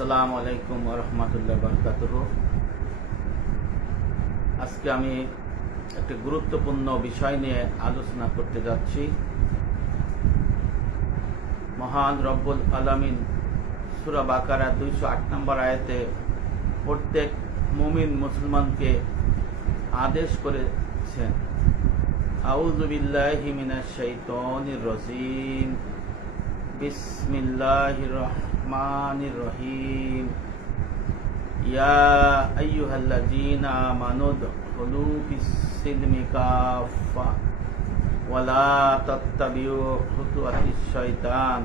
আসসালামু আলাইকুম ওয়া রাহমাতুল্লাহি ওয়া বারাকাতুহু। আজকে আমি একটা গুরুত্বপূর্ণ বিষয় নিয়ে আলোচনা করতে যাচ্ছি। মহান রব্বুল আলামিন সূরা বাকারা 208 নম্বর আয়াতে প্রত্যেক মুমিন মুসলমানকে আদেশ করেছেন, আউযু বিল্লাহি মিনাশ শাইতানির রাজীম, বিসমিল্লাহির রহমানির রহিম, ইয়া আইয়ুহাল্লাযীনা আমানু দুখুলু ফিস-সিলমি কাফা ওয়া লা তাত্তাবিউ খুতুওয়াতিশ শাইতান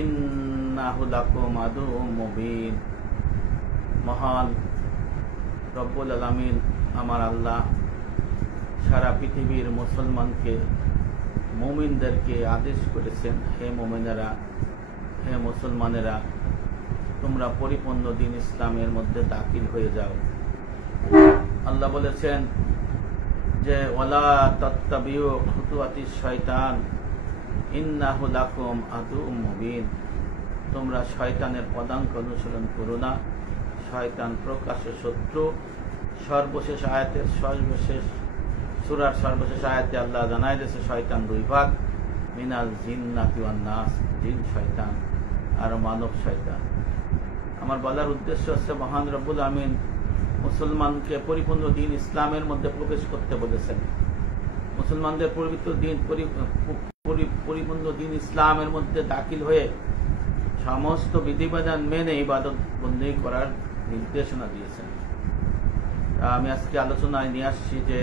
ইন্নাহু লাকুম আদুউম মুবিন। মহান রব্বুল আলামিন আমার আল্লাহ সারা পৃথিবীর মুসলমানকে মুমিনদেরকে আদেশ করেছেন, হে মুমিনেরা, হে মুসলমানেরা, তোমরা পরিপূর্ণ দ্বীন ইসলামের মধ্যে দাখিল হয়ে যাও। আল্লাহ বলেছেন যে ওয়ালা তাত্তাবিউ খুতুওয়াতিশ শাইতান ইন্নাহু লাকুম আদুউম মুবিন, তোমরা শয়তানের পদাঙ্ক অনুসরণ করো না, শয়তান প্রকাশ্য শত্রু। সর্বশেষ আয়াতের সূরার সর্বশেষ আয়াতে আল্লাহ জানায় দিয়েছে শয়তান দুই ভাগ, মিনাল জিন্নাতি ওয়ান নাস, জিন শয়তান আর মানব শয়তান। আমার বলার উদ্দেশ্য হচ্ছে মহান রব্বুল আমিন মুসলমানকে পরিপূর্ণ দ্বীন ইসলামের মধ্যে প্রবেশ করতে বলেছেন। মুসলমানদের পরিপূর্ণ দ্বীন ইসলামের মধ্যে দাখিল হয়ে সমস্ত বিধিবিধান মেনে ইবাদত বন্দেগী করার নির্দেশনা দিয়েছেন। আমি আজকে আলোচনায় নিয়ে আসছি যে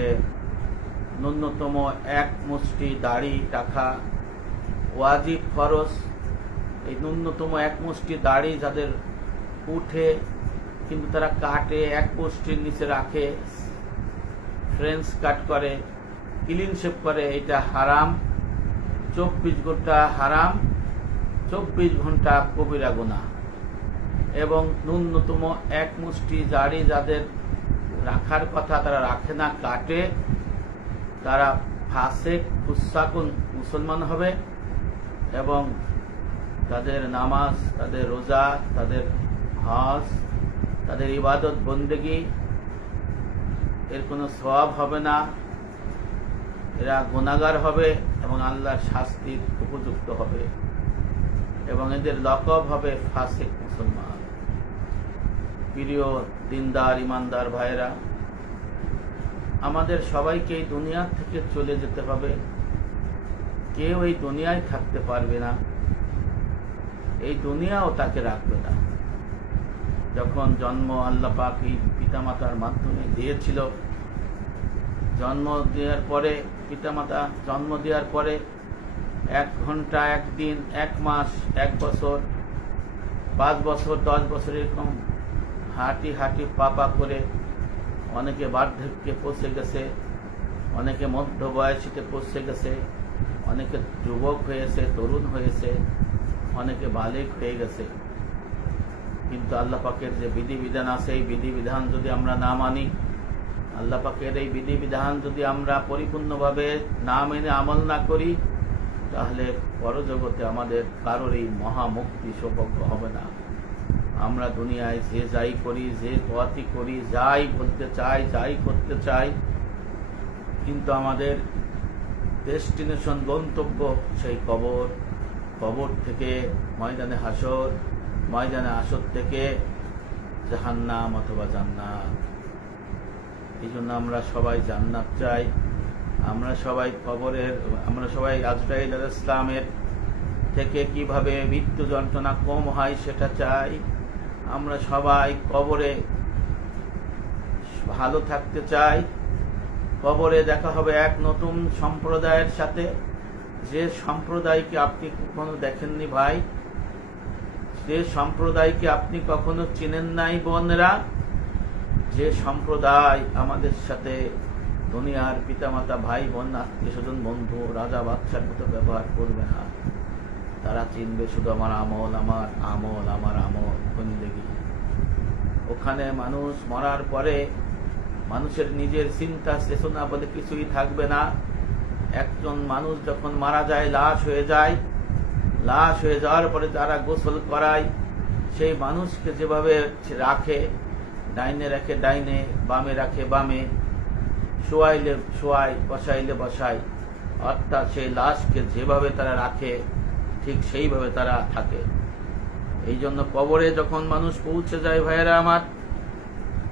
ন্যূনতম এক মুষ্টি দাড়ি রাখা ওয়াজিব, ফরজ। এই ন্যূনতম এক মুষ্টি দাড়ি যাদের উঠে কিন্তু তারা কাটে, এক মুষ্টির নিচে রাখে, ফ্রেঞ্চ কাট করে, ক্লিন শেভ করে, এটা হারাম। 24 ঘন্টা হারাম, 24 ঘন্টা কবিরা গুনাহ। এবং ন্যূনতম এক মুষ্টি দাড়ি যাদের রাখার কথা তারা রাখে না, কাটে, তারা ফাসেক ফুসাকুন মুসলমান হবে এবং তাদের নামাজ, তাদের রোজা, তাদের হজ, তাদের ইবাদত বন্দেগী এর কোনো সওয়াব হবে না। এরা গুনাহগার হবে এবং আল্লাহর শাস্তির উপযুক্ত হবে এবং এদের লকব হবে ফাসেক মুসলমান। প্রিয় দিনদার ইমানদার ভাইরা, আমাদের সবাইকে এই দুনিয়া থেকে চলে যেতে হবে। কেউ এই দুনিয়ায় থাকতে পারবে না, এই দুনিয়াও তাকে রাখবে না। যখন জন্ম আল্লাহ পাক এই পিতামাতার মাধ্যমে দিয়েছিল, জন্ম দেওয়ার পরে পিতামাতা জন্ম দেওয়ার পরে 1 ঘন্টা, 1 দিন, 1 মাস, 1 বছর, 5 বছর, 10 বছর এরকম হাঁটি হাঁটি পাপা করে অনেকে বার্ধক্যে পৌঁছে গেছে, অনেকে মধ্য বয়সীতে পৌঁছে গেছে, অনেকে যুবক হয়েছে, তরুণ হয়েছে, অনেকে বালিগ হয়ে গেছে। কিন্তু আল্লাহ পাকের যে বিধিবিধান আছে, এই বিধিবিধান যদি আমরা না মানি, আল্লাহ পাকের এই বিধিবিধান যদি আমরা পরিপূর্ণভাবে না মেনে আমল না করি, তাহলে পরজগতে আমাদের কারোর এই মহামুক্তি সৌভাগ্য হবে না। আমরা দুনিয়ায় যে যাই করি, যে পথই করি, যাই বলতে চাই, যাই করতে চাই, কিন্তু আমাদের ডেস্টিনেশন, গন্তব্য সেই কবর, কবর থেকে ময়দানে হাসর, ময়দানে হাসর থেকে জাহান্নাম অথবা জান্নাত। এই জন্য আমরা সবাই জান্নাত চাই। আমরা সবাই আজরাইল আলাইহিস সালামের থেকে কিভাবে মৃত্যু যন্ত্রণা কম হয় সেটা চাই। আমরা সবাই কবরে ভালো থাকতে চাই। কবরে দেখা হবে এক নতুন সম্প্রদায়ের সাথে, যে সম্প্রদায়কে আপনি কখনো দেখেননি ভাই, যে সম্প্রদায়কে আপনি কখনো চিনেন নাই বোনেরা, যে সম্প্রদায় আমাদের সাথে দুনিয়ার পিতামাতা, ভাই বোন, আত্মীয় স্বজন, বন্ধু, রাজা বাদশার মতো ব্যবহার করবে না। তারা চিনবে শুধু আমার আমল, আমার আমল, আমার আমল বন্দেগী। ওখানে মানুষ মরার পরে মানুষের নিজের চিন্তা চেতনা বলে কিছুই থাকবে না। একজন মানুষ যখন মারা যায়, লাশ হয়ে যায়, লাশ হয়ে যাওয়ার পরে যারা গোসল করায় সেই মানুষকে যেভাবে রাখে, ডাইনে রাখে ডাইনে, বামে রাখে বামে, শোয়াইলে শোয়ায়, বসাইলে বসায়, অর্থাৎ সেই লাশকে যেভাবে তারা রাখে ঠিক সেইভাবে তারা থাকে। এই জন্য কবরে যখন মানুষ পৌঁছে যায় ভাইয়েরা আমার,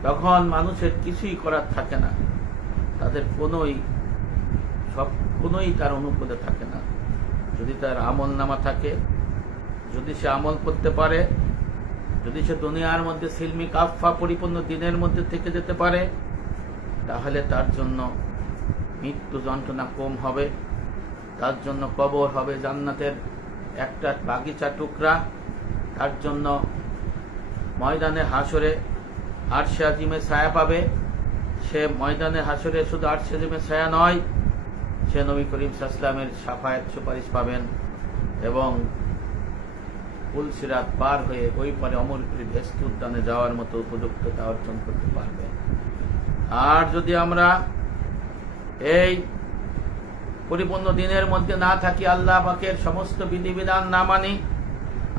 তখন মানুষের কিছুই করার থাকে না, তাদের কোনোই তার অনুকূলে থাকে না। যদি তার আমল নামা থাকে, যদি সে আমল করতে পারে, যদি সে দুনিয়ার মধ্যে সিলমি কাফা পরিপূর্ণ দিনের মধ্যে থেকে যেতে পারে, তাহলে তার জন্য মৃত্যু যন্ত্রণা কম হবে, তার জন্য কবর হবে জান্নাতের একটা বাগিচা টুকরা, তার জন্য ময়দানে হাসরে আরশে আজিমে ছায়া পাবে। সে ময়দানে হাসরে শুধু আরশে আজিমে ছায়া নয়, সে নবী করিম সাল্লাল্লাহু আলাইহি ওয়াসাল্লামের শাফায়াত সুপারিশ পাবেন এবং পুল সিরাত পার হয়ে ওই পারে অমরপুরী বেহেশত উদ্যানে যাওয়ার মতো উপযুক্ততা অর্জন করতে পারবে। আর যদি আমরা এই পরিপূর্ণ দিনের মধ্যে না থাকি, আল্লাহ পাকের সমস্ত বিধিবিধান না মানি,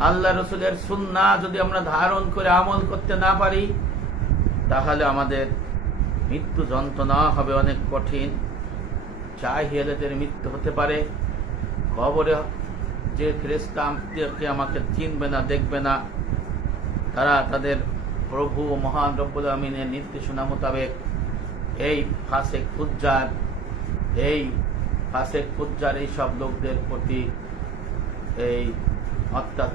আল্লাহ রসুলের সুন্নাহ যদি আমরা ধারণ করে আমল করতে না পারি, তাহলে আমাদের মৃত্যু যন্ত্রণা হবে অনেক কঠিন। জাহিলিয়াতের মৃত্যু হতে পারে, কবরে যে ফেরেশতা আমাকে চিনবে না, দেখবে না, তারা তাদের প্রভু মহান রব্বুল আমিনের নির্দেশনা মোতাবেক এই ফাসেক ফুজ্জার এই সব লোকদের প্রতি এই অর্থাৎ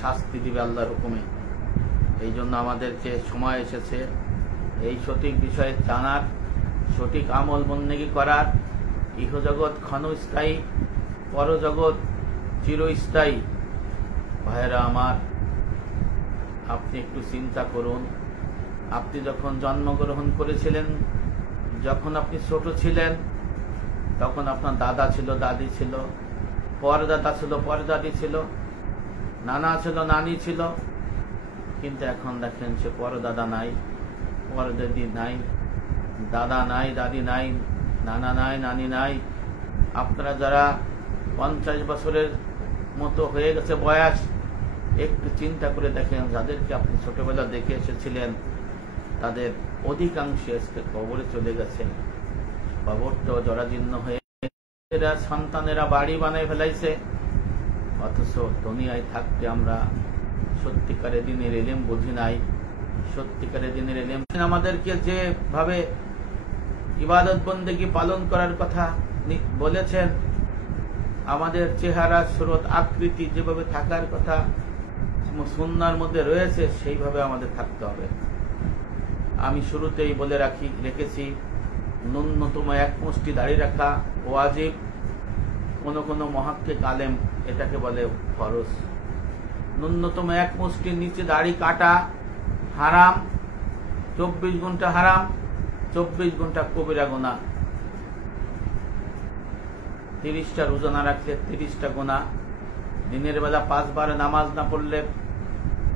শাস্তি দিবে আল্লাহর হুকুমে। এই জন্য আমাদেরকে সময় এসেছে এই সঠিক বিষয়ে জানার, সঠিক আমল বন্দেগী করার। ইহজগৎ ক্ষণস্থায়ী, পরজগৎ চিরস্থায়ী। ভাইয়েরা আমার, আপনি একটু চিন্তা করুন, আপনি যখন জন্মগ্রহণ করেছিলেন, যখন আপনি ছোট ছিলেন, তখন আপনার দাদা ছিল, দাদি ছিল, পরদাদা ছিল, পরদাদি ছিল, নানা ছিল, নানি ছিল, কিন্তু এখন দেখেন সে পরদাদা নাই, পরদাদি নাই, দাদা নাই, দাদি নাই, নানা নাই, নানি নাই। আপনারা যারা 50 বছরের মতো হয়ে গেছে বয়স, একটু চিন্তা করে দেখেন, যাদেরকে আপনি ছোটবেলা দেখে এসেছিলেন তাদের অধিকাংশ আজকে কবরে চলে গেছে। কবরটা জরাজীর্ণ হয়ে সন্তানেরা বাড়ি বানায় ফেলাইছে, অথচ দুনিয়ায় থাকতে আমরা সত্যিকারের দিনের ইলম বুঝি নাই। সত্যিকারের দিনের ইলম আমাদেরকে যেভাবে ইবাদত বন্দেগী পালন করার কথা বলেছেন, আমাদের চেহারা সুরত আকৃতি যেভাবে থাকার কথা সুন্নাহর মধ্যে রয়েছে, সেইভাবে আমাদের থাকতে হবে। আমি শুরুতেই বলে রেখেছি, ন্যূনতম এক মুষ্টি দাড়ি রাখা ওয়াজিব। কোন কোন মুহাক্কিক আলেম এটাকে বলে ফরজ। ন্যূনতম এক মুষ্টির নিচে দাড়ি কাটা হারাম, 24 ঘন্টা হারাম, 24 ঘন্টা কবিরা গুনাহ। 30টা রোজা না রাখলে 30টা গুনাহ। দিনের বেলা 5 বার নামাজ না পড়লে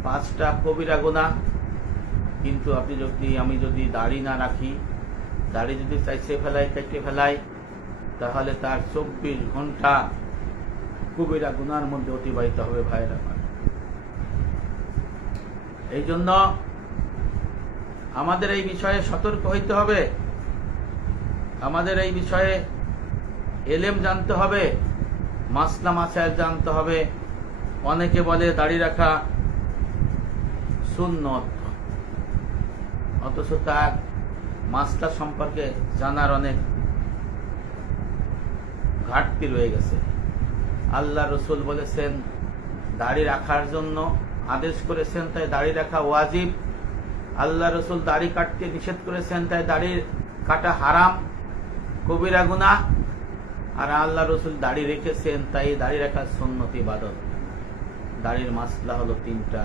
5টা কবিরা গুনাহ। কিন্তু আমি যদি দাড়ি না রাখি, দাড়ি যদি চাইছে ফেলাই, কেটে ফেলাই, তাহলে তার 24 ঘন্টা কবিরা গুনার মধ্যে অতিবাহিত হবে। ভাইরা, এই জন্য আমাদের এই বিষয়ে সতর্ক হইতে হবে, আমাদের এই বিষয়ে এলেম জানতে হবে, মাসলা মাসাইল জানতে হবে। অনেকে বলে দাড়ি রাখা সুন্নত, অথচ তার মাসলা সম্পর্কে জানার অনেক ঘাটতি রয়ে গেছে। আল্লাহ রসুল বলেছেন দাড়ি রাখার জন্য আদেশ করেছেন, তাই দাড়ি রাখা ওয়াজিব। আল্লাহ রসুল দাড়ি কাটতে নিষেধ করেছেন, তাই দাড়ি কাটা হারাম, কবিরা গুনাহ। আর আল্লাহ রসুল দাড়ি রেখেছেন, তাই দাড়ি রাখা সুন্নত ইবাদত। দাড়ির মাসলা হলো 3টা।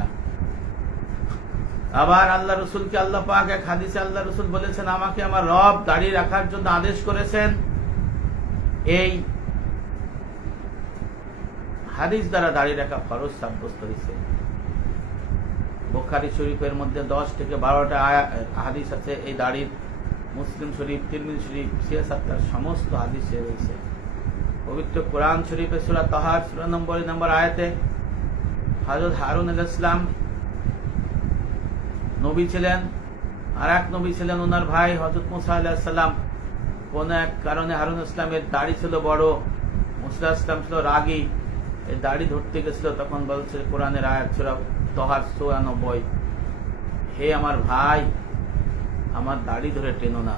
আবার আল্লাহ রসুলকে আল্লাহ পাক এক হাদিসে আল্লাহ রসুল বলেছেন, আমাকে আমার রব দাড়ি রাখার জন্য আদেশ করেছেন। এই হাদিস দ্বারা দাড়ি রাখা ফরজ সাব্যস্ত হয়েছে। বুখারী শরীফের মধ্যে 10 থেকে 12টা হাদিস আছে এই দাড়ির। মুসলিম শরীফ, তিরমিজি শরীফ, সিয়াসাত্তার সমস্ত হাদিসে রয়েছে। পবিত্র কোরআন শরীফে সূরা তাহার 14 নম্বর আয়াতে হযরত হারুন আলাইহিস সালাম নবী ছিলেন, আর এক নবী ছিলেন ওনার ভাই হযরত মুসা আলাইহিস সালাম। কোন এক কারণে হারুন ইসলামের দাড়ি ছিল বড়, মুসা ইসলাম ছিল রাগী, এই দাড়ি ধরতে গেছিল, তখন বলছে কোরআনের আয়াত সূরা তহার ৯৪, হে আমার ভাই, আমার দাড়ি ধরে টেনো না।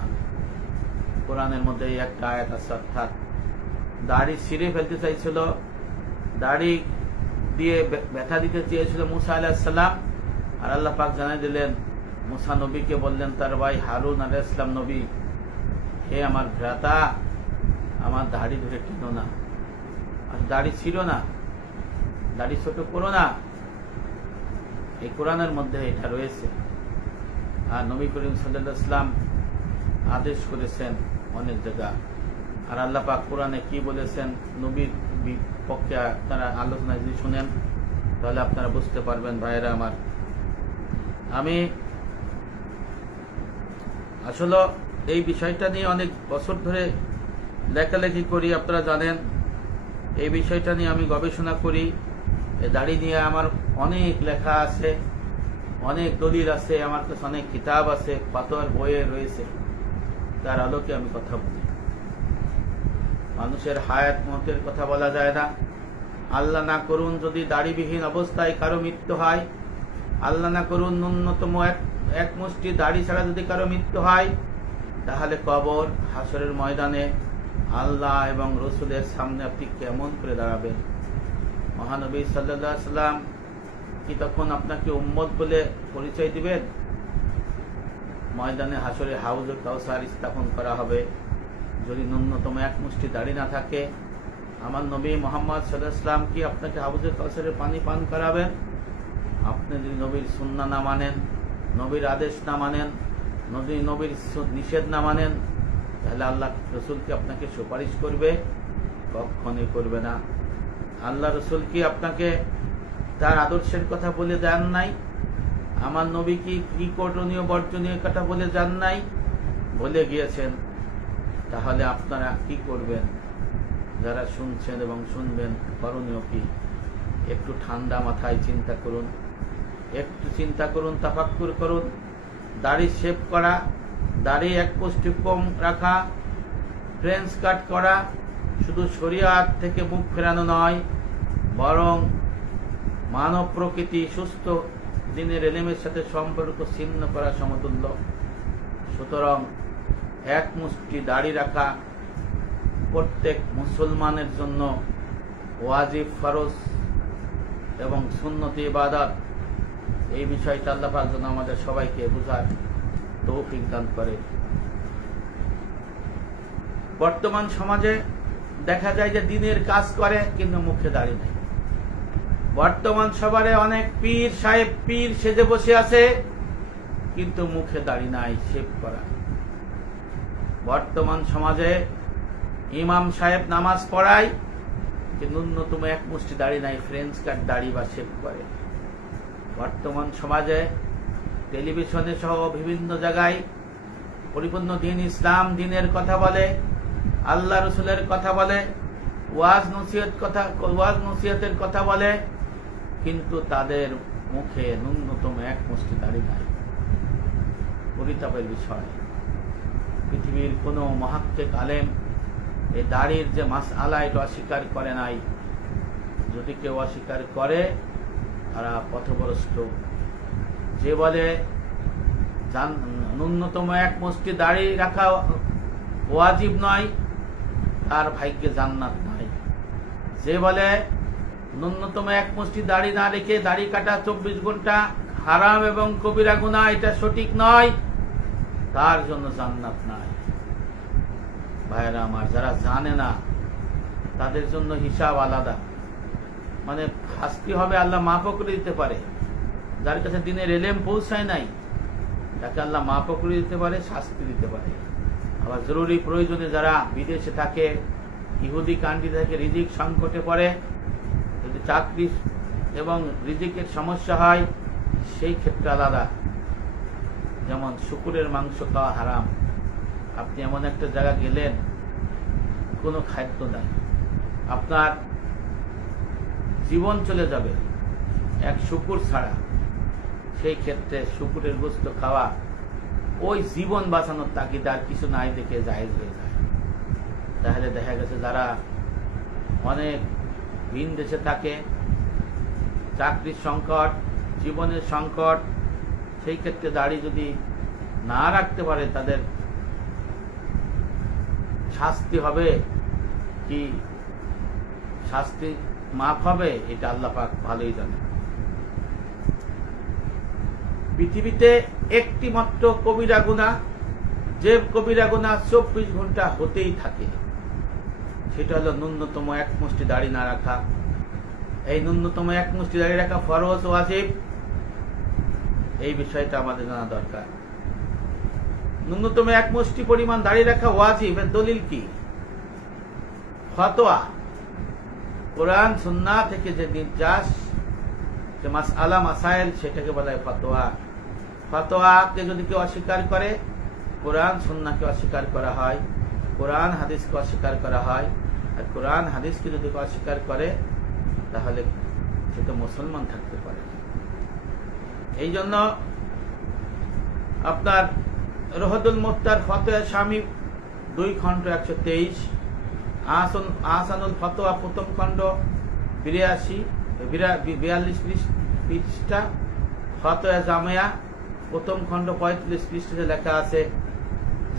কোরআনের মধ্যে এই একটা আয়াত আছে, অর্থাৎ দাড়ি ছিঁড়ে ফেলতে চাইছিল, দাড়ি দিয়ে ব্যথা দিতে চেয়েছিল মুসা আলাইহিস সালাম। আর আল্লাহ পাক জানাই দিলেন, মুসা নবীকে বললেন তার ভাই হারুন আলাইহিস সালাম, নবী হে আমার ভ্রাতা, আমার দাড়ি ধরে টেনো না, আর দাড়ি ছিল না, দাড়ি ছোট করো না। এই কোরআনের মধ্যে এটা রয়েছে। আর নবী করিম সাল্লাল্লাহু আলাইহি ওয়াসাল্লাম আদেশ করেছেন অনেক জায়গা। আর আল্লাহ পাক কোরআনে কি বলেছেন নবীর পক্ষে আপনারা আলোচনা যদি শুনেন তাহলে আপনারা বুঝতে পারবেন। ভাইয়েরা আমার, আমি আসলে এই বিষয়টা নিয়ে অনেক বছর ধরে লেখালেখি করি, আপনারা জানেন। এই বিষয়টা নিয়ে আমি গবেষণা করি, এই দাড়ি নিয়ে আমার অনেক লেখা আছে, অনেক দলিল আছে, আমার কাছে অনেক কিতাব আছে, ফাতোয়ার বইয়ে রয়েছে। তার আলোকে আমি কথা বলি। মানুষের হায়াত মতের কথা বলা যায় না। আল্লাহ না করুন যদি দাড়িবিহীন অবস্থায় কারো মৃত্যু হয়, আল্লাহ না করুন ন্যূনতম এক মুষ্টি দাড়ি ছাড়া যদি কারো মৃত্যু হয়, তাহলে কবর, হাসরের ময়দানে আল্লাহ এবং রসুলের সামনে আপনি কেমন করে দাঁড়াবেন? মহানবী সাল্লাল্লাহু আলাইহি ওয়াসাল্লাম কি তখন আপনাকে উম্মত বলে পরিচয় দিবেন? ময়দানে হাসরে হাউজে কাউসার স্থাপন করা হবে, যদি ন্যূনতম এক মুষ্টি দাড়ি না থাকে, আমার নবী মুহাম্মদ সাল্লাল্লাহু আলাইহি ওয়াসাল্লাম কি আপনাকে হাউজে কাউসারের পানি পান করাবেন? আপনি যদি নবীর সুন্নাহ না মানেন, নবীর আদেশ না মানেন, নবীর নিষেধ না মানেন, তাহলে আল্লাহ রসুল কি আপনাকে সুপারিশ করবে? কখনোই করবে না। আল্লাহ রসুল কি আপনাকে তার আদর্শের কথা বলে দেন নাই? আমার নবী কি করণীয় বর্জনীয় কথা বলে যান নাই? বলে গিয়েছেন। তাহলে আপনারা কি করবেন? যারা শুনছেন এবং শুনবেন, করণীয় কি? একটু ঠান্ডা মাথায় চিন্তা করুন, একটু চিন্তা করুন, তাফাক্কুর করুন। দাড়ি শেভ করা, দাড়ি এক মুষ্টি কম রাখা, ফ্রেঞ্চ কাট করা শুধু শরিয়াত থেকে মুখ ফেরানো নয়, বরং মানব প্রকৃতি সুস্থ দিনের এলেমের সাথে সম্পর্ক ছিন্ন করা সমতুল্য। সুতরাং এক মুষ্টি দাড়ি রাখা প্রত্যেক মুসলমানের জন্য ওয়াজিব, ফরজ এবং সুন্নতি ইবাদত। এই বিষয়টা আল্লাহ পাক যেন আমাদের সবাইকে বুঝার তৌফিক দান করে। বর্তমান সমাজে দেখা যায় যে দিনের কাজ করে কিন্তু মুখে দাড়ি নেই। বর্তমান সবারে অনেক পীর সাহেব পীর সেজে বসে আছে কিন্তু মুখে দাড়ি নাই, শেভ করা। বর্তমান সমাজে ইমাম সাহেব নামাজ পড়ায় কিন্তু ন্যূনতম এক মুষ্টি দাড়ি নাই, ফ্রেঞ্চ কাট দাড়ি বা শেভ করে। বর্তমান সমাজে টেলিভিশনে সহ বিভিন্ন জায়গায় পরিপূর্ণ দিন ইসলাম, দিনের কথা বলে, আল্লাহ রসুলের কথা বলে, ওয়াজ নসিহতের কথা বলে, কিন্তু তাদের মুখে ন্যূনতম এক মুষ্টি দাড়ি নাই। পরিতাপের বিষয়, পৃথিবীর কোন মুহাক্কিক আলেম এই দাড়ির যে মাসআলা এটা অস্বীকার করে নাই। যদি কেউ অস্বীকার করে তারা পথভ্রষ্ট। যে বলে ন্যূনতম এক মুষ্টি দাড়ি রাখা ওয়াজিব নয়, তার ভাগ্যে জান্নাত নাই। যে বলে ন্যূনতম এক মুষ্টি দাড়ি না রেখে দাড়ি কাটা 24 ঘন্টা হারাম এবং কবিরা গুনাহ, এটা সঠিক নয়, তার জন্য জান্নাত নাই। ভাইরা আমার, যারা জানে না তাদের জন্য হিসাব আলাদা, মানে শাস্তি হবে, আল্লাহ মাফও করে দিতে পারে। যার কাছে দিনের এলেম পৌঁছায় নাই তাকে আল্লাহ মাফও করে দিতে পারে, শাস্তি দিতে পারে। আবার জরুরি প্রয়োজনে যারা বিদেশে থাকে, ইহুদি কান্ট্রি থেকে রিজিক সংকটে পড়ে, যদি চাকরি এবং রিজিকের সমস্যা হয় সেই ক্ষেত্রে আলাদা। যেমন শুকুরের মাংস খাওয়া হারাম, আপনি এমন একটা জায়গা গেলেন কোনো খাদ্য নাই, আপনার জীবন চলে যাবে এক শুকুর ছাড়া। সেই ক্ষেত্রে শুকুরের গোস্ত খাওয়া ওই জীবন বাঁচানোর তাগিদার কিছু নাই দেখে জায়েজ হয়ে যায়। তাহলে দেখা গেছে যারা অনেক ভিন দেশে থাকে, চাকরির সংকট, জীবনের সংকট, সেই ক্ষেত্রে দাড়ি যদি না রাখতে পারে তাদের শাস্তি হবে কি শাস্তি মাফ হবে, এটা আল্লাহ পাক ভালোই জানে। পৃথিবীতে একটি মাত্র কবিরা গুনাহ, যে কবিরা গুনাহ 24 ঘন্টা হতেই থাকে, সেটা হলো ন্যূনতম এক মুষ্টি দাড়ি না রাখা। এই ন্যূনতম এক মুষ্টি দাড়ি রাখা ফরজ ওয়াজিব, এই বিষয়টা আমাদের জানা দরকার। ন্যূনতম এক মুষ্টি পরিমাণ দাড়ি রাখা ওয়াজিব, এর দলিল কি? ফতোয়া, কোরআন সুন্নাহ থেকে যে নির্যাস, যে মাসআলা মাসাইল, সেটাকে বলা হয় ফতোয়া। ফতোয়াকে যদি কেউ অস্বীকার করে, কোরআন সুন্নাহকে অস্বীকার করা হয়, কোরআন হাদিসকে অস্বীকার করা হয়। আর কোরআন হাদিসকে যদি কেউ অস্বীকার করে তাহলে সে তো মুসলমান থাকতে পারে। এই জন্য আপনার রহদুল মুফতার ফতোয়া স্বামী 2 খণ্ড 123, আহসানুল ফতোয়া প্রথম খণ্ড 42 পৃষ্ঠা, ফতোয়া জামিয়া প্রথম খণ্ড 35 পৃষ্ঠাতে লেখা আছে,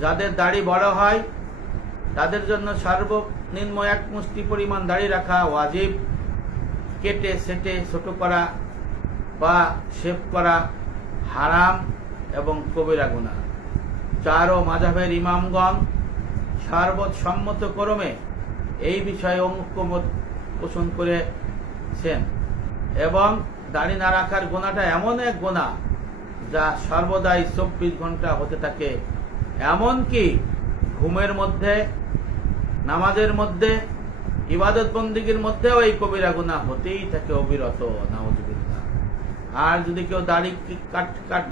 যাদের দাড়ি বড় হয় তাদের জন্য সর্বনিম্ন এক মুষ্টি পরিমাণ দাড়ি রাখা ওয়াজিব। কেটে সেটে ছোট করা বা শেভ করা হারাম এবং কবিরা গুনাহ। 4 মাযহাবের ইমামগণ সর্বসম্মত ক্রমে এই বিষয়ে ঐক্যমত পোষণ করেছেন এবং দাড়ি না রাখার গুনাহটা এমন এক গুনাহ যা সর্বদাই 24 ঘন্টা হতে থাকে। এমনকি ঘুমের মধ্যে, নামাজের মধ্যে, ইবাদত বন্দেগীর মধ্যেও এই কবিরা গুনাহ হতেই থাকে অবিরত, নাউযুবিল্লাহ। আর যদি কেউ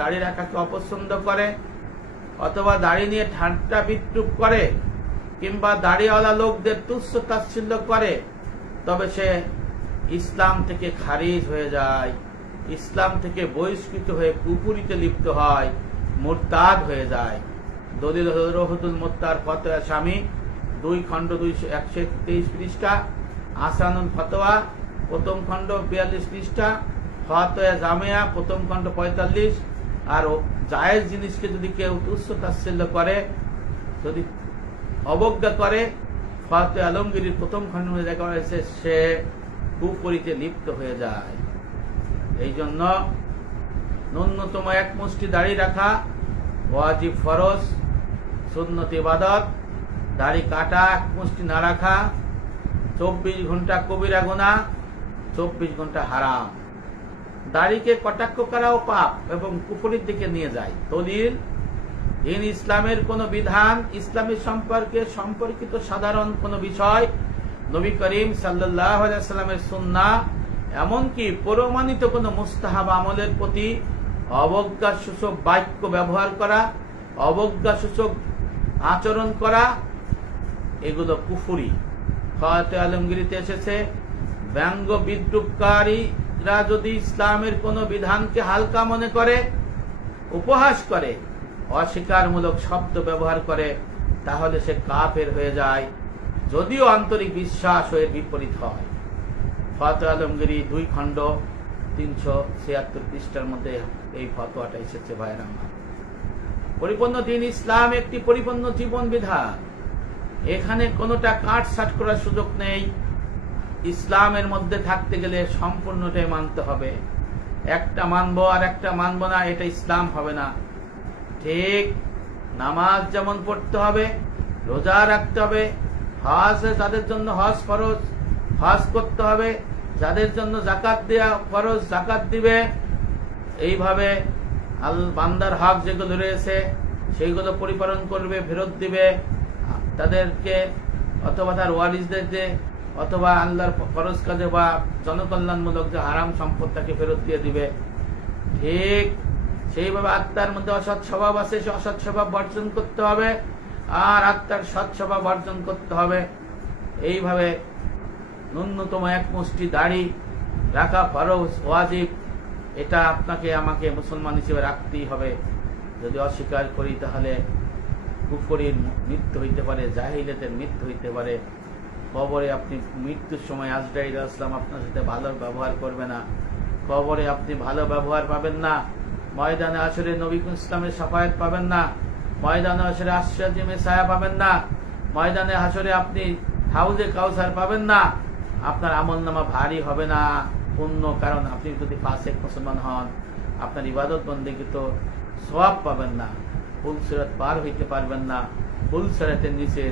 দাড়ি রাখাকে অপছন্দ করে অথবা দাড়ি নিয়ে ঠাট্টা বিদ্রূপ করে কিংবা দাড়িওয়ালা লোকদের তুচ্ছ তাচ্ছিল্য করে, তবে সে ইসলাম থেকে খারিজ হয়ে যায়, ইসলাম থেকে বহিষ্কৃত হয়ে কুফরিতে লিপ্ত হয়, মুরতাদ হয়ে যায়। দলিল রহদুল মুফতার ফতোয়া স্বামী 2 খণ্ড 123 পৃষ্ঠা, আহসানুল ফতোয়া প্রথম খণ্ড 42 পৃষ্ঠা, ফতোয়া জামিয়া প্রথম খণ্ড 45। আর জায়েজ জিনিসকে যদি কেউ তুচ্ছ তাচ্ছিল্য করে, যদি অবজ্ঞা করে, ফতোয়া আলমগীরির প্রথম খণ্ডে দেখা হয়েছে সে কুফরিতে লিপ্ত হয়ে যায়। এই জন্য ন্যূনতম এক মুষ্টি দাড়ি রাখা ওয়াজিব ফরজ, সুন্নত ইবাদত। দাড়ি কাটা, এক মুষ্টি না রাখা 24 ঘন্টা কবিরা গুনাহ, 24 ঘন্টা হারাম। দাড়িকে কটাক্ষ করাও পাপ এবং কুফরির দিকে নিয়ে যায়। দলিল, দিন ইসলামের কোন বিধান, ইসলামের সম্পর্কিত সাধারণ কোন বিষয়, নবী করিম সাল্লাল্লাহু আলাইহি ওয়াসাল্লামের সুন্নাহ, এমনকি প্রমাণিত কোন মুস্তাহাব আমলের প্রতি অবজ্ঞাসূচক বাক্য ব্যবহার করা, অবজ্ঞাসূচক আচরণ করা, এগুলো কুফরি। ফতোয়া আলমগীরিতে এসেছে, ব্যঙ্গ বিদ্রূপকারীরা যদি ইসলামের কোন বিধানকে হালকা মনে করে, উপহাস করে, অস্বীকারমূলক শব্দ ব্যবহার করে, তাহলে সে কাফের হয়ে যায়, যদিও আন্তরিক বিশ্বাস এর বিপরীত হয়। ফতোয়া আলমগীরি 2 খণ্ড 376 পৃষ্ঠার মধ্যে এই ফতোয়াটা এসেছে। ভাইরা আমার, পরিপূর্ণ দিন ইসলাম একটি পরিপূর্ণ জীবন বিধান। এখানে কোনটা কাটছাট করার সুযোগ নেই। ইসলামের মধ্যে থাকতে গেলে সম্পূর্ণটাই মানতে হবে। একটা মানবো আর একটা মানবো না, এটা ইসলাম হবে না। ঠিক নামাজ যেমন পড়তে হবে, রোজা রাখতে হবে, হজ যাদের জন্য হজ ফরজ, হজ করতে হবে, যাদের জন্য যাকাত দেয়া ফরজ, যাকাত দিবে। এইভাবে বান্দার হক যেগুলো রয়েছে সেইগুলো পরিপালন করবে, ফেরত দিবে তাদেরকে, অথবা তার ওয়ারিসদেরকে, অথবা আল্লাহর ফরজ কাজে বা জনকল্যাণমূলক যে হারাম সম্পদ তাকে ফেরত দিয়ে দিবে। ঠিক সেইভাবে আত্মার মধ্যে অসৎ স্বভাব আছে, সে অসৎ স্বভাব বর্জন করতে হবে, আর আত্মার সৎ স্বভাব বর্জন করতে হবে। এইভাবে ন্যূনতম এক মুষ্টি দাড়ি রাখা ফরজ ওয়াজিব। এটা আপনাকে আমাকে মুসলমান হিসেবে রাখতেই হবে। যদি অস্বীকার করি তাহলে কুফরির মৃত্যু হইতে পারে, জাহিলিয়াতের মৃত্যু হইতে পারে। কবরে আপনি মৃত্যুর সময় আজরাইল আসলাম আপনার সাথে ভালো ব্যবহার করবে না, কবরে আপনি ভালো ব্যবহার পাবেন না, ময়দানে আসরে নবী ইসলামের শাফায়াত পাবেন না, ময়দানে আসরে আশ্চর্যের ছায়া পাবেন না, ময়দানে হাসরে আপনি হাউজে কাউসার পাবেন না, আপনার আমলনামা ভারী হবে না পূর্ণ। কারণ আপনি যদি ফাসেক মুসলমান হন, আপনার ইবাদত বন্দেগী তো সওয়াব পাবেন না, ফুল সিরাত পার হইতে পারবেন না, ফুল সিরাতের নিচে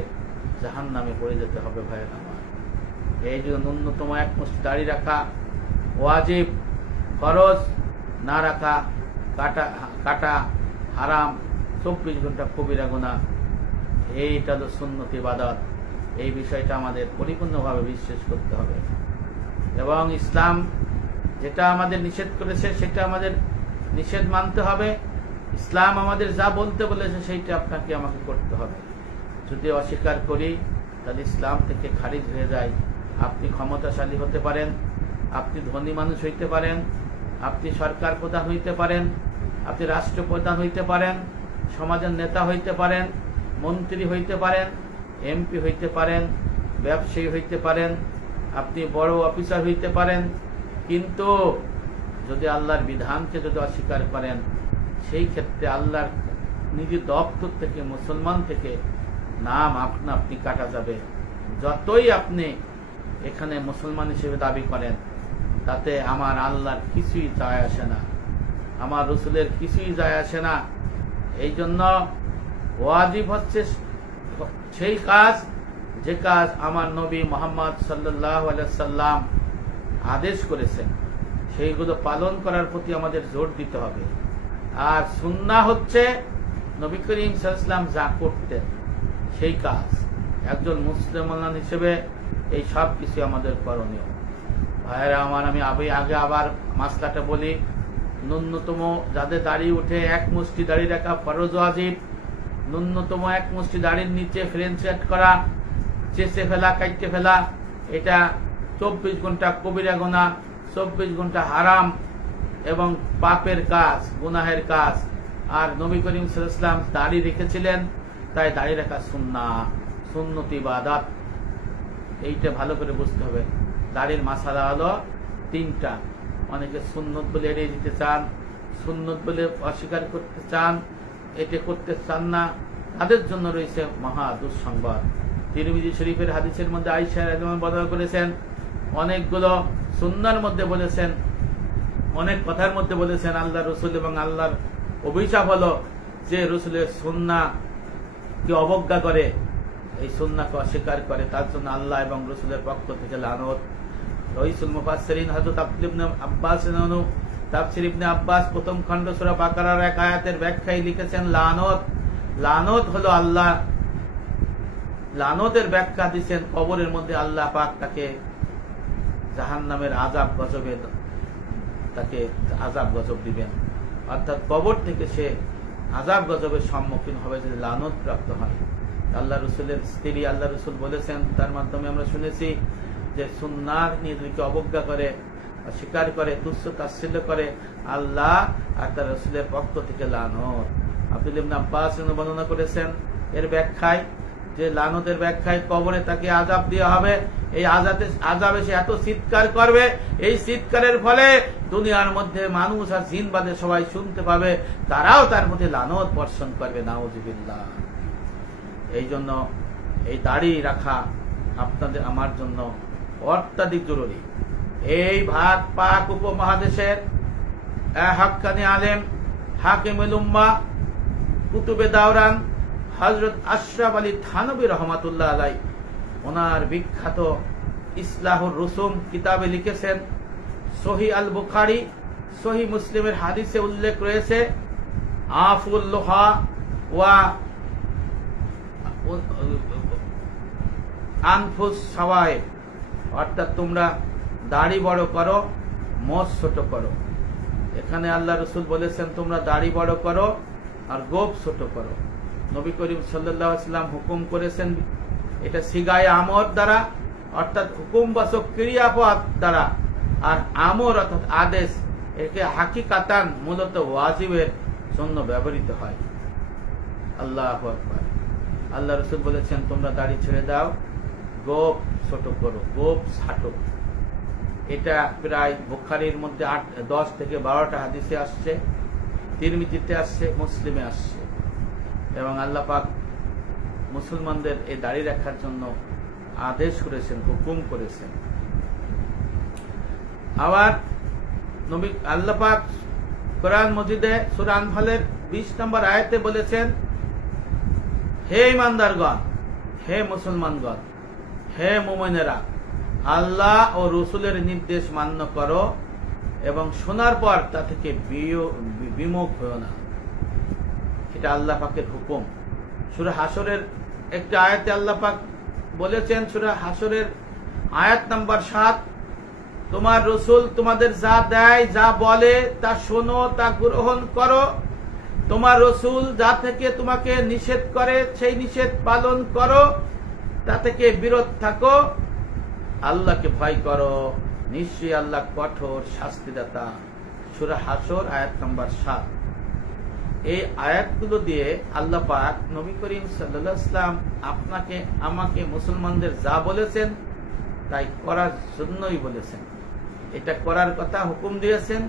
জাহান্নামে পড়ে যেতে হবে ভাইয়ের আমার। এই জন্য ন্যূনতম এক মুষ্টি দাড়ি রাখা ওয়াজিব, ফরজ না রাখা কাটা হারাম, 24 ঘন্টা কবিরা গুনাহ। এইটা তো সুন্নত ইবাদত। এই বিষয়টা আমাদের পরিপূর্ণভাবে বিশ্বাস করতে হবে এবং ইসলাম যেটা আমাদের নিষেধ করেছে সেটা আমাদের নিষেধ মানতে হবে। ইসলাম আমাদের যা বলতে বলেছে সেইটা আপনাকে আমাকে করতে হবে। যদি অস্বীকার করি তাহলে ইসলাম থেকে খারিজ হয়ে যায়। আপনি ক্ষমতাশালী হতে পারেন, আপনি ধনী মানুষ হইতে পারেন, আপনি সরকার প্রধান হইতে পারেন, আপনি রাষ্ট্রপ্রধান হইতে পারেন, সমাজের নেতা হইতে পারেন, মন্ত্রী হইতে পারেন, এমপি হইতে পারেন, ব্যবসায়ী হইতে পারেন, আপনি বড় অফিসার হইতে পারেন। কিন্তু যদি আল্লাহর বিধানকে যদি অস্বীকার করেন, সেই ক্ষেত্রে আল্লাহর নিজের দপ্তর থেকে মুসলমান থেকে নাম আপনি কাটা যাবে। যতই আপনি এখানে মুসলমান হিসেবে দাবি করেন, তাতে আমার আল্লাহর কিছুই যায় আসে না, আমার রসুলের কিছুই যায় আসে না। এই জন্য ওয়াজিব হচ্ছে সেই কাজ যে কাজ আমার নবী মুহাম্মদ সাল্লাল্লাহু আলাইহি সাল্লাম আদেশ করেছেন, সেইগুলো পালন করার প্রতি আমাদের জোর দিতে হবে। আর সুন্নাহ হচ্ছে নবী করিম সাল্লাল্লাহু আলাইহি ওয়াসাল্লাম যা করতেন সেই কাজ। একজন মুসলমান হিসেবে এই সব কিছু আমাদের করণীয়। ভাইয়েরা আমার, আমি আগে আবার মাসলাটা বলি। ন্যূনতম যাদের দাড়ি উঠে এক মুষ্টি দাড়ি রাখা ফরজ ওয়াজিব। ন্যূনতম এক মুষ্টি দাড়ির নিচে ফ্রেঞ্চ কাট করা, চেঁচে ফেলা, কাটতে ফেলা, এটা 24 ঘন্টা কবিরা গুনাহ, 24 ঘন্টা হারাম এবং পাপের কাজ, গুনাহের কাজ। আর নবী করিম সাল্লাল্লাহু আলাইহি ওয়াসাল্লাম দাড়ি রেখেছিলেন, তাই দাড়ি রাখা সুন্নত ইবাদত। এইটা ভালো করে বুঝতে হবে। দাড়ির মাসালা হলো 3টা। অনেকে সুন্নত বলে এড়িয়ে দিতে চান, সুন্নত বলে অস্বীকার করতে চান, এটা করতে চান না, তাদের জন্য রয়েছে মহা দুঃসংবাদ। তিরমিজি শরীফের হাদিসের মধ্যে আয়েশা রাদিয়াল্লাহু আনহা বর্ণনা করেছেন, অনেকগুলো সুন্নাহর মধ্যে বলেছেন, অনেক কথার মধ্যে বলেছেন আল্লাহ রসুল এবং আল্লাহর অভিশাপ হলো যে রসুলের সুন্নাহকে অবজ্ঞা করে, এই সুন্নাহকে অস্বীকার করে, তার জন্য আল্লাহ এবং রসুলের পক্ষ থেকে লানত। রইসুল মুফাসসিরিন হযরত আব্দুল্লাহ ইবনে আব্বাস তাফসীর ইবনে আব্বাস প্রথম খণ্ড সূরা বাকারার এক আয়াতের ব্যাখ্যায় লিখেছেন লানত। লানত হলো আল্লাহ, লানতের ব্যাখ্যা দিয়েছেন কবরের মধ্যে আল্লাহ পাক তাকে জাহান্নামের আযাব গজব দিবেন, অর্থাৎ কবর থেকে সে আযাব গজবের সম্মুখীন হবে যদি লানত প্রাপ্ত হয়। আল্লাহ রসুলের স্ত্রী আল্লাহ রসুল বলেছেন, তার মাধ্যমে আমরা শুনেছি যে সুন্নাহ নিয়ে যদি অবজ্ঞা করে, অস্বীকার করে, তুচ্ছ তাচ্ছিল্য করে, আল্লাহ আর তার রসুলের পক্ষ থেকে লানত। আব্দুল্লাহ ইবনে আব্বাস বর্ণনা করেছেন এর ব্যাখ্যায় যে লানতের ব্যাখ্যায় কবরে তাকে আযাব দেওয়া হবে। এই আযাবে সে এত চিৎকার করবে, এই চিৎকারের ফলে দুনিয়ার মধ্যে মানুষ আর জিন বাদে সবাই শুনতে পাবে, তারাও তার মধ্যে লানত বর্ষণ করবে, নাউযুবিল্লাহ। এই জন্য এই দাড়ি রাখা আপনাদের আমার জন্য অত্যাধিক জরুরি। এই ভারত পাক উপমহাদেশের হাক্কানি আলেম, হাকিমুল উম্মাহ, কুতুবে দাওরান হযরত আশরাফ আলী থানভী রহমাতুল্লাহ আলাইহি ওনার বিখ্যাত ইসলাহুর রুসুম কিতাবে লিখেছেন, সহিহ আল বুখারী, সহিহ মুসলিমের হাদিসে উল্লেখ রয়েছে, আফুল লোহা ওয়া আনফুস সাওয়ায়ে, অর্থাৎ তোমরা দাড়ি বড় করো, মোচ ছোট করো। এখানে আল্লাহ রসুল বলেছেন তোমরা দাড়ি বড় করো আর গোপ ছোট করো। নবী করিম সাল্লাল্লাহু আলাইহি ওয়াসাল্লাম হুকুম করেছেন, এটা সিগায়ে আমর দ্বারা, অর্থাৎ হুকুমবাচক ক্রিয়াপদ দ্বারা, আর আমর অর্থাৎ আদেশ, একে হাকিকাতান মূলত ওয়াজিবের জন্য ব্যবহৃত হয়। আল্লাহু আকবার। আল্লাহ রাসূল বলেছেন, তোমরা দাড়ি ছেড়ে দাও, গোঁফ ছোট করো, গোঁফ ছাটো। এটা প্রায় বুখারীর মধ্যে 10 থেকে 12টা হাদিসে আসছে, তিরমিজিতে আসছে, মুসলিমে আসছে। এবং আল্লাহ পাক মুসলমানদের এই দাড়ি রাখার জন্য আদেশ করেছেন, হুকুম করেছেন। আবার নবী আল্লাহ পাক কোরআন মজিদে সূরা আনফালের 20 নম্বর আয়াতে বলেছেন, হে ঈমানদারগণ, হে মুসলমানগণ, হে মুমিনেরা, আল্লাহ ও রাসূলের নির্দেশ মান্য করো এবং শোনার পর তা থেকে বিমুখ হও না। এটা আল্লাহ পাকের হুকুম। সূরা হাসরের একটা আয়াতে আল্লাহ পাক বলেছেন, সূরা হাসরের আয়াত নাম্বার 7, তোমার রাসূল তোমাদের যা দেয়, যা বলে তা শোনো, তা গ্রহণ করো। তোমার রাসূল যা থেকে তোমাকে নিষেধ করে সেই নিষেধ পালন করো, তা থেকে বিরত থাকো। আল্লাহকে ভয় করো, নিশ্চয়ই আল্লাহ কঠোর শাস্তিদাতা। সূরা হাসর আয়াত নাম্বার 7। এই আয়াতগুলো দিয়ে আল্লাহ পাক নবী করিম সাল্লাল্লাহু আলাইহি ওয়াসাল্লাম আপনাকে আমাকে মুসলমানদের যা বলেছেন তাই করার জন্যই বলেছেন। এটা করার কথা হুকুম দিয়েছেন,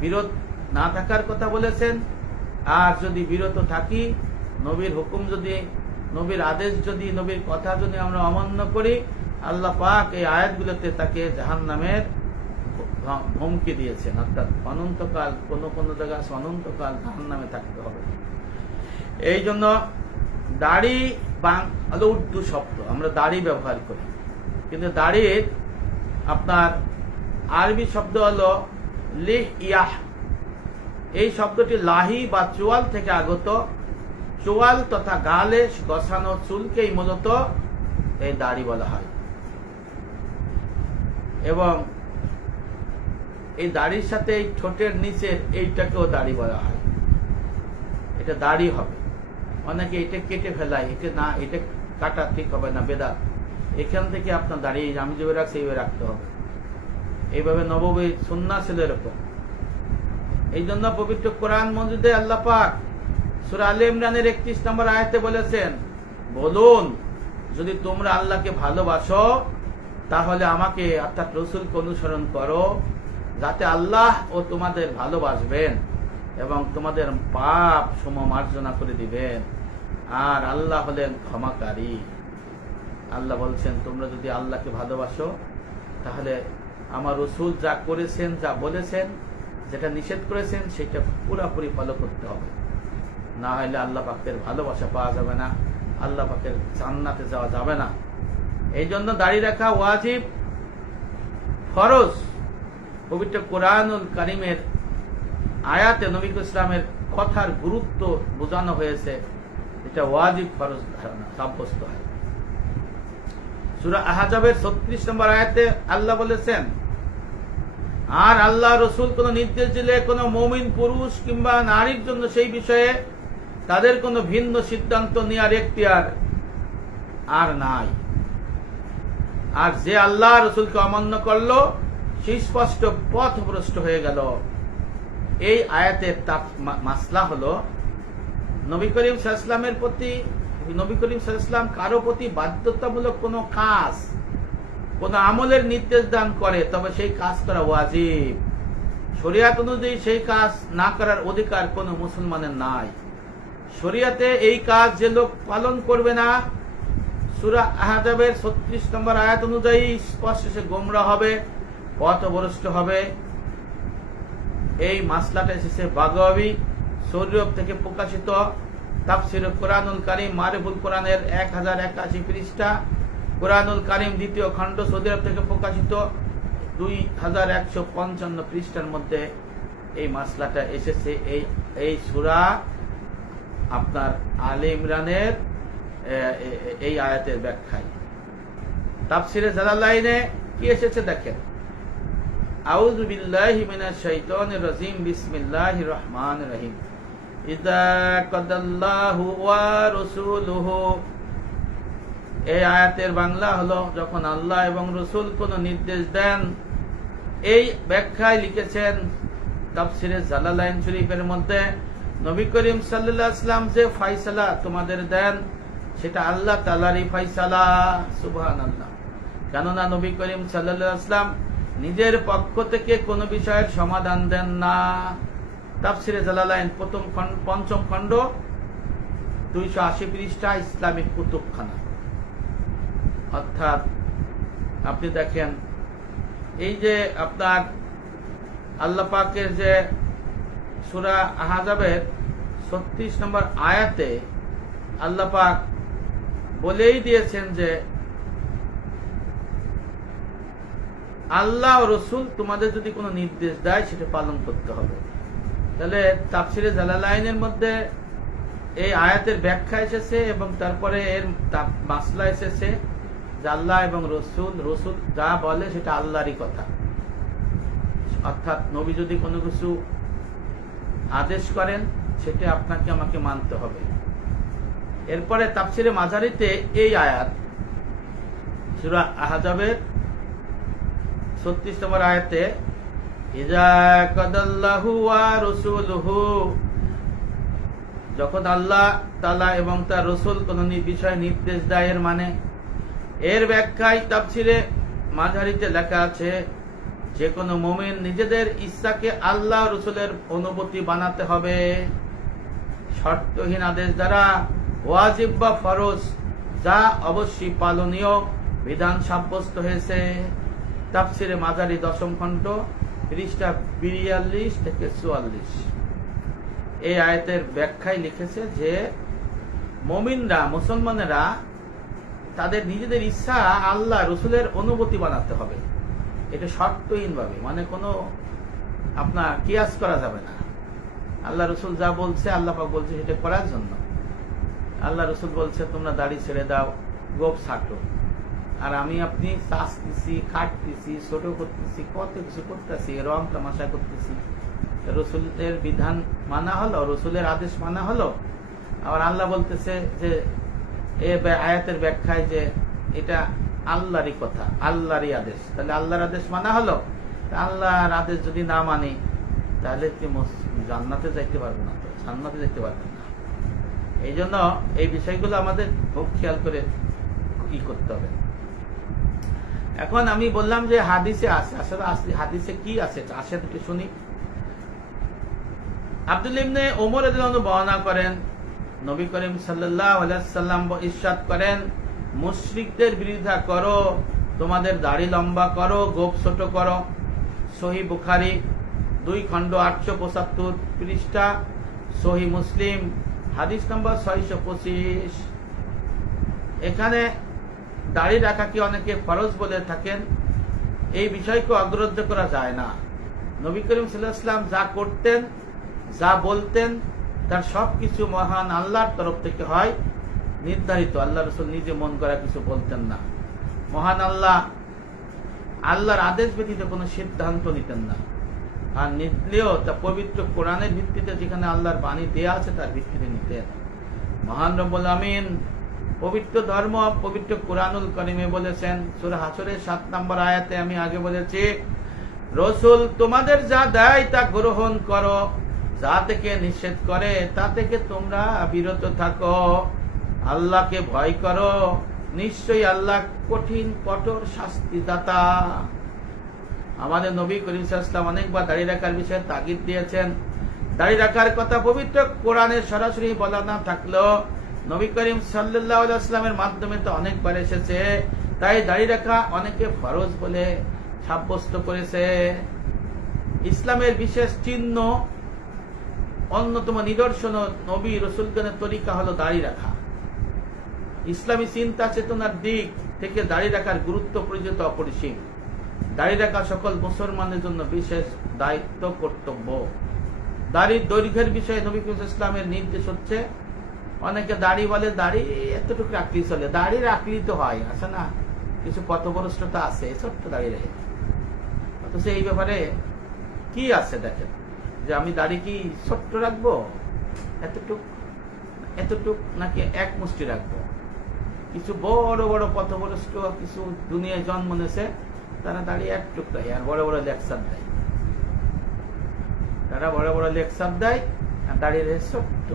বিরত না থাকার কথা বলেছেন। আর যদি বিরত থাকি, নবীর হুকুম যদি, নবীর আদেশ যদি, নবীর কথা যদি আমরা অমান্য করি, আল্লাহ পাক এই আয়াতগুলোতে তাকে জাহান্নামের হুমকি দিয়েছেন। অর্থাৎ অনন্তকাল, কোন কোন জায়গায় অনন্তকাল জাহান্নামে থাকতে হবে। এই জন্য দাড়ি হলো উর্দু শব্দ, আমরা দাড়ি ব্যবহার করি, কিন্তু দাড়ির আপনার আরবি শব্দ হলো লিহইয়াহ। এই শব্দটি লাহি বা চোয়াল থেকে আগত। চোয়াল তথা গালে গছানো চুলকেই মূলত এই দাড়ি বলা হয়। এবং এই দাড়ির সাথে এই ঠোঁটের নিচের এইটাকেও দাড়ি বলা হয়। এটা দাড়ি হবে। অনেকে এটা কেটে ফেলায়, এটা না, এটা কাটা ঠিক হবে না, বেদাত। এখান থেকে আপনার দাড়ি আমি যেভাবে রাখছি এইভাবে রাখতে হবে। এইভাবে নববী সুন্নাহ ছিল এরকম। এই জন্য পবিত্র কোরআন মজিদে আল্লাহ পাক সূরা আলে ইমরানের 31 নম্বর আয়াতে বলেছেন, বলুন যদি তোমরা আল্লাহকে ভালোবাসো তাহলে আমাকে অর্থাৎ রাসূলকে অনুসরণ করো, যাতে আল্লাহ ও তোমাদের ভালোবাসবেন এবং তোমাদের পাপ সমমার্জনা করে দিবেন। আর আল্লাহ হলেন ক্ষমাকারী। আল্লাহ বলছেন, তোমরা যদি আল্লাহকে ভালোবাসো তাহলে আমার রাসূল যা করেছেন, যা বলেছেন, যেটা নিষেধ করেছেন সেটা পুরোপুরি ফলো করতে হবে। না হলে আল্লাহ পাকের ভালোবাসা পাওয়া যাবে না, আল্লাহ পাকের জান্নাতে যাওয়া যাবে না। এই জন্য দাড়ি রাখা ওয়াজিব, ফরজ। পবিত্র কোরআনুল কারীমের আয়াতে নবী ইসলামের কথার গুরুত্ব বোঝানো হয়েছে, এটা ওয়াজিব ফরজ ধারণা সাব্যস্ত হয়। সূরা আহজাবের 36 নম্বর আয়াতে আল্লাহ বলেছেন, আর আল্লাহ রাসূল কোন নির্দেশ দিলে কোন মুমিন পুরুষ কিংবা নারীর জন্য সেই বিষয়ে তাদের কোনো ভিন্ন সিদ্ধান্ত নেওয়ার এখতিয়ার আর নাই। আর যে আল্লাহ রাসূলকে অমান্য করলো সে স্পষ্ট পথভ্রষ্ট হয়ে গেল। এই আয়াতের মাসলা হলো, নবী করিম সাল্লাল্লাহু আলাইহি ওয়াসাল্লামের প্রতি, নবী করিম সাল্লাল্লাহু আলাইহি ওয়াসাল্লাম কারো প্রতি বাধ্যতামূলক কোনো কাজ, কোন আমলের নির্দেশ দান করে, তবে সেই কাজ করা ওয়াজিব। শরিয়াত অনুযায়ী সেই কাজ না করার অধিকার কোনো মুসলমানের নাই। শরিয়াতে এই কাজ যে লোক পালন করবে না, সূরা আহজাবের 36 নম্বর আয়াত অনুযায়ী স্পষ্ট সে গোমরাহ হবে, পথভ্রষ্ট হবে। এই মাসলাটা এসেছে বাগাবী শরীয়ত থেকে প্রকাশিত তাফসীর কোরআনুল কারীম মারিফুল কোরআনের 1081 পৃষ্ঠা, কোরআনুল কারীম দ্বিতীয় খণ্ড সৌদি আরব থেকে প্রকাশিত 2155 পৃষ্ঠার মধ্যে এই মাসলাটা এসেছে। এই সূরা আপনার আলে ইমরানের এই আয়াতের ব্যাখ্যায়। তাফসীরে জালালাইনে কি এসেছে দেখেন, আউযু বিল্লাহি মিনাশ শাইতানির রাজিম, বিসমিল্লাহির রহমানির রহিম। ইযা কাদাল্লাহু ওয়া রাসূলুহু, এই আয়াতের বাংলা হলো, যখন আল্লাহ এবং রাসূল কোন নির্দেশ দেন। এই ব্যাখ্যায় লিখেছেন, তাফসিরে জালালাইন শরীফের মধ্যে নবী করিম সাল্লাল্লাহু আলাইহি ওয়াসাল্লাম যে ফয়সালা তোমাদের দেন সেটা আল্লাহ তাআলারই ফয়সালা। সুবহানাল্লাহ। কেননা নবী করিম সাল্লাল্লাহু আলাইহি ওয়াসাল্লাম নিজের পক্ষ থেকে কোনো বিষয়ের সমাধান দেন না। তাফসিরে জালালাইন পঞ্চম খণ্ড 280 পৃষ্ঠা, ইসলামিক কুতুবখানা। অর্থাৎ আপনি দেখেন এই যে আপনার আল্লাহ পাকের যে সূরা আহজাবের 36 নম্বর আয়াতে আল্লাহ পাক বলেই দিয়েছেন যে আল্লাহ ও রসুল তোমাদের যদি কোনো নির্দেশ দেয় সেটা পালন করতে হবে। তাহলে তাফসিরে জালালাইনের মধ্যে এই আয়াতের ব্যাখ্যা এসেছে এবং তারপরে এর মাসলা এসেছে যে আল্লাহ এবং রসুল যা বলে সেটা আল্লাহরই কথা। অর্থাৎ নবী যদি কোনো কিছু আদেশ করেন সেটা আপনাকে আমাকে মানতে হবে। এরপরে তাফসিরে মাঝারিতে এই আয়াত সূরা আহজাবের 36 নম্বর আয়াতে ইজা কাদাল্লাহু ওয়া রাসূলুহু, যখন আল্লাহ তাআলা এবং তার রাসূল কোন বিষয় নির্দেশ দেয় এর মানে এর ব্যাখ্যায় তাফসিরে মাঝারিতে লেখা আছে যে কোনো মুমিন নিজেদের ইচ্ছাকে আল্লাহ রাসূলের অনুমতি বানাতে হবে। শর্তহীন আদেশ দ্বারা ওয়াজিব বা ফরজ যা অবশ্যই পালনীয় বিধান সাব্যস্ত হয়েছে। তাফসিরে মাঝারি 10ম খণ্ড পৃষ্ঠা 42 থেকে 44 এই আয়াতের ব্যাখ্যায় লিখেছে যে মুমিনরা মুসলমানেরা তাদের নিজেদের ইচ্ছা আল্লাহ রসুলের অনুমতি বানাতে হবে। এটা শর্তহীন ভাবে, মানে কোনো আপনার কিয়াস করা যাবে না। আল্লাহ রসুল যা বলছে আল্লাহ পাক বলছে সেটা করার জন্য। আল্লাহ রসুল বলছে তোমরা দাড়ি ছেড়ে দাও, গোপ ছাটো, আর আমি আপনি চাষতেছি, খাটতেছি, ছোট করতেছি, কত কিছু করতেছি, রং তামাশা করতেছি। রসুলের বিধান মানা হলো, রসুলের আদেশ মানা হলো। আবার আল্লাহ বলতেছে যে আয়াতের ব্যাখ্যায় যে এটা আল্লাহরই কথা, আল্লাহরই আদেশ। তাহলে আল্লাহর আদেশ মানা হলো। আল্লাহর আদেশ যদি না মানি তাহলে জান্নাতে যাইতে পারবো না, জান্নাতে যেতে পারবো না। এই জন্য এই বিষয়গুলো আমাদের খুব খেয়াল করে করতে হবে। এখন আমি বললাম যে হাদিসে আছে, আসলে হাদিসে কি আছে আসেন একটু শুনি। আব্দুল্লাহ ইবনে ওমর রাদিয়াল্লাহু আনহু বর্ণনা করেন নবী করিম সাল্লাল্লাহু আলাইহি ওয়াসাল্লাম ইরশাদ করেন, মুশরিকদের বিরোধিতা করো, তোমাদের দাড়ি লম্বা করো, গোপ ছোট করো। সহিহ বুখারী 2 খণ্ড 875 পৃষ্ঠা, সহিহ মুসলিম হাদিস নম্বর 625। এখানে দাড়ি রাখা কি অনেকে ফরজ বলে থাকেন, এই বিষয়কে অগ্রাহ্য করা যায় না। নবী করিম সাল্লাল্লাহু আলাইহি ওয়াসাল্লাম যা করতেন, যা বলতেন, তার সবকিছু মহান আল্লাহর তরফ থেকে হয়, নির্ধারিত। আল্লাহ রাসূল নিজে মন করা কিছু বলতেন না। মহান আল্লাহর আদেশ ব্যতীত কোনো সিদ্ধান্ত নিতেন না, আর নিলেও তা পবিত্র কোরআনের ভিত্তিতে, যেখানে আল্লাহর বাণী দেয়া আছে তার ভিত্তিতে নিতেন। মহান রব্বুল আমিন পবিত্র ধর্ম পবিত্র কোরআনুল কারীমে বলেছেন সূরা হাশরের 7 নম্বর আয়াতে, আমি আগে বলেছি, রাসূল তোমাদের যা দেয় তা গ্রহণ করো, যা থেকে নিষেধ করে তা থেকে তোমরা বিরত থাকো, আল্লাহকে ভয় করো, নিশ্চয়ই আল্লাহ কঠিন কঠোর শাস্তিদাতা। আমাদের নবী করিম সাল্লাল্লাহু আলাইহি ওয়াসাল্লাম অনেকবার দাড়ি রাখার বিষয়ে তাগিদ দিয়েছেন। দাড়ি রাখার কথা পবিত্র কোরআনে সরাসরি বলা না থাকলেও নবী করিম সাল্লাল্লাহু আলাইহি ওয়াসাল্লামের মাধ্যমে তো অনেকবার এসেছে। তাই দাড়ি রাখা অনেকে ফরজ বলে সাব্যস্ত করেছে। ইসলামের বিশেষ চিহ্ন, অন্যতম নিদর্শন নবী রাসূলগণের তরিকা হলো দাড়ি রাখা। ইসলামী চিন্তা চেতনার দিক থেকে দাড়ি রাখার গুরুত্ব পরিচিত অপরিসীম। দাড়ি রাখা সকল মুসলমানের জন্য বিশেষ দায়িত্ব, কর্তব্য। দাড়ির দৈর্ঘ্যের বিষয়ে নবী করিম সাল্লাল্লাহু আলাইহি ওয়াসাল্লামের নির্দেশ হচ্ছে, অনেকে দাড়ি বলে দাড়ি এতটুকু রাখলেই চলে, দাড়ি রাখলেই তো হয়, আছে না, কিছু পথভ্রষ্টতা আছে, ছোট্ট দাড়ি রেখে। অথচ এই ব্যাপারে কি আছে দেখেন, যে আমি দাড়ি কি ছোট্ট রাখবো, এতটুক নাকি এক মুষ্টি রাখবো। কিছু বড় বড় পথভ্রষ্ট কিছু দুনিয়ায় জন্ম নিয়েছে, তারা দাঁড়িয়ে এক টুকরা আর বড় বড় লেকচার দেয়। তারা বড় বড় লেকচার দেয় আর দাড়ি রয়ে ছোট্ট।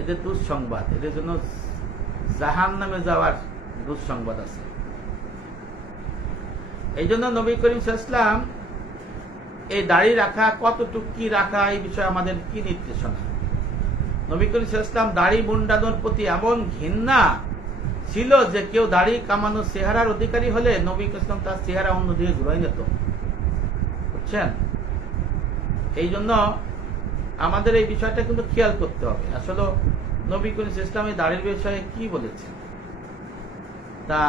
এদের দুঃসংবাদ, এদের জন্য জাহান্নামে যাওয়ার দুঃসংবাদ আছে। এই জন্য নবী করিম সাল্লাল্লাহু আলাইহি ওয়াসাল্লাম এই দাড়ি রাখা, কতটুকু কি রাখা, এই বিষয়ে আমাদের কি নির্দেশনা। নবী করিম সাল্লাল্লাহু আলাইহি ওয়াসাল্লাম দাড়ি মুন্ডানোর প্রতি এমন ঘৃণা ছিল যে কেউ দাড়ি কামানো চেহারার অধিকারী হলে নবী করিম সাল্লাল্লাহু আলাইহি ওয়াসাল্লাম তার চেহারা অন্যদিকে ঘুরাই নিত, বুঝছেন। এই জন্য আমাদের এই বিষয়টা কিন্তু খেয়াল করতে হবে। আসলে নবী করিম সাল্লাল্লাহু আলাইহি ওয়াসাল্লাম এই দাড়ির বিষয়ে কি বলেছেন, তা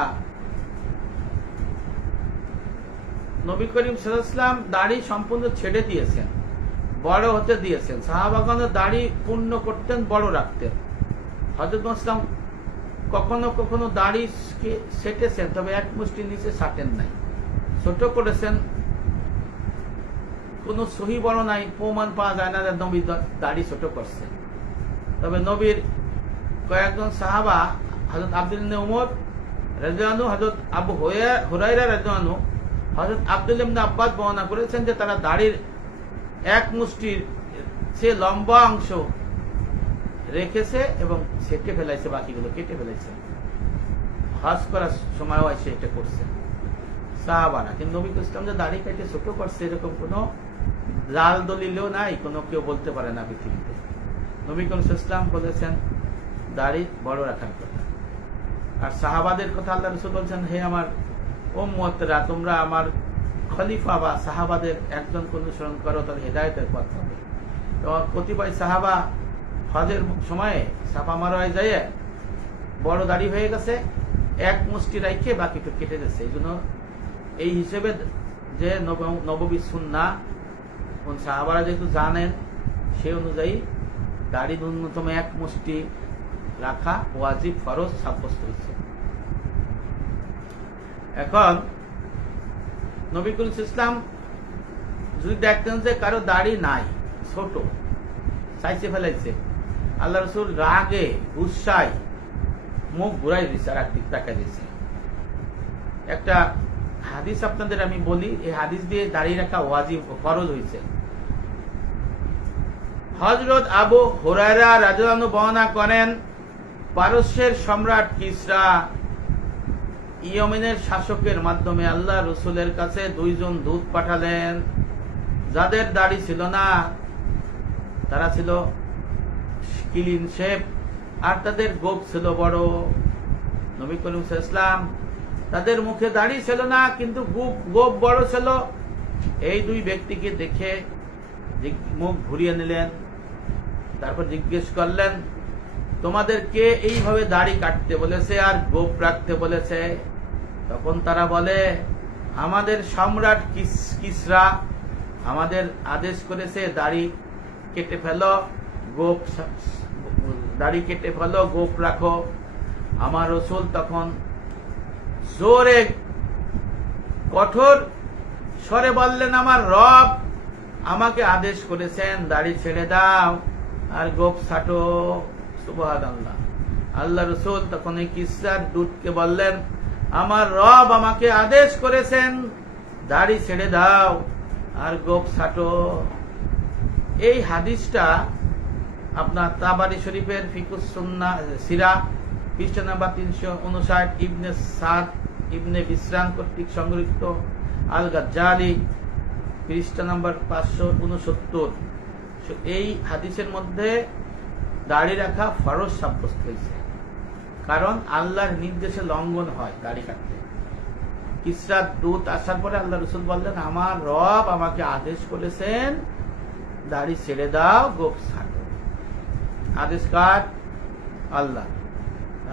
নবী করিম সাল্লাল্লাহু আলাইহি ওয়াসাল্লাম দাড়ি সম্পূর্ণ ছেড়ে দিয়েছেন, বড় হতে দিয়েছেন। সাহাবাগণ দাড়ি পূর্ণ করতেন, বড় রাখতেন। হযরত মুসলিম কখনো কখনো দাড়ি সেটেছেন, তবে এক মুষ্টির নিচে সাটেন নাই, ছোট করেছেন। কোন সহি বর্ণনায় প্রমাণ পাওয়া যায় না যে নবী দাড়ি ছোট করছেন। তবে নবীর কয়েকজন সাহাবা, হযরত আব্দুল্লাহ ইবনে উমর রাদিয়াল্লাহু আনহু, হযরত আবু হুরায়রা রাদিয়াল্লাহু আনহু, হযরত আব্দুল্লাহ ইবনে আব্বাস বর্ণনা করেছেন যে তারা দাড়ির এক মুষ্টির সে লম্বা অংশ রেখেছে এবং সেটে ফেলাইছে, বাকিগুলো কেটে ফেলাইছে। হজ করার সময়ও এসে এটা করছে সাহাবারা। কিন্তু নবী ইসলাম যে দাড়ি কেটে ছোট করছে এরকম কোনো লাল দলিলও নাই, কোনো কেউ বলতে পারে না পৃথিবীতে। নবী ইসলাম বলেছেন দাড়ি বড় রাখার কথা। আর সাহাবাদের কথা আল্লাহ রাসূল বলছেন, হে আমার উম্মতরা, তোমরা আমার খলিফা বা সাহাবাদের একজনকে অনুসরণ করো, তার হেদায়েতের পথ হবে। তো কতিপয় সাহাবা হজের সময়ে সাফা মারোয়ায় যাইয়ে বড় দাড়ি হয়ে গেছে, এক মুষ্টি রাইখে বাকিটা কেটে গেছে। এই জন্য এই হিসেবে যে নববী সুন্নাহ কোন সাহাবারা যেহেতু জানেন, সেই অনুযায়ী দাড়ি ন্যূনতম এক মুষ্টি রাখা ওয়াজিব, ফরজ সাব্যস্ত হয়েছে। এখন নবী করিম সাল্লাল্লাহু আলাইহি ওয়াসাল্লাম যদি দেখতেন যে কারো দাড়ি নাই, ছোট, চাইছে ফেলাইছে, আল্লাহ রাসূল রাগে গুসায় মুখ ঘুরাই দিয়েছে, আর একদিক তাকাই দিয়েছে। একটা হাদিস আপনাদের আমি বলি, এই হাদিস দিয়ে দাঁড়িয়ে রাখা ওয়াজিব ও ফরজ হয়েছে। হযরত আবু হুরায়রা রাদিয়াল্লাহু আনহু বর্ণনা করেন, পারস্যের সম্রাট কিসরা ইয়েমেনের শাসকের মাধ্যমে আল্লাহ রসুলের কাছে দুইজন দূত পাঠালেন, যাদের দাড়ি ছিল না, তারা ছিল ক্লিন শেভ, আর তাদের গোঁফ ছিল বড়। নবী করিম সাল্লাল্লাহু আলাইহি ওয়াসাল্লাম, তাদের মুখে দাড়ি ছিল না কিন্তু গোঁফ বড় ছিল। এই দুই ব্যক্তিকে দেখে মুখ ঘুরিয়ে নিলেন, তারপর জিজ্ঞেস করলেন, তোমাদের কে এইভাবে দাড়ি কাটতে বলেছে আর গোঁফ রাখতে বলেছে? তখন তারা বলে, আমাদের সম্রাট কিসরা আমাদের আদেশ করেছে দাড়ি কেটে ফেলো, দাড়ি কেটে ফেলো, গোঁফ রাখো। আমার রাসূল তখন জোরে কঠোর স্বরে বললেন, আমার রব আমাকে আদেশ করেছেন দাড়ি ছেড়ে দাও আর গোঁফ ছাটো। সুবহানাল্লাহ। আল্লাহ রাসূল তখন এই কিসরার দূতকে বললেন, আমার রব আমাকে আদেশ করেছেন দাড়ি ছেড়ে দাও আর গোঁফ ছাটো। এই হাদিসটা আপনার তাবারি শরীফের ফিকুস সুন্নাহ সিরা পৃষ্ঠা নাম্বার 359, ইবনে সাদ ইবনে বিসরান কর্তৃক সংগৃহীত, আল গাজ্জালি পৃষ্ঠা নাম্বার 569। এই হাদিসের মধ্যে দাড়ি রাখা ফরজ সাব্যস্ত হয়েছে, কারণ আল্লাহর নির্দেশে লঙ্ঘন হয় দাড়ি কাটতে। কিসরার দূত আসার পরে আল্লাহ রাসূল বললেন, আমার রব আমাকে আদেশ করেছেন দাড়ি ছেড়ে দাও, গোঁফ ছাটো। আদেশ কার? আল্লাহ।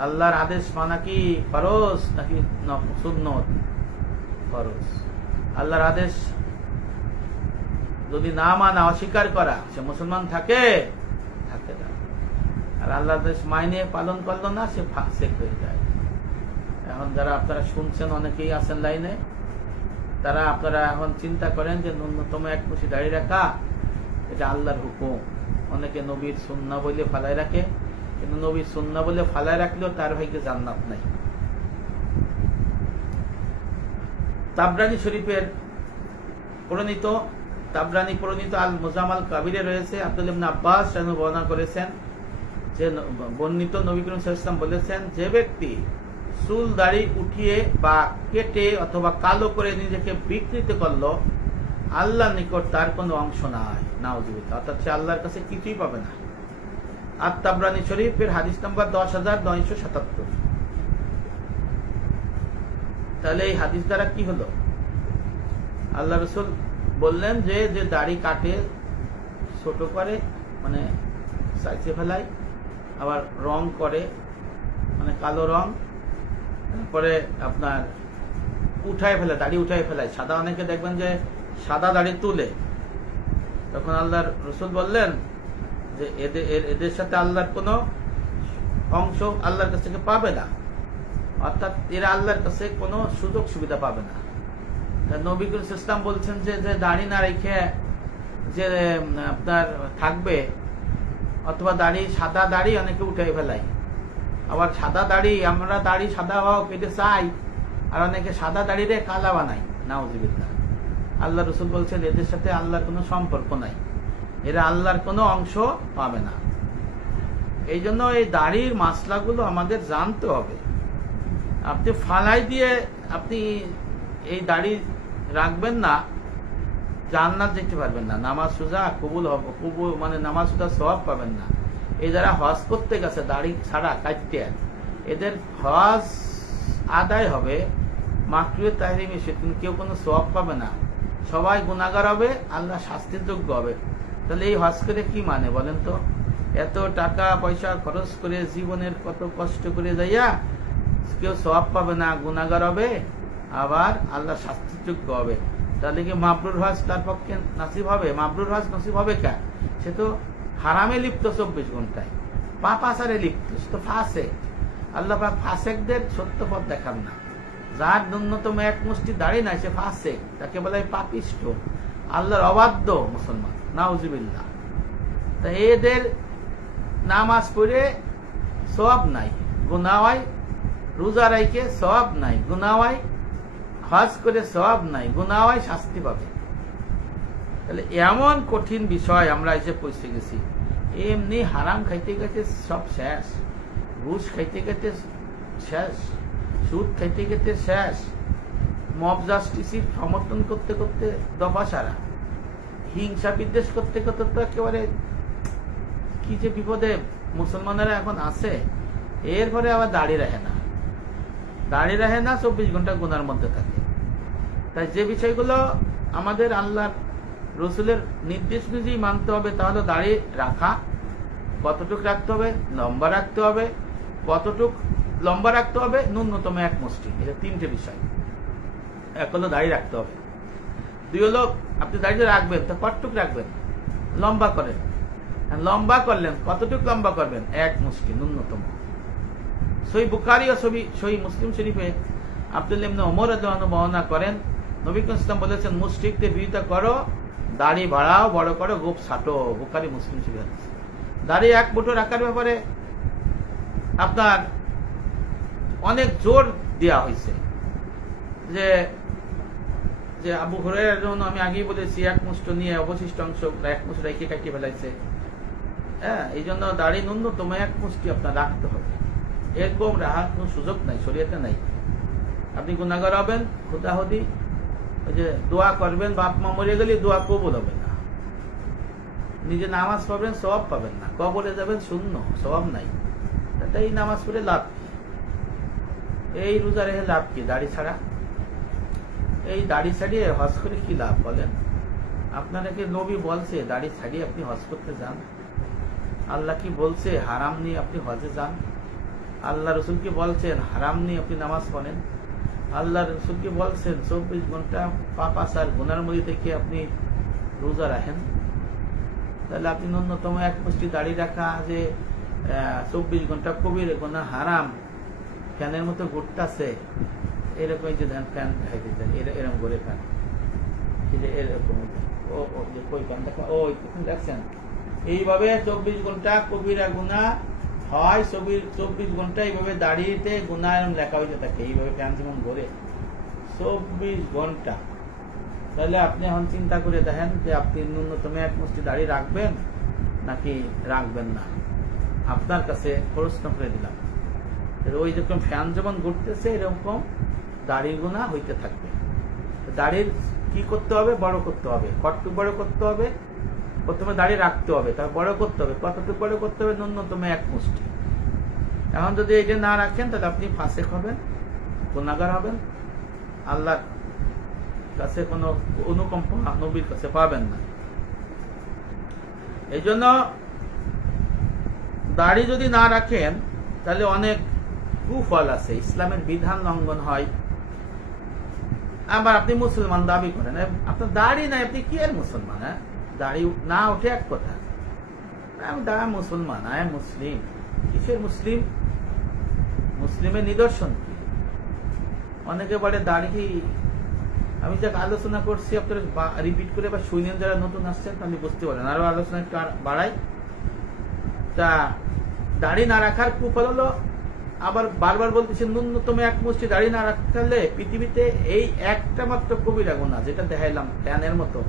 আল্লাহর আদেশ মানা কি ফরজ নাকি সুন্নত? ফরজ। আল্লাহর আদেশ যদি না মানা, অস্বীকার করা, সে মুসলমান থাকে না। আর আল্লাহর আদেশ মাইনে পালন করলো না, সে ফাসিক হয়ে যায়। এখন যারা আপনারা শুনছেন, অনেকেই আছেন লাইনে, তারা আপনারা এখন চিন্তা করেন যে ন্যূনতম এক মুঠি দাড়ি রাখা এটা আল্লাহর হুকুম। অনেকে নবীর সুন্নাহ বলে ফালায় রাখে, কিন্তু নবীর সুন্নাহ বলে ফালায় রাখলেও তার ভাগ্যে জান্নাত নাই। তাবরানী শরীফের প্রণীত তাবরানী প্রণীত আল মুজামাল কাবিরে রয়েছে, আব্দুল্লাহ ইবনে আব্বাস বর্ণনা করেছেন যে বর্ণিত নবী করিম সাল্লাল্লাহু আলাইহি ওয়াসাল্লাম বলেছেন, যে ব্যক্তি চুল দাড়ি উঠিয়ে বা কেটে অথবা কালো করে নিজেকে বিকৃত করলো, আল্লাহর নিকট তার কোনো অংশ নাই, নাউযুবিল্লাহ, অর্থাৎ সে আল্লাহর কাছে কিছুই পাবে না। আর তাবরানী শরীফের হাদিস নাম্বার 10,977। তাহলে এই হাদিস দ্বারা কি হলো? আল্লাহ রাসূল বললেন যে যে দাড়ি কাটে, ছোট করে, মানে সাইজে ফেলায়, আবার রং করে, মানে কালো রং, তারপরে আপনার উঠায় ফেলে, দাড়ি উঠায় ফেলায়। সাদা অনেকে দেখবেন যে সাদা দাড়ি তুলে, তখন আল্লাহর রাসূল বললেন যে এদের সাথে আল্লাহর কোনো অংশ আল্লাহর কাছ থেকে পাবে না, অর্থাৎ এরা আল্লাহর কাছে কোনো সুযোগ সুবিধা পাবে না। নবী করিম সাল্লাল্লাহু আলাইহি ওয়াসাল্লাম বলছেন যে যে দাড়ি না রেখে যে আপনার থাকবে, অথবা দাড়ি, সাদা দাড়ি অনেকে উঠে ফেলাই, আবার সাদা দাড়ি, আমরা দাড়ি সাদা হোক এটা চাই, আর অনেকে সাদা দাড়ি রে কালা বানাই, নাউযুবিল্লাহ। আল্লাহ রাসূল বলছেন এদের সাথে আল্লাহর কোনো সম্পর্ক নাই, এরা আল্লাহর কোনো অংশ পাবে না। এই জন্য এই দাড়ির মাসলাগুলো আমাদের জানতে হবে। আপনি ফালাই দিয়ে আপনি এই দাড়ি রাখবেন না, জান্নাত যেতে পারবেন না, নামাজ রোজা কবুল হবে, কবুল মানে নামাজ রোজা সওয়াব পাবেন না। এই যারা হজ করতে গেছে দাড়ি ছাড়া কাটতে, এদের হজ আদায় হবে মাকরুহে তাহরিমে, কিন্তু কেউ কোনো সওয়াব পাবে না, সবাই গুনাহগার হবে, আল্লাহ শাস্তির যোগ্য হবে। তাহলে এই হজ করে কি মানে বলেন তো? এত টাকা পয়সা খরচ করে জীবনের কত কষ্ট করে যাইয়া কেউ সওয়াব পাবে না, গুনাহগার হবে, আবার আল্লাহ শাস্তির যোগ্য হবে। তাহলে কি মাবরুর হজ তার পক্ষে নসিব হবে? মাবরুর হজ নসিব হবে কেন? সে তো হারামে লিপ্ত 24 ঘন্টায়, পাপ আচারে লিপ্ত, সে তো ফাসেক। আল্লাহ পাক ফাসেকদের সত্য পথ দেখান না। যার ন্যূনতম এক মুষ্টি দাড়ি নাই সে ফাসেক, তাকে বলে পাপিষ্ট, আল্লাহর অবাধ্য মুসলমান, নাউযুবিল্লাহ। তা এদের নামাজ পড়ে সওয়াব নাই, গুনাহ হয়, রোজা রাইখে সওয়াব নাই, গুনাহ হয়, হজ করে সওয়াব নাই, গুনাহ হয়, শাস্তি পাবে। তাহলে এমন কঠিন বিষয় আমরা এসে পৌঁছে গেছি। এমনি হারাম খাইতে খাইতে সব শেষ, ঘুষ খাইতে খাইতে শেষ, সুদ খাইতে খাইতে শেষ, মব জাস্টিসের সমর্থন করতে করতে দফা সারা, হিংসা বিদ্বেষ করতে করতে তো একেবারে কি যে বিপদে মুসলমানেরা এখন আছে। এরপরে আবার দাড়ি রাখে না, দাড়ি রাখে না, 24 ঘন্টা গুনার মধ্যে থাকে। তাই যে বিষয়গুলো আমাদের আল্লাহ রসুলের নির্দেশ অনুযায়ী মানতে হবে, তাহলে দাড়ি রাখা, কতটুক রাখতে হবে, লম্বা রাখতে হবে, কতটুক লম্বা রাখতে হবে, ন্যূনতম এক মুষ্টি, এটা 3টে বিষয়। এক হলো দাড়ি রাখতে হবে, 2 হলো আপনি দাড়িটা রাখবেন তা কতটুক রাখবেন, লম্বা করেন, লম্বা করলেন কতটুক লম্বা করবেন, এক মুষ্টি ন্যূনতম। সহিহ বুখারী ও সহিহ মুসলিম শরীফে আব্দুল্লাহ ইবনে ওমর রাদিয়াল্লাহু আনহু বর্ণনা করেন, নবী করিম সাল্লাল্লাহু আলাইহি ওয়াসাল্লাম বলেছেন, মুশরিকদের বিরোধিতা করো, দাড়ি বাড়াও, বড় করো, গোঁফ ছাটো। বুখারী মুসলিম শরীফ। দাড়ি এক মুঠো রাখার ব্যাপারে আপনার অনেক জোর দেওয়া হয়েছে, যে যে আবু হুরায়রার জন্য আমি আগেই বলেছি, এক মুষ্ট নিয়ে অবশিষ্ট অংশ এক মুষ্ট রেখে কাটিয়ে ফেলাইছে। হ্যাঁ, এই জন্য দাড়ি ন্যূনতম এক মুষ্টি আপনার রাখতে হবে, এরকম রাখার কোন সুযোগ নাই, শরীয়তে নাই। আপনি গুনাহগার হবেন, খুদাহুদি ওই যে দোয়া করবেন, বাপ মা মরে গেলে দোয়া কবুল হবে না, নিজে নামাজ পড়বেন সওয়াব পাবেন না, কবরে যাবেন শূন্য, সওয়াব নাই। তাই নামাজ পড়ে লাভ কি? এই রোজা রেখে লাভ কি? দাড়ি ছাড়া, এই দাড়ি ছাড়িয়ে হজ করে কি লাভ বলেন? আপনারা কি নবী বলছে দাড়ি ছাড়িয়ে আপনি হজ করতে যান? আল্লাহ কি বলছে হারাম নিয়ে আপনি হজে যান? আল্লাহ রসুল কি বলছেন হারাম নিয়ে আপনি নামাজ পড়েন? আল্লাহ রসুল কি বলছেন 24 ঘন্টা পাপ আচার গুনার মধ্যে থেকে আপনি রোজা রাখেন? তাহলে আপনি ন্যূনতম এক মুষ্টি দাড়ি রাখা, যে 24 ঘন্টা কবিরে গুনাহ হারাম, ফ্যানের মতো ঘুরতেছে, এরকম যে ধান ফ্যান খাইতে দেন, এরকম করে ফ্যান, এরকম কই ফ্যান দেখা, ও দেখছেন, এইভাবে 24 ঘন্টা কবিরা গুনাহ হয়, 24 ঘন্টা এইভাবে দাঁড়িয়েতে গুনাহ এরকম লেখা হইতে থাকে, এইভাবে ফ্যান যেমন ঘুরে 24 ঘন্টা, তাহলে আপনি এখন চিন্তা করে দেখেন যে আপনি ন্যূনতম এক মুষ্টি দাড়ি রাখবেন নাকি রাখবেন না। আপনার কাছে প্রশ্ন করে দিলাম। ওই যখন ফ্যান যেমন ঘুরতেছে এরকম দাড়ি গুণা হইতে থাকবে। দাড়ির কি করতে হবে? বড় করতে হবে। কতটুকু বড় করতে হবে? প্রথমে দাড়ি রাখতে হবে, তারপর বড় করতে হবে। কতটুকু বড় করতে হবে? ন্যূনতম এক মুষ্টি। এখন যদি এটা না রাখেন তাহলে আপনি ফাসেক হবেন, গুনাহগার হবেন, আল্লাহর কাছে কোনো অনুকম্পা নবীর কাছে পাবেন না। এই জন্য দাড়ি যদি না রাখেন তাহলে অনেক কুফল আছে, ইসলামের বিধান লঙ্ঘন হয়। আবার আপনি মুসলমান দাবি করেন, আপনার দাড়ি নাই, আপনি কি আর মুসলমান? হ্যাঁ, দাড়ি না ওঠে এক কথা, আমি দাঁড়া মুসলমান, আয় মুসলিম। কিসের মুসলিম? মুসলিমের নিদর্শন কি? অনেকে বলে দাড়ি, আমি যাকে আলোচনা করছি আপনারা রিপিট করে বা শুনেন, যারা নতুন আসছেন আমি বুঝতে পারেন, আরো আলোচনা একটু বাড়াই। তা দাড়ি না রাখার কুফল হলো, আবার বারবার বলতেছে ন্যূনতম এক মুষ্টি দাড়ি না রাখতে হলে পৃথিবীতে এই একটা মাত্র কবিরা গুনাহ, যেটা দেখাইলাম প্যানের মতো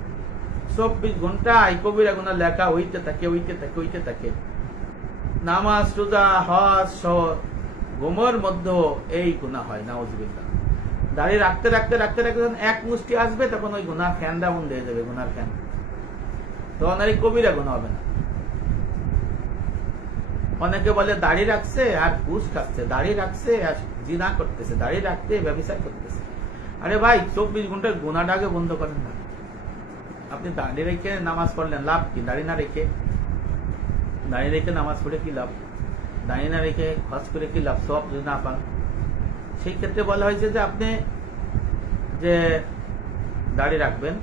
24 ঘন্টা এই কবিরা গুনাহ লেখা হইতে থাকে, হইতে থাকে, হইতে থাকে। নামাজ, রোজা, হজ সহ ঘুমের মধ্যে এই গুনাহ হয়, নাউজুবিল্লাহ। দাড়ি রাখতে রাখতে রাখতে রাখতে যখন এক মুষ্টি আসবে তখন ওই গুনাহ ফ্যানটা বন্ধ হয়ে যাবে, গুনার ফ্যান, তখন আর এই কবিরা গুনাহ হবে না। অনেকে বলে দাড়ি রাখছে আর ঘুষ খাচ্ছে, দাড়ি রাখছে আর জিনা করতেছে, দাড়ি রাখতে ব্যবসা করতেছে। আরে ভাই, 24 ঘন্টার গুনাহটাকে বন্ধ করেন না। আপনি দাড়ি রেখে নামাজ পড়লেন, লাভ কি? দাড়ি না রেখে, দাড়ি রেখে নামাজ পড়ে কি লাভ? দাড়ি না রেখে হজ করে কি লাভ? সব যদি না পান, সেই ক্ষেত্রে বলা হয়েছে যে আপনি যে দাড়ি রাখবেন,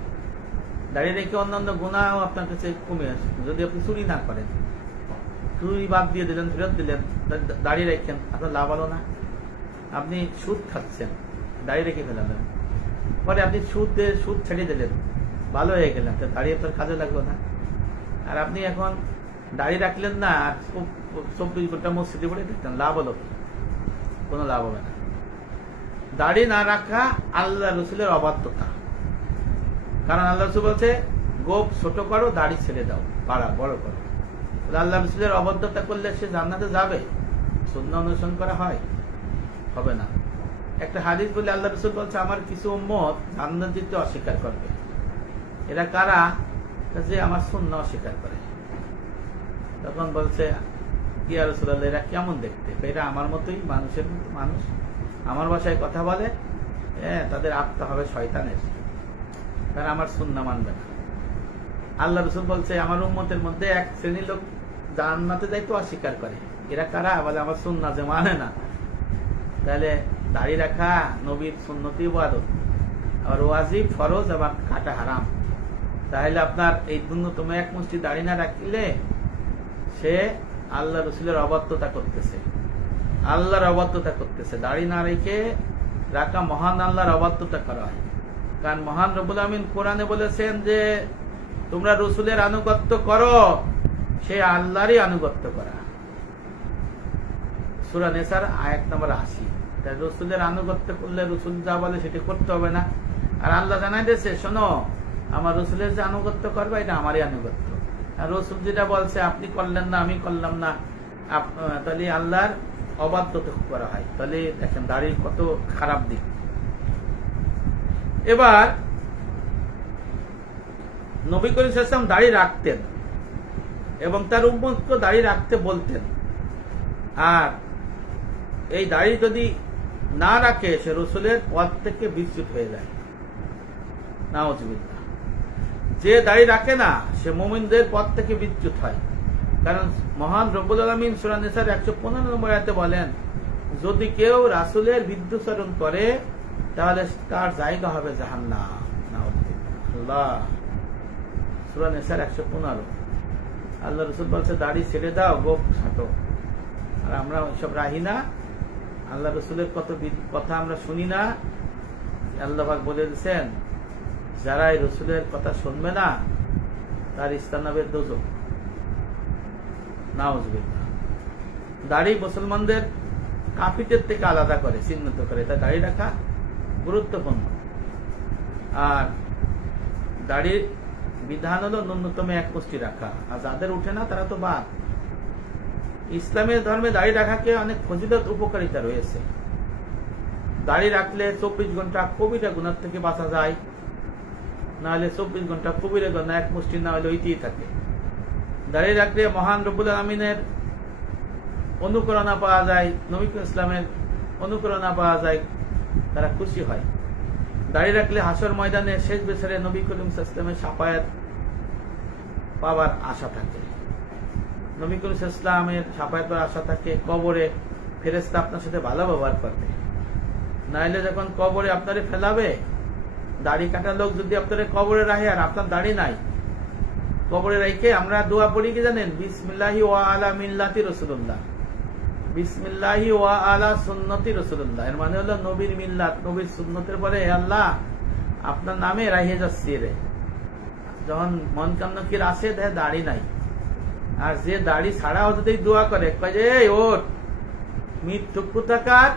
দাড়ি রেখে অন্যান্য গুনাহ আপনার কাছে কমে আসবে। যদি আপনি চুরি না করেন, চুরি বাদ দিয়ে দিলেন, ফেরত দিলেন, দাড়ি রেখেন, আপনার লাভ হলো না। আপনি সুদ খাচ্ছেন, দাড়ি রেখে ফেলালেন, পরে আপনি সুদ ছেড়ে দিলেন, ভালো হয়ে গেলেন, তো দাড়ি আপনার কাজে লাগলো না। আর আপনি এখন দাড়ি রাখলেন না, আর 24 ঘন্টা মসজিদে পড়ে দেখতেন, লাভ হলো? কোনো লাভ হবে না। দাড়ি না রাখা আল্লাহ রসুলের অবাধ্যতা। কারণ আল্লাহ রসুল বলছে গোপ ছোট করো, দাড়ি ছেড়ে দাও, পাড়া বড় করো। আল্লাহ রসুলের অবাধ্যতা করলে সে জান্নাতে যাবে? সুন্নাহ অনুসরণ করা হয়? হবে না। একটা হাদিস বলে আল্লাহ রসুল বলছে আমার কিছু উম্মত জান্নাত যেতে অস্বীকার করবে। এরা কারা? যে আমার সুন্নাহ অস্বীকার করে। তখন বলছে ইয়া রাসূলুল্লাহ, এরা কেমন দেখতে? এরা আমার মতোই, মানুষের মতো মানুষ, আমার ভাষায় কথা বলে, তাদের আত্মা হবে শয়তানের, তারা আমার সুন্নাহ মানবে না। আল্লাহ রসুল বলছে আমার উম্মতের মধ্যে এক শ্রেণীর লোক জান্নাতে যাইতে অস্বীকার করে। এরা কারা? বলে আমার সুন্নাহ যে মানে না। তাহলে দাড়ি রাখা নবীর সুন্নতি ইবাদত, আর ওয়াজিব, ফরজ, আবার কাটা হারাম। তাহলে আপনার এই ন্যূনতম এক মুষ্টি দাড়ি না রাখলে সে আল্লাহ রসুলের অবাধ্যতা করতেছে, আল্লাহর অবাধ্যতা করতেছে। দাড়ি না রেখে রাখা মহান আল্লাহর অবাধ্যতা করা হয়। কারণ মহান রব্বুল আমিন কোরআনে বলেছেন যে তোমরা রসুলের আনুগত্য করো, সে আল্লাহরই আনুগত্য করা। সূরা নিসার আয়াত নম্বর 80। তাই রসুলের আনুগত্য করলে রসুল যা বলে সেটা করতে হবে না। আর আল্লাহ জানাই দিয়েছে, শোনো, আমার রসুলের যে আনুগত্য করবে এটা আমারই আনুগত্য। আর রসুল যেটা বলছে আপনি করলেন না, আমি করলাম না, তাহলে আল্লাহর অবাধ্যতা করা হয়। তাহলে দেখেন দাড়ির কত খারাপ দিক। এবার নবী করিম সাল্লাল্লাহু আলাইহি ওয়াসাল্লাম দাড়ি রাখতেন এবং তার উম্মতকে দাড়ি রাখতে বলতেন। আর এই দাড়ি যদি না রাখে সে রসুলের পথ থেকে বিচ্যুত হয়ে যায়, নাউজুবিল্লাহ। যে দাড়ি রাখে না সে মুমিনদের পথ থেকে বিচ্যুত হয়। কারণ মহান রব্বুল আলামিন সূরা নিসার 115 নম্বর আয়াতে বলেন, যদি কেউ রাসূলের বিদ্রুপাচরণ করে তাহলে তার জায়গা হবে জাহান্নাম। আল্লাহ, সূরা নিসার 115। আল্লাহ রাসূল বলছে দাড়ি ছেড়ে দাও, গোঁফ ছাটো। আর আমরা সব রাহি না, আল্লাহ রসুলের কত কথা আমরা শুনি না। আল্লাহ পাক বলে দিয়েছেন, যারা এই রসুলের কথা শুনবে না তার স্থান হবে দোজখ। নাউজুবিল্লাহ। দাড়ি মুসলমানদের কাফিরদের থেকে আলাদা করে, চিহ্নিত করে। তাই দাড়ি রাখা গুরুত্বপূর্ণ। আর দাড়ির বিধান হলো ন্যূনতম 1 মুষ্টি রাখা, আর যাদের উঠে না তারা তো বাদ। ইসলামের ধর্মে দাড়ি রাখাকে অনেক ফজিলত উপকারিতা রয়েছে। দাড়ি রাখলে 24 ঘন্টা কবিরা গুনাহ থেকে বাঁচা যায়, নাহলে 24 ঘন্টা কবিরা গুনাহ 1 মুষ্টি না হলে ওইতেই থাকে। দাড়ি রাখলে মহান রব্বুল আলামিনের অনুপ্রেরণা পাওয়া যায়, নবী ইসলামের অনুপ্রেরণা পাওয়া যায়, তারা খুশি হয়। দাড়ি রাখলে হাসর ময়দানে শেষ বছরে নবী করিম সাল্লাল্লাহু আলাইহি ওয়াসাল্লামের শাফায়াত পাওয়ার আশা থাকে। নবী করিম সাল্লাল্লাহু আলাইহি ওয়াসাল্লামের শাফায়াত পাওয়ার আশা থাকে। কবরে ফেরেশতা আপনার সাথে ভালো ব্যবহার করবে, নাইলে যখন কবরে আপনারে ফেলাবে, দাড়ি কাটা লোক যদি আপনারে কবরে রাখে আর আপনার দাড়ি নাই, কবরে রেখে আমরা দোয়া পড়ি কি জানেন? বিসমিল্লাহি ওয়া আলা মিল্লাতি রাসূলুল্লাহ, বিসমিল্লাহি ওয়া আলা সুন্নতি রাসূলুল্লাহ। এর মানে হলো নবীর মিল্লাত, নবীর সুন্নতের পরে হে আল্লাহ আপনার নামে রাহিয়ে যাচ্ছি রে। যখন মন কামনা কি আসে দেখে দাড়ি নাই, আর যে দাড়ি ছাড়া হতেই দোয়া করে, কয় যে ওর মৃত্যু কোথাকার,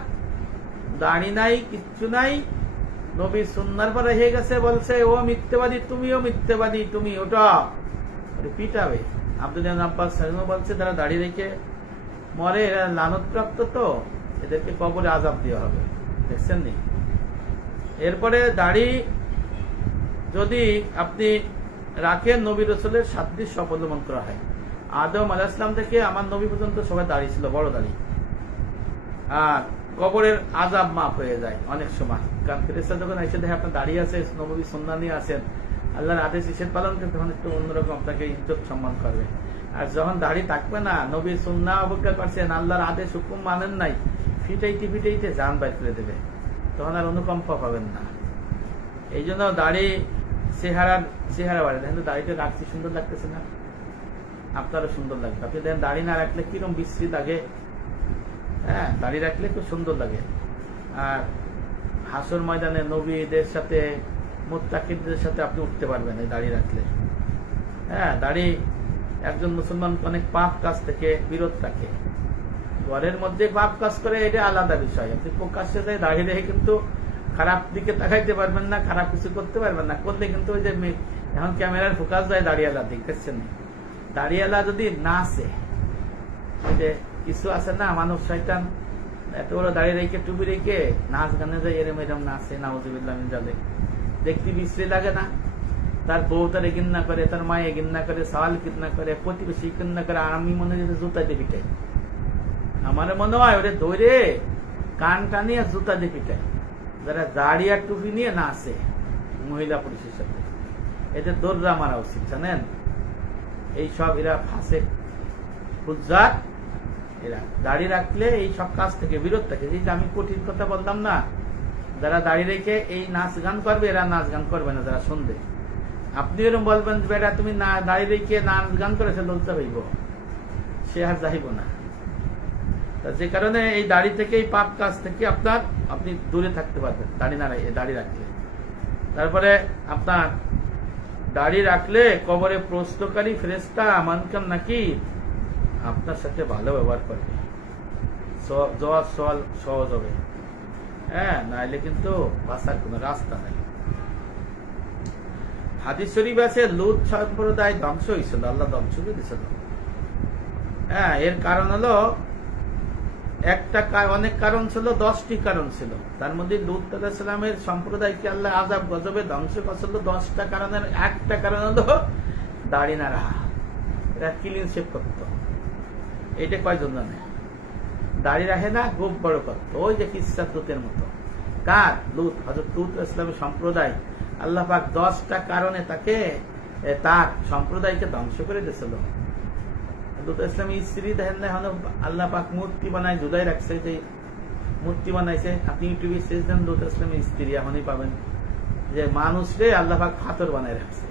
দাড়ি নাই, কিচ্ছু নাই, নবীর সুন্নার পরে হয়ে গেছে, বলছে ও মিথ্যাবাদী, তুমিও মিথ্যাবাদী, তুমি ওটা পিটাবে। আব্দুল্লাহ ইবনে আব্বাস বলছে যারা দাড়ি রেখে মরে এরা লানতপ্রাপ্ত, তো এদেরকে কবরে আযাব দেওয়া হবে। দেখছেন নি? এরপরে দাড়ি যদি আপনি রাখেন, নবী রাসূলের সাদৃশ্য অবলম্বন করা হয়। আদম আলাইহিস সালাম থেকে আমার নবী পর্যন্ত সবাই দাড়ি ছিল, বড় দাড়ি। আর কবরের আযাব মাফ হয়ে যায় অনেক সময়, কারণ ফেরেশতা যখন এসে দেখে আপনার দাড়ি আছে, নবী সুন্নাহ নিয়ে আছেন, আল্লাহর আদেশ নিষেধ পালন করতে, তখন একটু অন্যরকম আপনাকে ইজ্জত সম্মান করবে। আর যখন দাড়ি থাকবে না, নবীর সুন্নাহ অবজ্ঞা করছেন, আল্লাহর আদেশ হুকুম মানেন নাই, ফিটাইতে ফিটাইতে জান বাইর করে দেবে, তখন আর অনুকম্পা পাবেন না। এই জন্য দাড়ি চেহারা বাড়ে। দেখেন তো দাড়িটা রাখছি, সুন্দর লাগতেছে না? আপনারও সুন্দর লাগবে। আপনি দেখেন দাড়ি না রাখলে কিরকম বিশ্রী লাগে। হ্যাঁ, দাড়ি রাখলে খুব সুন্দর লাগে। আর হাসর ময়দানে নবীদের সাথে, মুত্তাকিদের সাথে আপনি উঠতে পারবেন এই দাড়ি রাখলে। হ্যাঁ, দাড়ি একজন মুসলমান অনেক পাপ কাজ থেকে বিরত রাখে। ঘরের মধ্যে পাপ কাজ করে, এটা আলাদা বিষয়। আপনি প্রকাশ্যে যায় দাড়ি রেখে কিন্তু খারাপ দিকে তাকাইতে পারবেন না, খারাপ কিছু করতে পারবেন না। করলে কিন্তু ওই যে এখন ক্যামেরার ফোকাস যায় দাড়িওয়ালা দিক, দেখছেন? দাড়িওয়ালা যদি নাচে, ওই যে কিছু আছে না মানব শয়তান, এত বড় দাড়ি রেখে টুপি রেখে নাচ গানে যায়, এরম এরম নাচে, নাউজুবিল্লাহ মিন যালিক, দেখতে বিশ্রী লাগে না? তার বউ তারে ঘৃণা করে, তার মায়ে ঘৃণা করে, সওয়াল ঘৃণা করে, প্রতিবেশী ঘৃণা করে। আমি মনে হয় জুতা দিয়ে পিটাই, আমার মনে হয় ওরে ধরে কান টানিয়ে জুতা দিয়ে পিটাই, যারা দাড়ি আর টুপি নিয়ে নাচে মহিলা পুরুষের সাথে। এদের দৌড়া মারা উচিত, জানেন? এই সব এরা ফাসেক ফুজ্জার, এরা দাড়ি রাখলে এই সব কাজ থেকে বিরত থাকে। যে আমি কঠিন কথা বললাম না, যারা দাড়ি রেখে এই নাচ গান করবে, এরা নাচ গান করবে না। যারা শুনবে, আপনি এরকম বলবেন বেটা তুমি না দাড়ি রেখে নাচ গান করেছে, লজ্জা হইব, সে আর যাইব না। যে কারণে এই দাড়ি থেকে, এই পাপ কাজ থেকে আপনি দূরে থাকতে পারবেন দাড়ি রাখলে। তারপরে আপনার দাড়ি রাখলে কবরে প্রশ্নকারী ফেরেশতা মানকাম নাকি আপনার সাথে ভালো ব্যবহার করবে, জবাব সওয়াল সহজ হবে। হ্যাঁ, নাইলে কিন্তু বাঁচার কোন রাস্তা নাই। হাদিস শরীফ আছে লূত সম্প্রদায় ধ্বংস হয়েছিল, আল্লাহ ধ্বংস করে দিয়েছিল। হ্যাঁ, এর কারণ হলো অনেক কারণ ছিল, 10টি কারণ ছিল। তার মধ্যে লূত আলাইহিস সালামের সম্প্রদায়কে আল্লাহ আযাব গজবে ধ্বংস করেছিল 10টা কারণের। একটা কারণ হলো দাড়ি না রাখা, এটা ক্লিন শেভ করত। এটা কয়জন জানে? দাড়ি রাখে না, গোপ বড় করত, ওই যে কিসসা লূতের মতো। কার? লূত, হযরত লূত আলাইহিস সালামের সম্প্রদায়। আল্লাহ পাক 10টা কারণে তার সম্প্রদায়কে ধ্বংস করে দিয়েছিল। লূত আলাইহিস সালামের স্ত্রী দেখেন না, এখন আল্লাহ পাক মূর্তি বানায় ঝুলাই রাখছে, যে মূর্তি বানাইছে। আপনি ইউটিউবে সার্চ দেন লূত আলাইহিস সালামের স্ত্রী, এখনই পাবেন যে মানুষরে আল্লাহ পাক ফাতর বানায় রাখছে।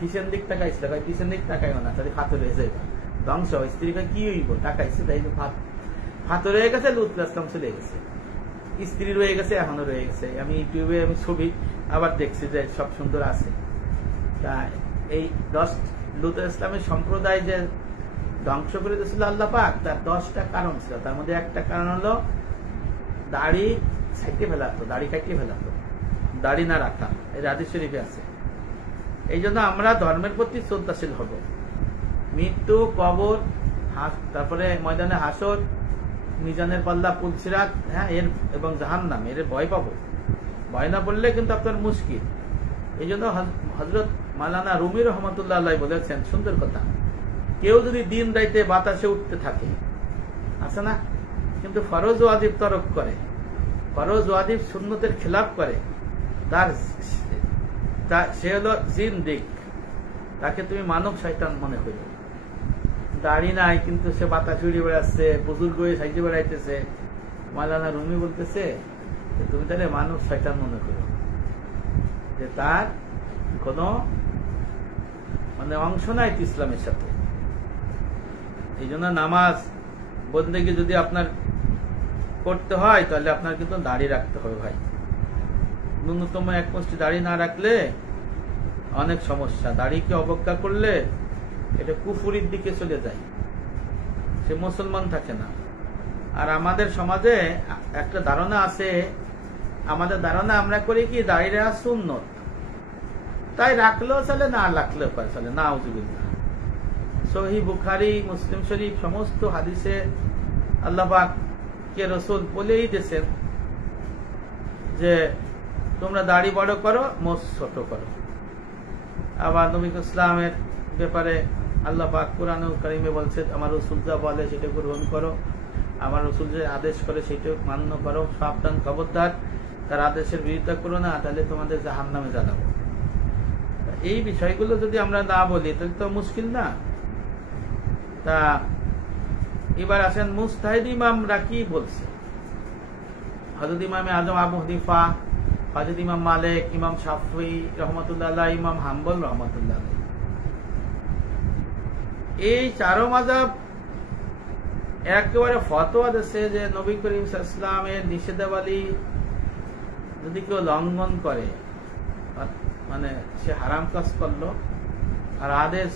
পিছন দিক তাকাইছিল, পিছন দিক তাকাইও না, তাহলে ফাতর হয়ে যায়, ধ্বংস হয়। স্ত্রী কি হইব? তাকাইছে, তাই ফাতর হয়ে গেছে, লূত আলাইহিস সালাম চলে গেছে। স্ত্রী রয়ে গেছে, এখনো রয়ে গেছে। আমি ইউটিউবে ছবি আবার দেখছি যে সব সুন্দর আছে। তা এই লূত আলাইহিস সালামের সম্প্রদায় যে ধ্বংস করে দিয়েছিল আল্লাহ পাক, তার 10টা কারণ ছিল। তার মধ্যে একটা কারণ হলো দাড়ি ছাইটে ফেলাতো, দাড়ি কাটিয়ে ফেলাতো, দাড়ি না রাখা। এই হাদিস শরীফে আছে। এই জন্য আমরা ধর্মের প্রতি শ্রদ্ধাশীল হব। মৃত্যু, কবর, তারপরে ময়দানে হাসর, মিজানের পাল্লা, পুলসিরাত, হ্যাঁ, এর এবং জাহান্নাম, এর ভয় পাবো। ভয় না পড়লে কিন্তু আপনার মুশকিল। এই জন্য হযরত মাওলানা রুমি রহমাতুল্লাহ আলাইহি বলেছেন, সুন্দর কথা, কেউ যদি দিন রাইতে বাতাসে উঠতে থাকে, আছে না, কিন্তু ফরজ ওয়াজিব তরক করে, ফরজ ওয়াজিব সুন্নতের খেলাফ করে, সে হলো জিন্দিক। তাকে তুমি মানব শয়তান মনে করো। দাড়ি নাই কিন্তু সে বাতাস উড়ে বেড়াচ্ছে, বুজুর্গ হয়ে সাইজে বেড়াইতেছে, মাওলানা রুমি বলতেছে তুমি তাহলে মানব শয়তান মনে করো, যে তার কোন অংশ নাই ইসলামের সাথে। এই জন্য নামাজ বন্দেগী যদি আপনার করতে হয় তাহলে আপনার কিন্তু দাড়ি রাখতে হবে ভাই। ন্যূনতম এক মুষ্টি দাড়ি না রাখলে অনেক সমস্যা। দাড়িকে অবজ্ঞা করলে এটা কুফুরির দিকে চলে যায়, সে মুসলমান থাকে না। আর আমাদের সমাজে একটা ধারণা আছে, আমাদের ধারণা আমরা করি কি দাড়ি রাখা সুন্নত, তাই রাখলেও চলে, না রাখলেও চলে। নাউজুবিল্লাহ। সহিহ বুখারী, মুসলিম শরীফ সমস্ত হাদিসে আল্লাহ পাক কে রাসূল বলেই দিয়েছেন যে তোমরা দাড়ি বড় করো, মোচ ছোট করো। আবার নবী ইসলামের ব্যাপারে আল্লাহ পাক কুরআনুল কারীমে বলছে, আমার রাসূল যা বলে সেটা গ্রহণ করো, আমার রাসূল যে আদেশ করে সেটা মান্য করো, সাবধান খবরদার তার আদেশের বিরোধিতা করো না, তাহলে তোমাদের জাহান্নামে জ্বালাবো। এই বিষয়গুলো যদি আমরা না বলি তাহলে তো মুশকিল না। তা এবার আসেন মুজতাহিদ ইমামরা কি বলছে। হযরত ইমাম আযম আবু হানিফা, হযরত ইমাম মালিক, ইমাম শাফিঈ রাহমাতুল্লাহ আলাইহি, ইমাম হাম্বল রাহমাতুল্লাহ আলাইহি, এই চারো মাযহাব একেবারে ফতোয়া দিয়েছে যে নবী করিম সাল্লাল্লাহু আলাইহি ওয়াসাল্লামের নিষেধাবলী যদি কেউ লঙ্ঘন করে, সে হারাম কাজ করলো, আর আদেশ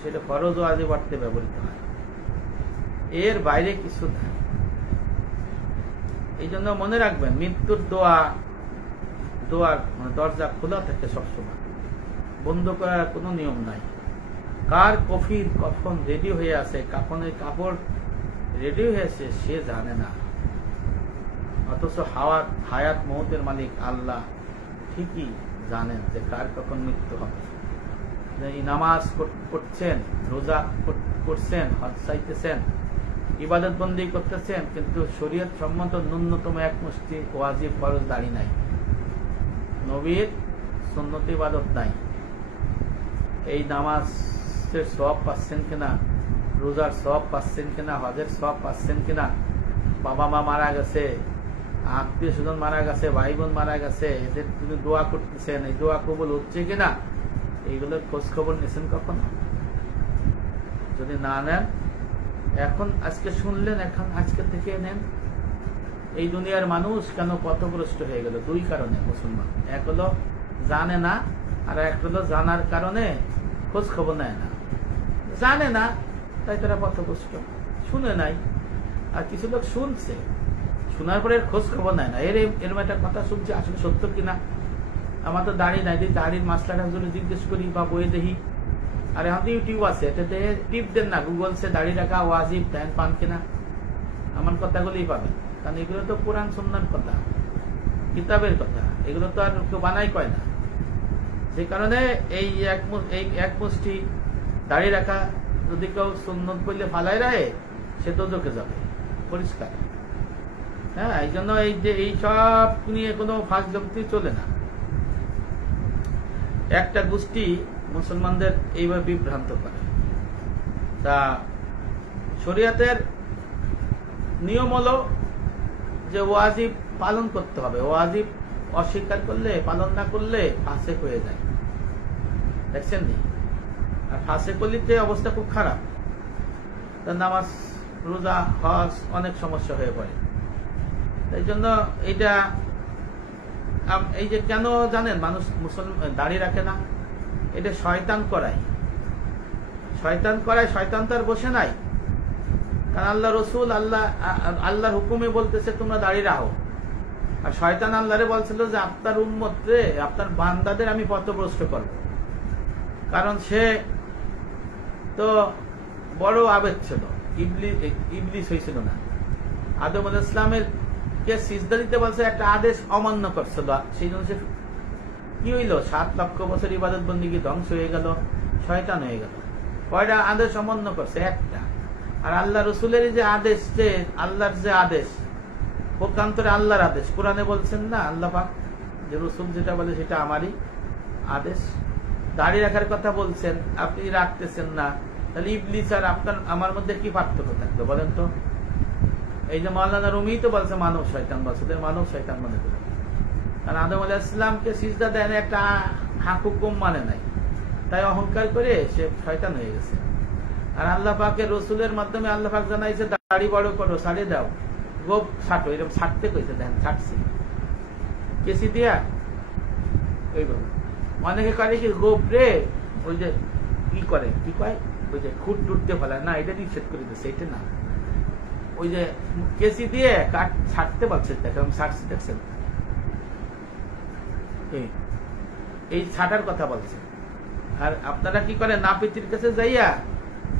সেটা ফরজ ও ওয়াজিব অর্থে ব্যবহৃত হয়, এর বাইরে কিছু নাই। এই জন্য মনে রাখবেন, মৃত্যুর দোয়ার দরজা খোলা থাকে সবসময়, বন্ধ করার কোনো নিয়ম নাই। কার কফন রেডি হয়ে আছে, কাফনের কাপড় রেডি হয়েছে সে জানে না, অথচ হায়াত মৌতের মালিক আল্লাহ ঠিকই জানেন যে কার কখন মৃত্যু হবে। নামাজ পড়ছেন, রোজা করছেন, হজ চাইতেছেন, ইবাদত বন্দী করতেছেন, কিন্তু শরীয়ত সম্মত ন্যূনতম এক মুষ্টি ওয়াজিব ফরজ দাড়ি নাই, নবীর সুন্নত ইবাদত নাই। এই নামাজের সওয়াব পাচ্ছেন কিনা, রোজার সওয়াব পাচ্ছেন কিনা, হজের সওয়াব পাচ্ছেন কিনা, বাবা মা মারা গেছে, আত্মীয় স্বজন মারা গেছে, ভাই বোন মারা গেছে, এদের তুমি দোয়া করতেছেন, এই দোয়া কবুল হচ্ছে কিনা, এইগুলোর খোঁজ খবর নিয়েছেন কখনো? যদি না নেন, এখন আজকে শুনলেন, এখন আজকে থেকে নেন। এই দুনিয়ার মানুষ কেন পথভ্রষ্ট হয়ে গেল? দুই কারণে মুসলমান, এক হলো জানে না, আর এক হলো জানার কারণে খোঁজ খবর নেয় না। জানে না তাই তারা পথভ্রষ্ট, শুনে নাই। আর কিছু লোক শুনছে, শোনার পরে খোঁজ খবর নেয় না, এরম একটা কথা শুনছে, আসলে সত্য কিনা। আমার তো দাড়ি নাই, দাড়ির মাসলাটা যদি জিজ্ঞেস করি বা বই দেখি, আর এখন তো ইউটিউব আছে, এটাতে টিপ দেন না, গুগলসে দাড়ি রাখা ওয়াজিব দেন, পান কিনা, আমার কথাগুলোই পাবেন। কারণ এগুলো তো কোরআন সুন্নাহর কথা, কিতাবের কথা, এগুলো তো আর কেউ বানাই কয় না। যে কারণে এই এক মুষ্টি দাড়ি রাখা যদি কেউ সুন্নত বললে ফালাই রাখে, সে তো চোখে যাবে, পরিষ্কার। হ্যাঁ, এই জন্য এই সব নিয়ে কোনো ফাঁস জমতি চলে না। একটা গোষ্ঠী মুসলমানদের এইভাবে বিভ্রান্ত করে। তা শরীয়তের নিয়ম হলো যে ওয়াজিব পালন করতে হবে, ওয়াজিব অস্বীকার করলে, পালন না করলে ফাসেক হয়ে যায়, দেখছেন নি? আর ফাসেক করলিতে অবস্থা খুব খারাপ, তার নামাজ, রোজা, হজ অনেক সমস্যা হয়ে পড়ে। এই জন্য এইটা, এই যে কেন জানেন মানুষ মুসলমান দাড়ি রাখে না, এটা শয়তান করায়, শয়তান তো আর বসে নাই। কারণ আল্লাহ রসুল আল্লাহর হুকুমে বলতেছে তোমরা দাড়ি রাখো, আর শয়তান আল্লাহরে বলছিল যে আপনার উম্মতরে, আপনার বান্দাদের আমি পথভ্রষ্ট করবো, কারণ সে তো বড় আবেগ ছিল, ইবলিস হয়েছিল না। আদম আলাইহিস সালামের কে সিজদা দিতে বলছে, একটা আদেশ অমান্য করছিল, সেই জন্য সে কি হইল, 7 লক্ষ বছর ইবাদত বন্দেগী ধ্বংস হয়ে গেল, শয়তান হয়ে গেল। কয়টা আদেশ অমান্য করছে? একটা। আর আল্লাহ রসুলের যে আদেশ, যে আল্লাহর যে আদেশ, পক্ষান্তরে আল্লাহর আদেশ, কোরআনে বলছেন না আল্লাহ পাক যে রসুল যেটা বলে সেটা আমারই আদেশ। দাড়ি রাখার কথা বলছেন, আপনি রাখতেছেন না, তাহলে ইবলিস আর আপনার আমার মধ্যে কি পার্থক্য থাকতো বলেন তো? এই যে মাওলানা রুমি তো বলছে মানব শয়তান, বলছে মানব শয়তান মনে করে, কারণ আদম আলাইহিস সালামকে সিজদা দেয় না, একটা হুকুম মানে নাই, তাই অহংকার করে সে শয়তান হয়ে গেছে। আর আল্লাহ পাকের রসুলের মাধ্যমে আল্লাহ পাক জানাইছে দাড়ি বড় করো, ছাড়িয়ে দাও, গোপ ছাটো, এরকম ছাড়তে কইছে, দেখেন ছাড়ছি কেসি দিয়া ওইভাবে। অনেকে করে কি গোপ রে ওই যে কি করে, কি কয়, ওই যে খুঁট টুটতে ফেলায় না, এটা নিষেধ করে দিচ্ছে, এটা না, ওই যে কেসি দিয়ে কাট ছাড়তে পারছে, দেখেন ছাড়ছি, দেখছেন এই ছাটার কথা বলছে। আর আপনারা কি করে, নাপিতির কাছে যাইয়া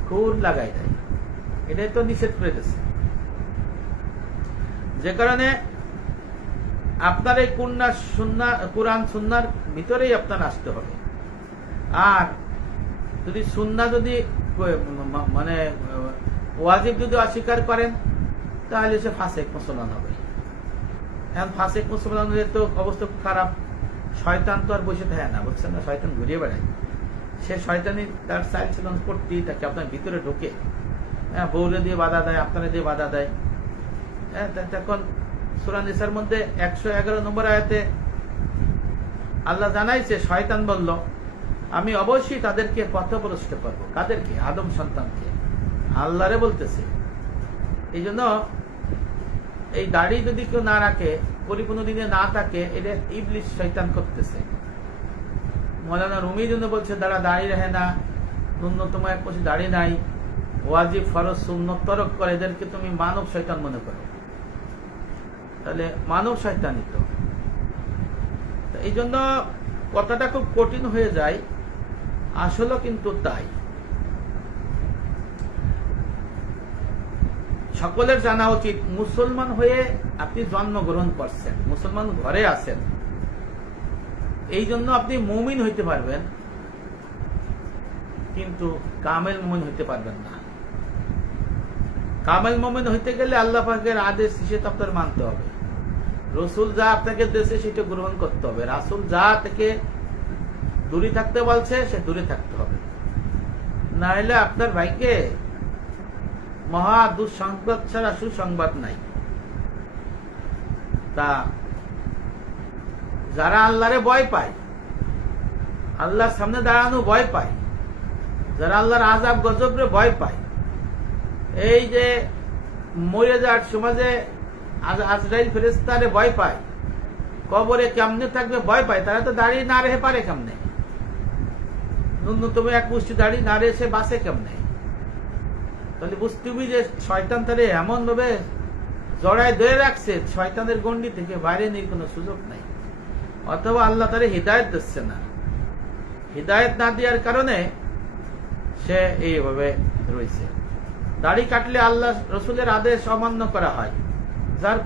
খুর লাগাই দেয়, এটাই তো নিষেধ করে দিচ্ছে। যে কারণে আপনার এই কোরআন সুন্নার ভিতরেই আপনার আসতে হবে। আর যদি সুন্নাহ যদি মানে ওয়াজিব যদি অস্বীকার করেন, তাহলে সে ফাসেক মুসলমান হবে। এখন ফাসেক মুসলমান হলে তো অবস্থা খুব খারাপ। শয়তান তো আর বসে থাকে না, বুঝছেন না, শয়তান ঘুরিয়ে বেড়ায়। সে শয়তানি তার চাইল চলন করতেই থাকে, আপনার ভিতরে ঢোকে, হ্যাঁ, বউরে দিয়ে বাধা দেয়, আপনারা দিয়ে বাধা দেয়। হ্যাঁ, তখন সূরা নিসার মধ্যে 111 নম্বর আয়াতে আল্লাহ জানাইছে, শয়তান বলল আমি অবশ্যই তাদেরকে পথভ্রষ্ট করবো। কাদেরকে? আদম সন্তানকে। আল্লাহরে বলতেছে। এই জন্য এই দাড়ি যদি কেউ না রাখে, পরিপূর্ণ দিনে না থাকে, এটা ইবলিস শয়তান করতেছে। মৌলানা রুমি জন্য বলছে যারা দাড়ি রাখে না, ন্যূনতম 1 বছর দাড়ি নাই, ওয়াজিব ফরজ সুন্নত তরক করে, এদেরকে তুমি মানব শয়তান মনে করো, তাহলে মানব শয়তানই তো। এই জন্য কথাটা খুব কঠিন হয়ে যায়, আসলে কিন্তু তাই। সকলের জানা উচিত, মুসলমান হয়ে আপনি জন্মগ্রহণ করছেন, মুসলমান ঘরে আছেন, এই জন্য আপনি মুমিন হইতে পারবেন, কিন্তু কামেল মুমিন হইতে পারবেন না। কামেল মুমিন হইতে গেলে আল্লাহ পাকের আদেশ নিষেধ আপনার মানতে হবে। রসুল যা আপনাকে দেশে সেটা গ্রহণ করতে হবে। রাসূল যা থেকে দূরে থাকতে বলছে সে দূরে থাকতে হবে, না হলে আপনার ভাইকে মহা দুঃসংবাদ ছাড়া সুসংবাদ নাই। তা যারা আল্লাহরে ভয় পায়, আল্লাহর সামনে দাঁড়ানো ভয় পায়, যারা আল্লাহর আযাব গজবরে ভয় পায়, এই যে মরে যাওয়ার সমাজে আজরাইল ফেরেশতারে ভয় পায়, কবরে কেমনে থাকবে ভয় পায়, তারা তো দাঁড়িয়ে না রেখে পারে কেমনে? ন্যূনতম 1 মুষ্টি দাঁড়িয়ে না রেখে বাঁচে কেমনে? তাহলে বুঝতে হবে যে শয়তান তারে এমন ভাবে জড়ায় ধরে রাখছে, শয়তানের গণ্ডি থেকে বাইরে নেই কোনো সুযোগ নাই। অথবা আল্লাহ তারে হিদায়ত দিচ্ছে না, হিদায়ত না দেওয়ার কারণে সে এইভাবে রয়েছে। দাড়ি কাটলে আল্লাহ রসুলের আদেশ অমান্য করা হয়, যার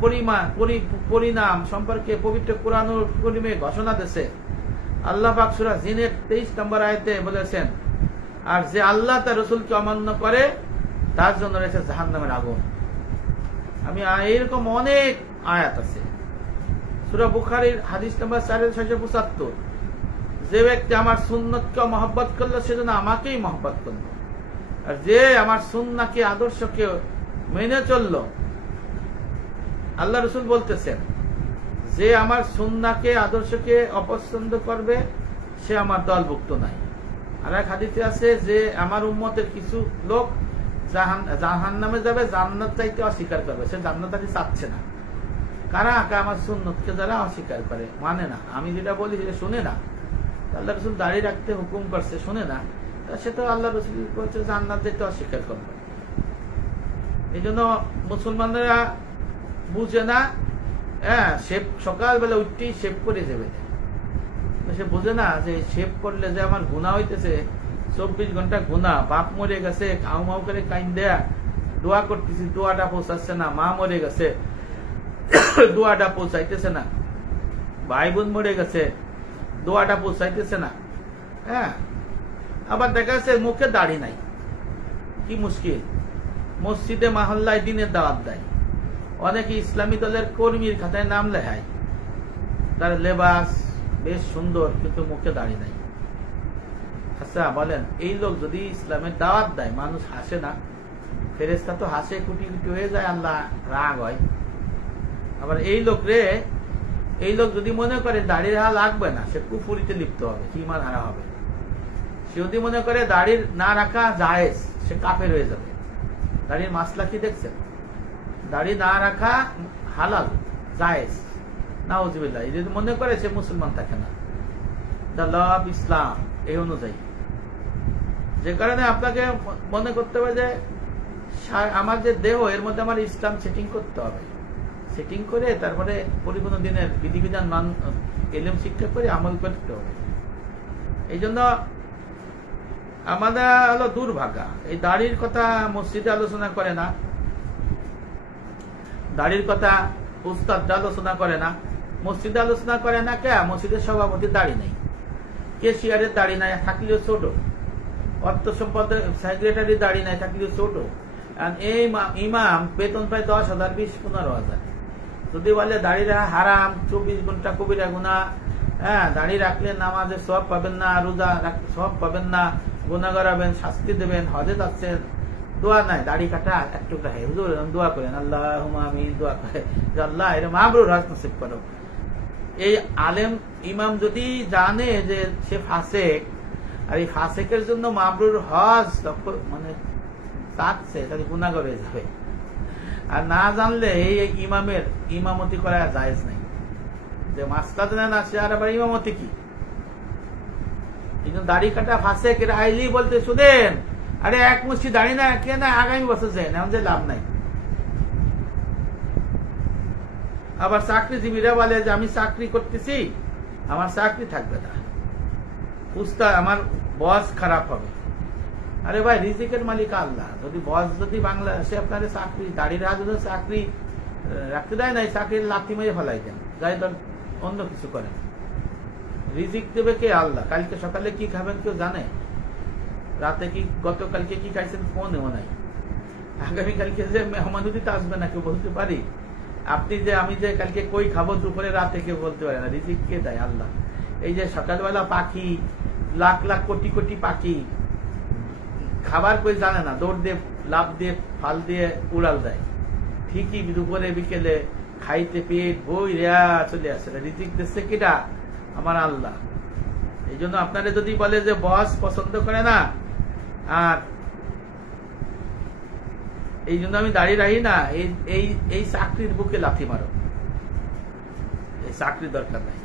পরিণাম সম্পর্কে পবিত্র কুরআন কারীমে ঘোষণা দিয়েছে। আল্লাহ পাক সূরা জিনের 23 নম্বর আয়াতে বলেছেন, আর যে আল্লাহ তার রসুলকে অমান্য করে তার জন্য রয়েছে জাহান্নামের আগুন। আমি এইরকম অনেক আয়াত আছে। সূরা বুখারীর হাদিস নম্বর 4675, যে ব্যক্তি আমার সুন্নতকে মহব্বত করলো সেজন্য আমাকেই মহব্বত করলো, আর যে আমার সুন্নাহকে আদর্শকে মেনে চললো, আল্লাহ রসুল বলতেছেন যে আমার সুন্নাহকে আদর্শকে অপছন্দ করবে সে আমার দলভুক্ত নাই। আর এক হাদিসে আছে যে আমার উম্মতের কিছু লোক জাহান্নামে যাবে, জান্নাত চাইতে অস্বীকার করবে, সে জান্নাত আর চাচ্ছে না। কারা? আমার সুন্নতকে যারা অস্বীকার করে, মানে না, আমি যেটা বলি সেটা শুনে না, আল্লাহ রসুল দাড়ি রাখতে হুকুম করছে শুনে না, সে তো আল্লাহ রসুল বলছে জান্নাত যেতে অস্বীকার করবে। এই জন্য মুসলমানরা বুঝে না, হ্যাঁ, সকালবেলা উঠতেই শেভ করে যাবে, সে বোঝে না যে শেভ করলে যে আমার গুনাহ হইতেছে, 24 ঘন্টা গুনাহ, বাপ মরে গেছে, কাউ মাউ করে কাইন দেয়া, দোয়া করতেছি, দোয়াটা পৌঁছাচ্ছে না, মা মরে গেছে, দোয়াটা পৌঁছাইতেছে না, ভাই বোন মরে গেছে, দোয়াটা পৌঁছাইতেছে না। হ্যাঁ, আবার দেখা যাচ্ছে মুখে দাড়ি নাই, কি মুশকিল। মসজিদে মহল্লায় দিনের দাওয়াত দেয়, অনেকে ইসলামী দলের কর্মীর খাতায় নাম লেখায়, তার লেবাস বেশ সুন্দর, কিন্তু মুখে দাড়ি নাই। আচ্ছা বলেন, এই লোক যদি ইসলামের দাওয়াত দেয়, মানুষ হাসে না? ফেরেশতা তো হাসে, কুটি কুটি হয়ে যায়, আল্লাহ রাগ হয়। আবার এই লোক যদি মনে করে দাড়ি রাখা লাগবে না, সে কুফুরিতে লিপ্ত হবে, ঈমান হারা হবে। সে যদি মনে করে দাড়ির না রাখা জায়েজ, সে কাফের হয়ে যাবে। দাড়ির মাসলা কি দেখছেন? দাড়ি না রাখা হালাল, জায়েজ, নাউজুবিল্লাহ, যদি মনে করে সে মুসলমান থাকে না। দ্য ল অফ ইসলাম এই অনুযায়ী। যে কারণে আপনাকে মনে করতে হবে যে আমার যে দেহ, এর মধ্যে আমার ইসলাম সেটিং করতে হবে। সেটিং করে তারপরে পরিপূর্ণ দিনের বিধিবিধান এলেম শিক্ষা করে আমল করতে হবে। এই জন্য আমাদের হলো দুর্ভাগা, এই দাড়ির কথা মসজিদে আলোচনা করে না, দাড়ির কথা উস্তাদ আলোচনা করে না, মসজিদে আলোচনা করে না। কে? মসজিদের সভাপতি দাড়ি নেই, কেশিয়ারের দাড়ি নাই থাকলেও ছোট, অর্থ সম্পদ সেক্রেটারি দাড়ি নাই থাকলেও ছোট, এই ইমাম বেতন পায় 10,000, 20-15,000। যদি বলে দাড়ি রাখা হারাম, 24 ঘন্টা কবিরা গুনাহ, হ্যাঁ, দাড়ি রাখলে নামাজের সওয়াব পাবেন না, রোজা রাখলে সওয়াব পাবেন না, গুনাহ করাবেন, শাস্তি দেবেন, হজে যাচ্ছেন, দোয়া নাই, দাড়ি কাটা একটু রাখে, হুজুর দোয়া করেন, আল্লাহুম্মা আমিন, দোয়া করে যে আল্লাহ এর মাবরুর হজ নসিব করো। এই আলেম ইমাম যদি জানে যে সে ফাসেক, আর এই ফাসেকের জন্য মাবরুর হজ মানে চাচ্ছে, তাহলে গুনাহগার হয়ে যাবে। আর না জানলে এই ইমামের ইমামতি করা জায়েজ নাই। যে মাসলা জানে না, সে আর আবার ইমামতি কি? এই জন্য দাড়ি কাটা ফাসেকের আইলি বলতে শুনেন, আরে এক মুষ্টি দাড়ি না কে না, আগামী বছর যায় না, আমাদের লাভ নাই। আবার চাকরিজীবীরা বলে যে আমি চাকরি করতেছি, আমার চাকরি থাকবে না, উস্তাদ আমার বস খারাপ হবে। আরে ভাই, রিজিকের মালিক আল্লাহ। যদি বস যদি বাংলাদেশে আপনার চাকরি দাড়ি রাখা যদি চাকরি রাখতে দেয় নাই, চাকরির লাথি মেরে ফেলাই দেন, যাই তো অন্য কিছু করেন। রিজিক দেবে কে? আল্লাহ। কালকে সকালে কি খাবেন কেউ জানে? রাতে কি, গতকালকে কি খাইছেন ফোনেও নাই। আগামীকালকে যে মেহমানুদিতে আসবে না কেউ বলতে পারি? আপনি যে আমি যে কালকে কই খাবো দুপুরে রাতে কেউ বলতে পারে না। রিজিক কে দেয়? আল্লাহ। এই যে সকালবেলা পাখি, লাখ লাখ কোটি কোটি পাখি খাবার কই জানে না, দৌড় দিয়ে, লাভ দিয়ে, ফাল দিয়ে উড়াল দেয়, ঠিকই দুপুরে বিকেলে খাইতে পেট বই রেয়া চলে আসে। রিজিক দিচ্ছে কিটা? আমার আল্লাহ। এই জন্য আপনারা যদি বলে যে বস পছন্দ করে না, আর এই জন্য আমি দাঁড়িয়ে রাখি না, এই চাকরির বুকে লাথি মারো, এই চাকরি দরকার নাই।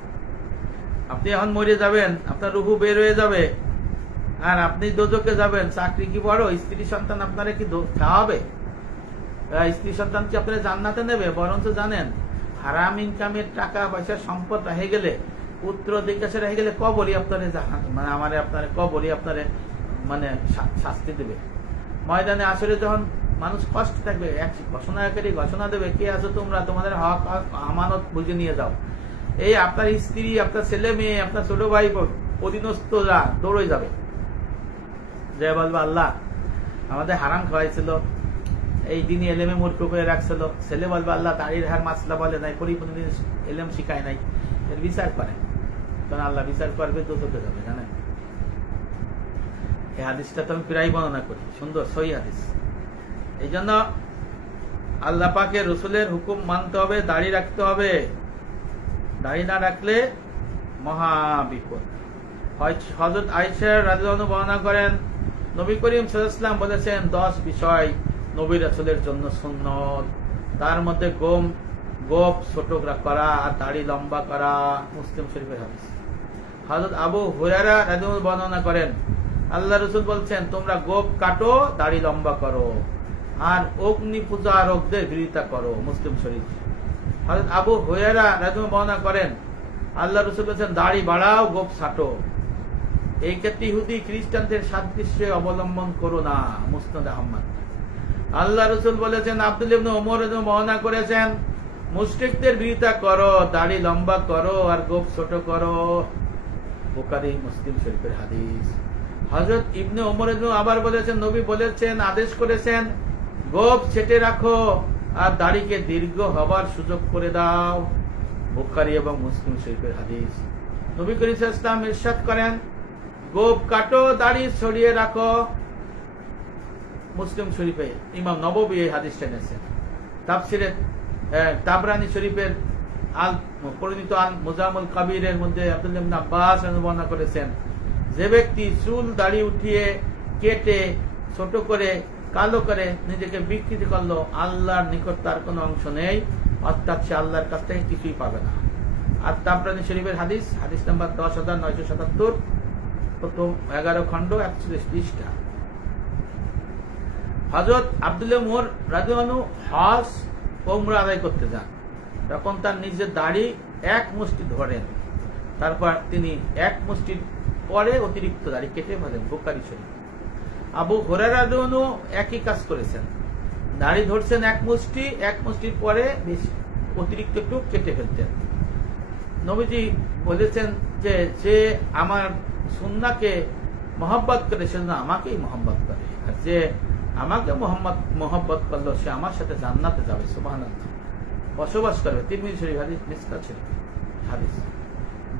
আপনি এখন মরে যাবেন, আপনার রুহু বের হয়ে যাবে, আর আপনি দোজকে যাবেন। চাকরি কি বড়? স্ত্রী সন্তান আপনারা কি খাওয়াবে? স্ত্রী সন্তান কি আপনারা জান্নাতে নেবে? বরঞ্চ জানেন, হারাম ইনকামের টাকা পয়সা সম্পদ রেখে গেলে, পুত্র দিকাশে রেখে গেলে কবরই আপনারে মানে আমার আপনার কবরই আপনারে মানে শাস্তি দেবে। ময়দানে আসলে যখন মানুষ কষ্ট থাকবে, এক ঘোষণাকারী ঘোষণা দেবে, কে আছো তোমরা, তোমাদের হক আমানত বুঝে নিয়ে যাও। এই আপনার স্ত্রী, আপনার ছেলে মেয়ে, আপনার ছোট ভাই অধীনস্থরা দৌড়ে যাবে, যে বলবে আল্লাহ আমাদের হারাম খাওয়াইছিল, এই দিনই এলেমে মূর্খ করে রাখছিল। ছেলে বলবে আল্লাহ দাঁড়িয়ে হার মাসলা বলে নাই, পরিপূর্ণ এলেম শিখায় নাই, এর বিচার করেন। কারণ আল্লাহ বিচার করবে, দোজখে যাবে, জানেন? এই হাদিসটা তো আমি প্রায় বর্ণনা করি, সুন্দর সহি হাদিস। এই জন্য আল্লাহ পাকের রসুলের হুকুম মানতে হবে, দাড়ি রাখতে হবে। দাড়ি না রাখলে মহা বিপদ। হযরত আয়েশা রাদিয়াল্লাহু আনহা বর্ণনা করেন, নবী করিম সাল্লাল্লাহু আলাইহি ওয়াসাল্লাম বলেছেন 10 বিষয় নবী রাসূলের জন্য সুন্নত। তার মধ্যে গোপ ছোট করা আর দাড়ি লম্বা করা। মুসলিম শরীফের হাদিস। হযরত আবু হুরায়রা রাদিয়াল্লাহু আনহু বর্ণনা করেন, আল্লাহ রাসূল বলছেন, তোমরা গোপ কাটো, দাড়ি লম্বা করো, আর অগ্নি পূজারকদের বিরোধিতা করো। মুসলিম শরীফ। হযরত আবু হুরায়রা রাদিয়াল্লাহু আনহু বর্ণনা করেন, আল্লাহ রসুল বলেছেন দাড়ি বাড়াও, গোপ ছাটো। এই ক্ষেত্রে ইহুদি খ্রিস্টানদের সাদৃশ্য অবলম্বন করো না। মুসনাদ আহমদ। আল্লাহ রসুল বলেছেন, আব্দুল ইবনে ওমর বর্ণনা করেছেন, মুশরিকদের বিরোধিতা করো, দাড়ি লম্বা করো আর গোপ ছোট করো। বুখারী মুসলিম শরীফের হাদিস। হযরত ইবনে ওমর আবার বলেছেন, নবী বলেছেন, আদেশ করেছেন, গোপ ছেটে রাখো আর দাড়িকে দীর্ঘ হবার সুযোগ করে দাও। বুখারী এবং মুসলিম শরীফের হাদিস। নবী করিম সাল্লাল্লাহু আলাইহি ওয়াসাল্লাম ইরশাদ করেন, গোপ কাটো, দাড়ি ছড়িয়ে রাখো। মুসলিম শরীফে ইমাম নববী এই হাদিসটা এনেছেন। তাফসিরে তাবরানী শরীফের পরিণত আল মুজামুল কাবীরের মধ্যে আব্দুল্লাহ ইবনে আব্বাস বর্ণনা করেছেন, যে ব্যক্তি চুল দাড়ি উঠিয়ে কেটে ছোট করে কালো করে নিজেকে বিকৃতি করলো, আল্লাহর নিকট তার কোনো অংশ নেই, অর্থাৎ সে আল্লাহর কাছ থেকে কিছুই পাবে না। আর তাবরানী শরীফের হাদিস, হাদিস নাম্বার 10,977, প্রথম 11 খণ্ড 41 পৃষ্ঠা। হযরত আব্দুল্লাহ ওমর রাদিয়াল্লাহু আনহু হজ ও উমরা আদায় করতে যান, তখন তার নিজের দাড়ি এক মুষ্টি ধরেন, তারপর তিনি এক মুষ্টির পরে অতিরিক্ত দাড়ি কেটে ফেলেন। বুখারী শরীফ। আবু হুরায়রা রাদিয়াল্লাহু আনহু একই কাজ করেছেন, দাড়ি ধরছেন এক মুষ্টির পরে বেশি অতিরিক্ত একটু কেটে ফেলতেন। নবীজি বলেছেন যে যে আমার সুন্নাহকে মহব্বত করে সে আমাকেই মহব্বত করে, আর যে আমাকে মহব্বত করলো সে আমার সাথে জান্নাতে যাবে, সুবহানাল্লাহ, বসবাস করবে। তিরমিজি শরীফ হাদিস, মিসকাত শরীফ হাদিস।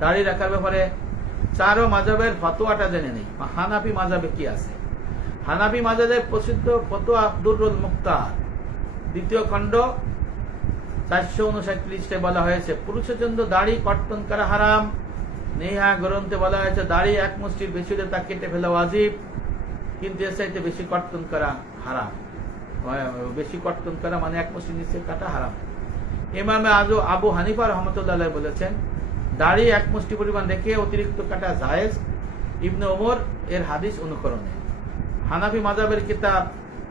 দাড়ি রাখার ব্যাপারে চারো মাযহাবের ফতোয়াটা জেনে নেই। হানাফি মাযহাবে কি আছে? হানাফি মাযহাবের প্রসিদ্ধ ফতোয়া দুররুল মুখতার, 2য় খণ্ড 459 বলা হয়েছে, পুরুষের জন্য দাড়ি কর্তন করা হারাম। নেহা গ্রন্থে বলা হয়েছে, দাড়ি এক মুষ্টির বেশি হলে তা কেটে ফেলা ওয়াজিব, কিন্তু এর চাইতে বেশি কর্তন করা হারাম। বেশি কর্তন করা মানে এক মুষ্টির নিচে কাটা হারাম। ইমামে আবু হানিফা রাহমাতুল্লাহ আলাইহি বলেছেন, দাড়ি এক মুষ্টি পরিমাণ রেখে অতিরিক্ত কাটা জায়েজ, ইবনে ওমর এর হাদিস অনুকরণে। হানাফি মাযহাবের কিতাব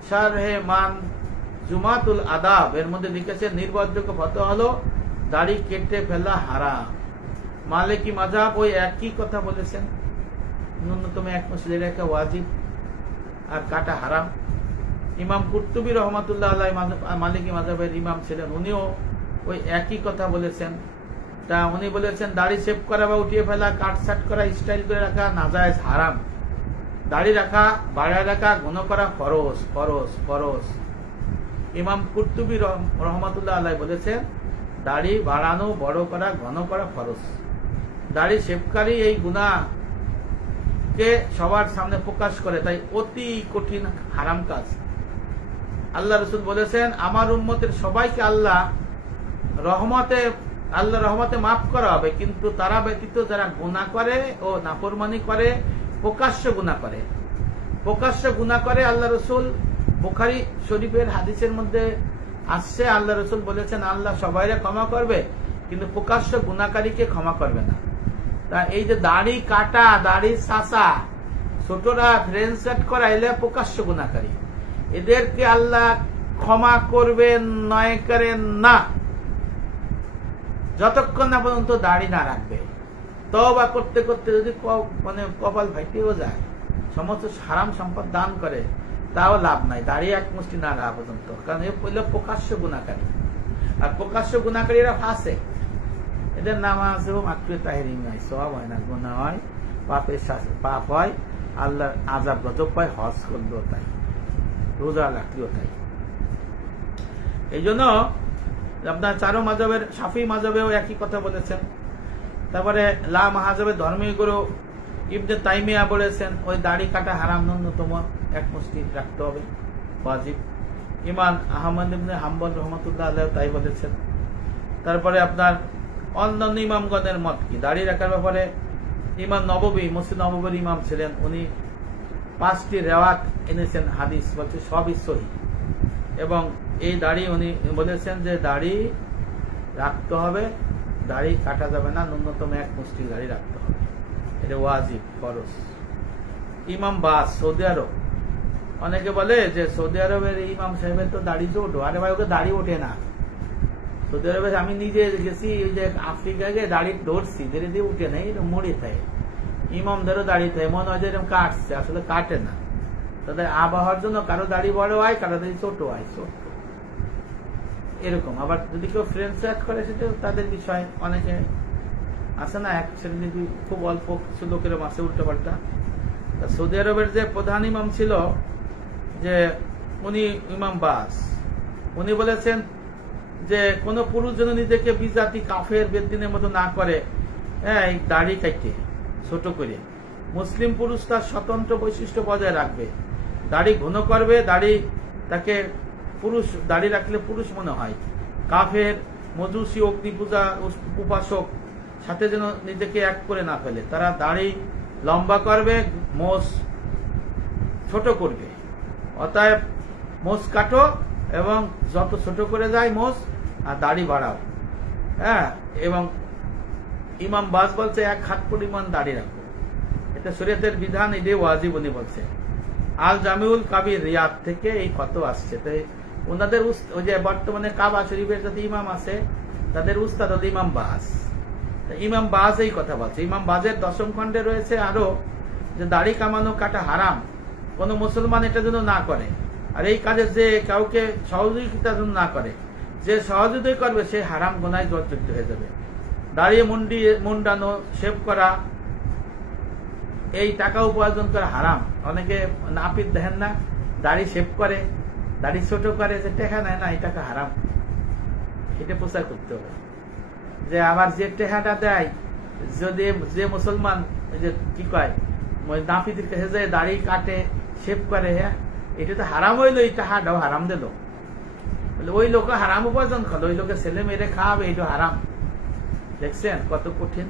শারহে মানজুমাতুল আদাব এর মধ্যে লিখেছেন, নির্ভরযোগ্য ফতোয়া হলো দাড়ি কেটে ফেলা হারাম। মালিকি মাযহাব ওই একই কথা বলেছেন, ন্যূনতম এক মুষ্টি রেখে ওয়াজিব আর কাটা হারাম। ইমাম কুরতুবী রহমাতুল্লাহ আলাইহি মালিকি মাযহাবের ইমাম ছিলেন, উনিও ওই একই কথা বলেছেন। তা উনি বলেছেন, দাড়ি শেভ করা বা উঠিয়ে ফেলা, কাটছাট করা, স্টাইল করে রাখা নাজায়েজ, হারাম। দাড়ি রাখা, বাড়ায় রাখা, ঘন করা ফরজ ফরজ ফরজ। ইমাম কুরতুবী রহমাতুল্লাহ আলাইহি বলেছেন, দাড়ি বাড়ানো, বড় করা, ঘন করা ফরজ। দাড়ি শেভকারী এই গুনাহকে সবার সামনে প্রকাশ করে, তাই অতি কঠিন হারাম কাজ। আল্লাহ রাসূল বলেছেন, আমার উম্মতের সবাইকে আল্লাহ রহমতে মাফ করা হবে, কিন্তু তারা ব্যতীত যারা গুনাহ করে ও নাফরমানি করে, প্রকাশ্য গুনাহ করে, আল্লাহ রাসূল বুখারী শরীফের হাদিসের মধ্যে আসছে, আল্লাহ রাসূল বলেছেন, আল্লাহ সবাইকে ক্ষমা করবে, কিন্তু প্রকাশ্য গুনাহকারীকে ক্ষমা করবে না। তা এই যে দাড়ি কাটা, দাড়ি চাচা, ছোটরা ফ্রেঞ্চ কাট করা, এলে প্রকাশ্য গুনাহকারী, এদেরকে আল্লাহ ক্ষমা করবেন নয় করেন না, যতক্ষণ না পর্যন্ত দাড়ি না রাখবে। তওবা করতে করতে যদি মানে কপাল ফাইটেও যায়, সমস্ত হারাম সম্পদ দান করে, তাও লাভ নাই, দাড়ি এক মুষ্টি না রাখা পর্যন্ত। কারণ এ হইল প্রকাশ্য গুনাহকারী, আর প্রকাশ্য গুনাহকারীরা ফাঁসে, এদের নামাজেও মাকরুহে তাহরিম নাই, সওয়াব হয় না, গুনাহ হয়, পাপ হয়, আল্লাহর আযাব গজব পায়, হজ করলেও তাই, রোজা রাখলেও তাই। এই জন্য আপনার চারো মাযহাবের, শাফি মাযহাবেও একই কথা বলেছেন। তারপরে লা মাযহাবের ধর্মীয় গুরু ইবনে তাইমিয়া বলেছেন, ওই দাড়ি কাটা হারাম, ন্যূনতম এক মুষ্টি রাখতে হবে, ওয়াজিব। ইমাম আহমদ ইবনে হাম্বল রাহমাতুল্লাহ আলাইহি তাই বলেছেন। তারপরে আপনার অন্যান্য ইমামগণের মত কি দাড়ি রাখার ব্যাপারে? ইমাম নববী, মসজিদ নববীর ইমাম ছিলেন, উনি 5টি রিওয়ায়াত এনেছেন, হাদিস বলছে সবই সহিহ, এবং এই দাড়ি উনি বলেছেন যে দাড়ি রাখতে হবে, দাড়ি কাটা যাবে না, ন্যূনতম এক মুষ্টি দাড়ি রাখতে হবে, এটা ওয়াজিব, ফরজ। ইমাম বাস, সৌদি আরব, অনেকে বলে যে সৌদি আরবের ইমাম সাহেবের তো দাড়ি জোট, আরে ভাই ওকে দাড়ি ওঠে না, সৌদি আরবে আমি নিজে গেছি, ওই যে আফ্রিকায় গিয়ে দাড়ি ধরছি, ধীরে ধীরে উঠে নেই, মরে থাকে। ইমামদেরও দাঁড়িয়ে থাকে, মনে হয় যে এরকম কাটছে, আসলে কাটে না। তাদের আবহাওয়ার জন্য কারো দাড়ি বড় হয়, কারো দাড়ি ছোট হয়, ছোট এরকম। আবার যদি কেউ ফ্রেন্ড সেট করে, সেটা তাদের বিষয়। অনেকে আছে না, এক শ্রেণী খুব অল্প কিছু লোকের মাসে উল্টো পাল্টা। সৌদি আরবের যে প্রধান ইমাম ছিল, যে উনি ইমাম বাস, উনি বলেছেন যে কোন পুরুষ যেন নিজেকে বিজাতি কাফের বেদিনের মতো না করে, হ্যাঁ, দাড়ি কাটে ছোট করে। মুসলিম পুরুষ তার স্বতন্ত্র বৈশিষ্ট্য বজায় রাখবে, দাড়ি ঘন করবে, দাড়ি তাকে পুরুষ, দাড়ি রাখলে পুরুষ মনে হয়। কাফের, মজুসি, অগ্নি পূজা উপাসক সাথে যেন নিজেকে এক করে না ফেলে। তারা দাড়ি লম্বা করবে, মোষ ছোট করবে। অতএব মোষ কাটো এবং যত ছোট করে যায় মোষ, আর দাড়ি বাড়াও। হ্যাঁ, এবং ইমাম বাস বলছে 1 হাত পরিমাণ দাড়ি রাখো, এটা শরীয়তের বিধান, এটাই ওয়াজিব উনি বলছে। আল জামিউল কাবির রিয়াদ থেকে এই ফতোয়া আসছে। তাই ওনাদের ওই যে বর্তমানে কাবা শরীফের যাতে ইমাম আছে, তাদের উস্তাদ হল ইমাম বাস। ইমাম বাজ এই কথা বলছে। ইমাম বাজের 10ম খণ্ডে রয়েছে আরো যে দাড়ি কামানো কাটা হারাম, কোন মুসলমান এটা যেন না করে। আর এই কাজে যে কাউকে সহযোগিতা যেন না করে, যে সহযোগিতা করবে সে হারাম গুনায় জর্জরিত হয়ে যাবে। দাঁড়িয়ে মুন্ডানো, শেভ করা, এই টাকা উপার্জন করা হারাম। অনেকে নাপিত দেখেন না, দাড়ি শেভ করে, দাড়ি ছোট করে, যে টেকা নেয় না, এই টাকা হারাম। এটা প্রচার করতে হবে। যে আবার যে টেকাটা দেয়, যদি যে মুসলমান যে কি কয় নাপিতের কাছে যায় দাড়ি কাটে, শেভ করে, হ্যাঁ, এটা তো হারাম হইলো, এই টাকাটাও হারাম দিল। ওই লোক হারাম উপার্জন করলো, ওই লোকের ছেলে মেয়েরে খাওয়াবে, এইটা হারাম। দেখছেন কত কঠিন।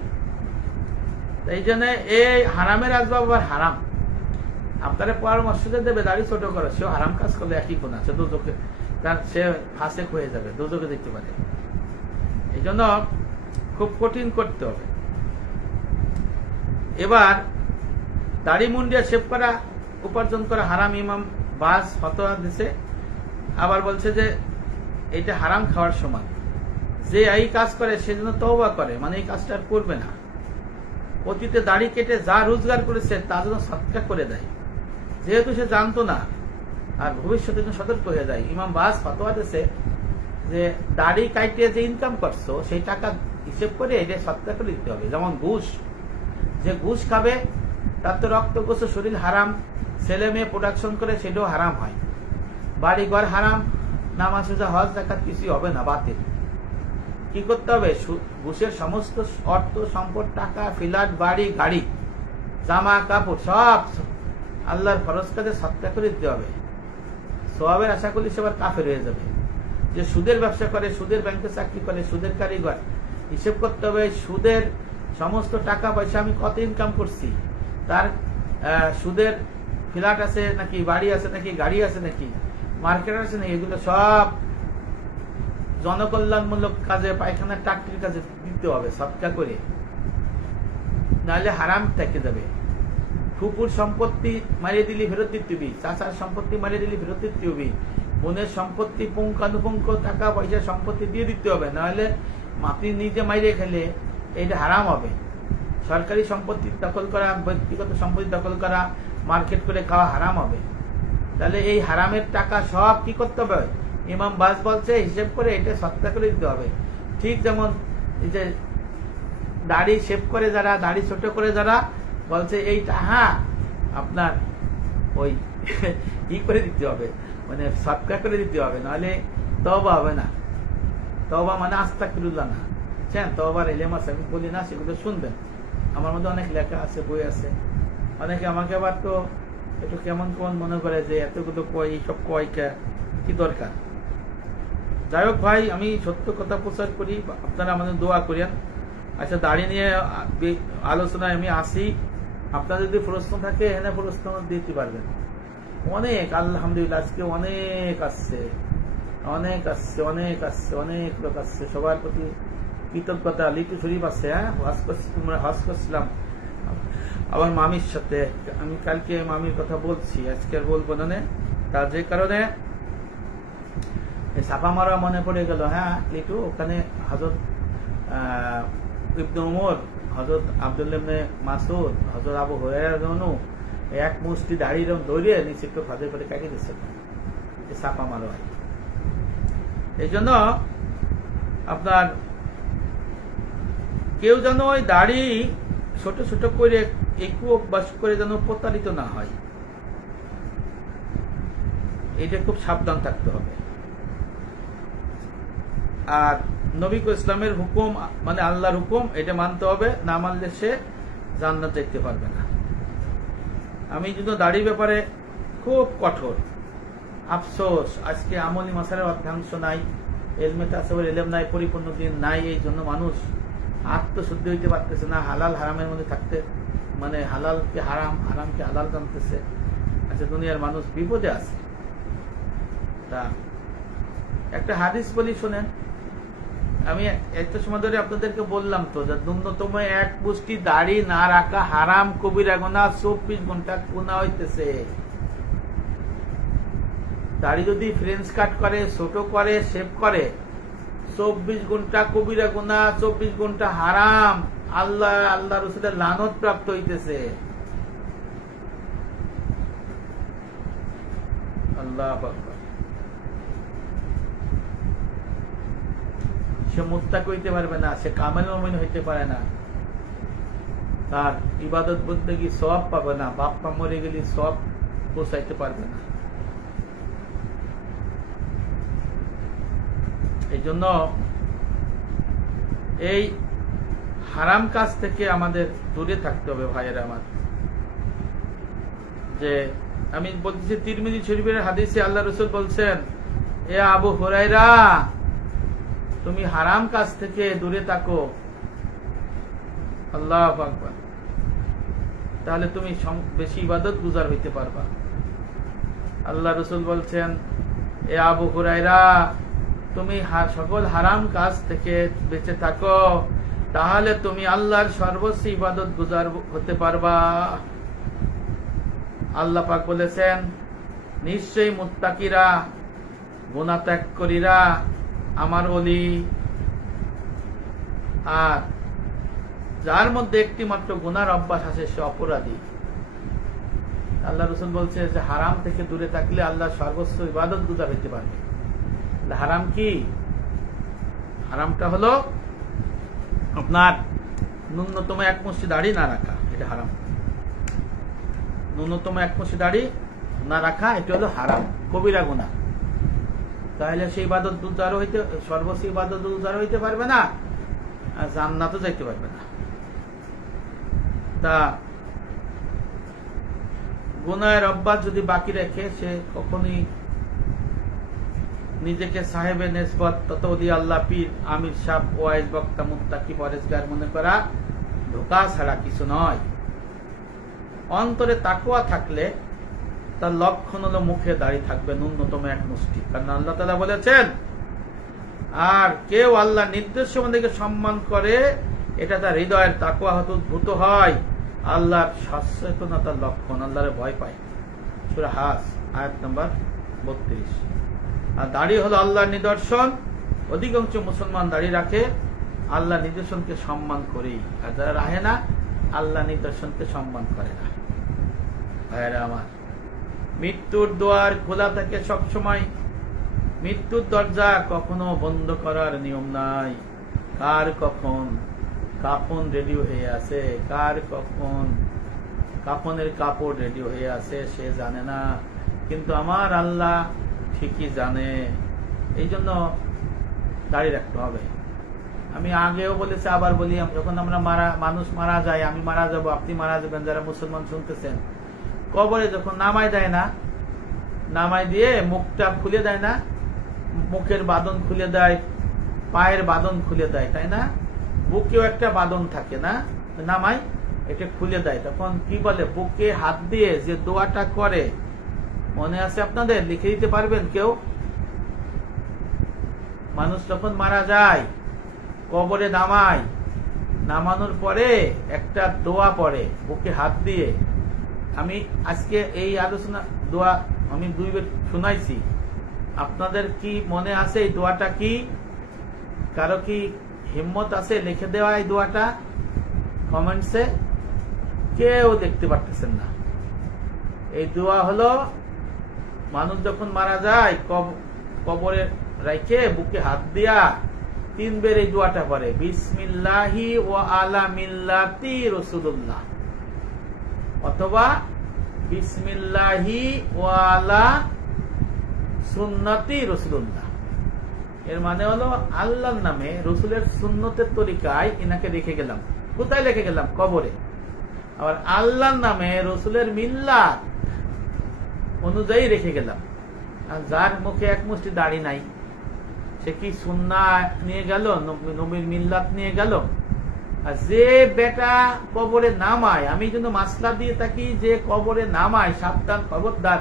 এই জন্য এই হারামের আসবাব আবার হারাম। আপনারা পরামর্শ দেবে দাড়ি ছোট করো, সেও হারাম কাজ করলে একই গুণ আছে, দুজকে, কারণ সে ফাঁসেক হয়ে যাবে, দুজকে দেখতে পারে। এই জন্য খুব কঠিন করতে হবে। এবার দাড়ি মুন্ডিয়া শেভ করা, উপার্জন করা হারাম, ইমাম বাস ফতোয়া দিছে। আবার বলছে যে এটা হারাম খাওয়ার সমান। যে এই কাজ করে সে যেন তওবা করে, মানে এই কাজটা আর করবে না। অতীতে দাড়ি কেটে যা রোজগার করেছে তা যেন সৎকার করে দেয়, যেহেতু সে জানতো না, আর ভবিষ্যতে যেন সতর্ক হয়ে যায়। ইমাম বাস ফতোয়া দিছে যে দাড়ি কাটে যে ইনকাম করছো, সেই টাকা হিসেব করে এটা সৎকার করে দিতে হবে। যেমন ঘুষ, যে ঘুষ খাবে তার তো রক্ত গোছ শরীর হারাম, ছেলে মেয়ে প্রোডাকশন করে, সেটাও হারাম হয়। বাড়ি ঘর হারাম, নামাজ রোজা হজ জাকাত কিছুই হবে না, বাতিল। কি করতে হবে? ঘুষের সমস্ত অর্থ সম্পদ, টাকা, ফ্ল্যাট, বাড়ি, গাড়ি, জামা কাপড় সব আল্লাহর ফরজ কাজে সৎকার করে দিতে হবে। সওয়াবের আশা করলে সে আবার কাফের হয়ে যাবে। যে সুদের ব্যবসা করে, সুদের ব্যাংকে চাকরি করে, সুদের কারিগর, হিসেব করতে হবে সুদের সমস্ত টাকা পয়সা আমি কত ইনকাম করছি, তার সুদের ফ্ল্যাট আছে নাকি, বাড়ি আছে নাকি, গাড়ি আছে নাকি, মার্কেট আছে নাকি, এগুলো সব জনকল্যাণমূলক কাজে, পায়খানার টাকটির কাজে দিতে হবে সৎকার করে, নাহলে হারাম থেকে যাবে। ফুপুর সম্পত্তি মারিয়ে দিলি ফেরত দিতে হবি, চাচার সম্পত্তি মারিয়ে দিলি ফেরত দিতে হবি, বোনের সম্পত্তি পুঙ্খানুপুঙ্খ টাকা পয়সা সম্পত্তি দিয়ে দিতে হবে, নাহলে মাটি নিজে মাইরে খেলে এটা হারাম হবে। সরকারি সম্পত্তি দখল করা, ব্যক্তিগত সম্পত্তি দখল করা, মার্কেট করে খাওয়া হারাম হবে। তাহলে এই হারামের টাকা সব কি করতে হবে? ইমাম বাস বলছে হিসেব করে এটা সৎকার করে দিতে হবে। ঠিক যেমন এই যে দাড়ি শেভ করে যারা, দাড়ি ছোট করে যারা, বলছে এইটা হ্যাঁ আপনার ওই ই করে দিতে হবে, মানে সৎকার করে দিতে হবে, নাহলে তওবা হবে না। তওবা মানে আস্তাগফিরুল্লাহ না, বুঝছেন? তওবার ইলম আছে, আমি বলি না, সেগুলো শুনবেন। আমার মধ্যে অনেক লেখা আছে, বই আছে। অনেকে আমাকে আবার তো একটু কেমন কেমন মনে করে যে এতগুলো কয়, এইসব কয় কি দরকার। যাই হোক ভাই, আমি সত্য কথা প্রচার করি, আপনারা আমাদের দোয়া করেন। আচ্ছা, দাড়ি নিয়ে আলোচনায় আমি আসি। আপনার যদি প্রশ্ন থাকে এখানে প্রশ্ন দিতে পারবেন। অনেক আলহামদুলিল্লাহ আজকে অনেক আসছে, অনেক আসছে, অনেক আসছে, অনেক লোক আসছে। সবার প্রতি কৃতজ্ঞতা। লিটু শরীফ আছে, হ্যাঁ, হজ করছিলাম আবার মামির সাথে। আমি কালকে মামির কথা বলছি, আজকে আর বলবো না, তার যে কারণে ছাপা মারা মনে পড়ে গেল। হ্যাঁ লিটু, ওখানে হযরত ইবনে উমর, হযরত আব্দুল্লাহ ইবনে মাসউদ, হযরত আবু হুরায়রা রাদিয়াল্লাহু এক মুষ্টি দাড়ি এরকম ধরিয়ে নিচে একটু ফাঁদে করে কাটিয়ে দিচ্ছে, ছাপা মারো হয়। এই জন্য আপনার কেউ যেন ওই দাড়ি ছোট ছোট করে একটু অভ্যাস করে যেন প্রতারিত না হয়, এটা খুব সাবধান থাকতে হবে। আর নবী ইসলামের হুকুম মানে আল্লাহর হুকুম, এটা মানতে হবে, না মানলে সে জান্নাত যেতে পারবে না। আমি কিন্তু দাড়ির ব্যাপারে খুব কঠোর। আফসোস আজকে আমলি মাসালের অর্ধাংশ নাই, এলমেতে আছে এলেম নাই, পরিপূর্ণ দিন নাই। এই জন্য মানুষ আত্মশুদ্ধি হইতে পারতেছে না, হালাল হারামের মধ্যে থাকতে, মানে হালালকে হারাম, হারামকে হালাল জানতেছে। আচ্ছা, দুনিয়ার মানুষ বিপদে আছে। তা একটা হাদিস বলি শোনেন। আমি একটা সময় ধরে আপনাদেরকে বললাম তো যে ন্যূনতম এক মুষ্টি দাড়ি না রাখা হারাম কবিরা গুনাহ, 24 ঘন্টা গুনাহ হইতেছে। দাড়ি যদি ফ্রেঞ্চ কাট করে, ছোট করে, শেভ করে, 24 ঘন্টা কবিরা গুনাহ, 24 ঘন্টা হারাম, আল্লাহ রাসূলের লানত প্রাপ্ত হইতেছে। আল্লাহু আকবার। সে মুত্তাকি হইতে পারবে না, সে কামেল মুমিন হইতে পারে না, তার ইবাদত বন্দেগী সওয়াব পাবে না, বাপ মা মরে গেলে সওয়াব পৌঁছাইতে পারবে না। এই জন্য এই হারাম কাজ থেকে আমাদের দূরে থাকতে হবে ভাইয়েরা আমার। যে আমি বলতেছি তিরমিজি শরীফের হাদিসে আল্লাহ রাসূল বলছেন, এ আবু হুরায়রা, তুমি হারাম কাজ থেকে দূরে থাকো। আল্লাহু আকবার। তাহলে তুমি বেশি ইবাদত গুজার হইতে পারবা। আল্লাহ রাসূল বলছেন, এ আবু হুরায়রা, তুমি সকল হারাম কাজ থেকে বেঁচে থাকো, তাহলে তুমি আল্লাহর সর্বোচ্চ ইবাদত গুজার হতে পারবা। আল্লাহ পাক বলেছেন, নিশ্চয়ই মুত্তাকিরা, গুনাহ ত্যাগকারীরা আমার ওলি। আর যার মধ্যে একটি মাত্র গুনার অভ্যাস আছে সে অপরাধী। আল্লাহ রাসূল বলছে যে হারাম থেকে দূরে থাকলে আল্লাহ সর্বোচ্চ ইবাদত গুজার হতে পারবে। হারাম কি? হারামটা হলো আপনার ন্যূনতম এক মুষ্টি দাড়ি না রাখা, এটা হারাম। ন্যূনতম এক মুষ্টি দাড়ি না রাখা, এটা হলো হারাম, কবিরা গুনাহ। তাহলে সেই ইবাদত গুজার হইতে, সর্বোচ্চ ইবাদত গুজার হইতে পারবে না, আর জান্নাতও যাইতে পারবে না। তা গুনাহের অভ্যাস যদি বাকি রেখে সে কখনোই নিজেকে সাহেবে নেসবত, তত আল্লাহ, পীর, আমির সাহেব, ওয়াইজ, বক্তা, মুত্তাকি, পরেজগার মনে করা ধোঁকা ছাড়া কিছু নয়। অন্তরে তাকওয়া থাকলে তার লক্ষণ হলো মুখে দাড়ি থাকবে ন্যূনতম এক মুষ্টি। কারণ আল্লাহ তাআলা বলেছেন, আর কেউ আল্লাহ নির্দেশ সম্বন্ধে সম্মান করে, এটা তার হৃদয়ের তাকওয়া হতে উদ্ভূত হয়, আল্লাহর সচেতনতার লক্ষণ, আল্লাহর ভয় পায়। সূরা হাস আয়াত নম্বর 32। আর দাড়ি হলো আল্লাহর নিদর্শন। অধিকাংশ মুসলমান দাড়ি রাখে আল্লাহ নিদর্শনকে সম্মান করেই, আর যারা রাখে না আল্লাহ নিদর্শনকে সম্মান করে না। ভাইয়েরা আমার, মৃত্যুর দুয়ার খোলা থাকে সবসময়। মৃত্যুর দরজা কখনো বন্ধ করার নিয়ম নাই। কার কখন কাফন রেডি হয়ে আছে, কার কখন কাফনের কাপড় রেডি হয়ে আছে সে জানে না, কিন্তু আমার আল্লাহ ঠিকই জানে। এই জন্য দাড়ি রাখতে হবে। আমি আগেও বলেছি, আবার বলি, যখন আমরা মানুষ মারা যায়, আমি মারা যাব, আপনি মারা যাবেন, যারা মুসলমান শুনতেছেন, কবরে যখন নামাই দেয় না, নামাই দিয়ে মুখটা খুলে দেয় না, মুখের বাঁধন খুলে দেয়, পায়ের বাঁধন খুলে দেয়, তাই না? বুকেও একটা বাঁধন থাকে না, নামাই এটা খুলে দেয়। তখন কি বলে? বুকে হাত দিয়ে যে দোয়াটা করে, মনে আছে আপনাদের? লিখে দিতে পারবেন কেউ? মানুষ যখন মারা যায়, কবরে নামায়, নামানোর পরে একটা দোয়া পড়ে বুকে হাত দিয়ে। আমি আজকে এই আলোচনা দোয়া আমি 2 বার শোনাইছি, আপনাদের কি মনে আছে এই দোয়াটা কি? কারো কি হিম্মত আছে লিখে দেওয়া এই দোয়াটা কমেন্টসে? কেউ দেখতে পারতেছেন না। এই দোয়া হলো মানুষ যখন মারা যায় কবরে রাইখে বুকে হাত দিয়া 3 বের এই দোয়াটা পড়ে, বিসমিল্লাহি ওয়া আলা মিল্লাতি রাসূলুল্লাহ, অথবা বিসমিল্লাহি ওয়া আলা সুন্নতি রাসূলুল্লাহ। এর মানে হলো আল্লাহর নামে রসুলের সুন্নতের তরিকায় ইনাকে রেখে গেলাম। কোথায় রেখে গেলাম? কবরে। আবার আল্লাহর নামে রসুলের মিল্লাত অনুযায়ী রেখে গেলাম। আর যার মুখে এক মুষ্টি দাড়ি নাই, সে কি সুন্নাহ নিয়ে গেল, নবীর মিল্লাত নিয়ে গেল? আর যে বেটা কবরে নামায়, আমি যেন মাসলা দিয়ে থাকি, যে কবরে নামায় সাবধান, খবরদার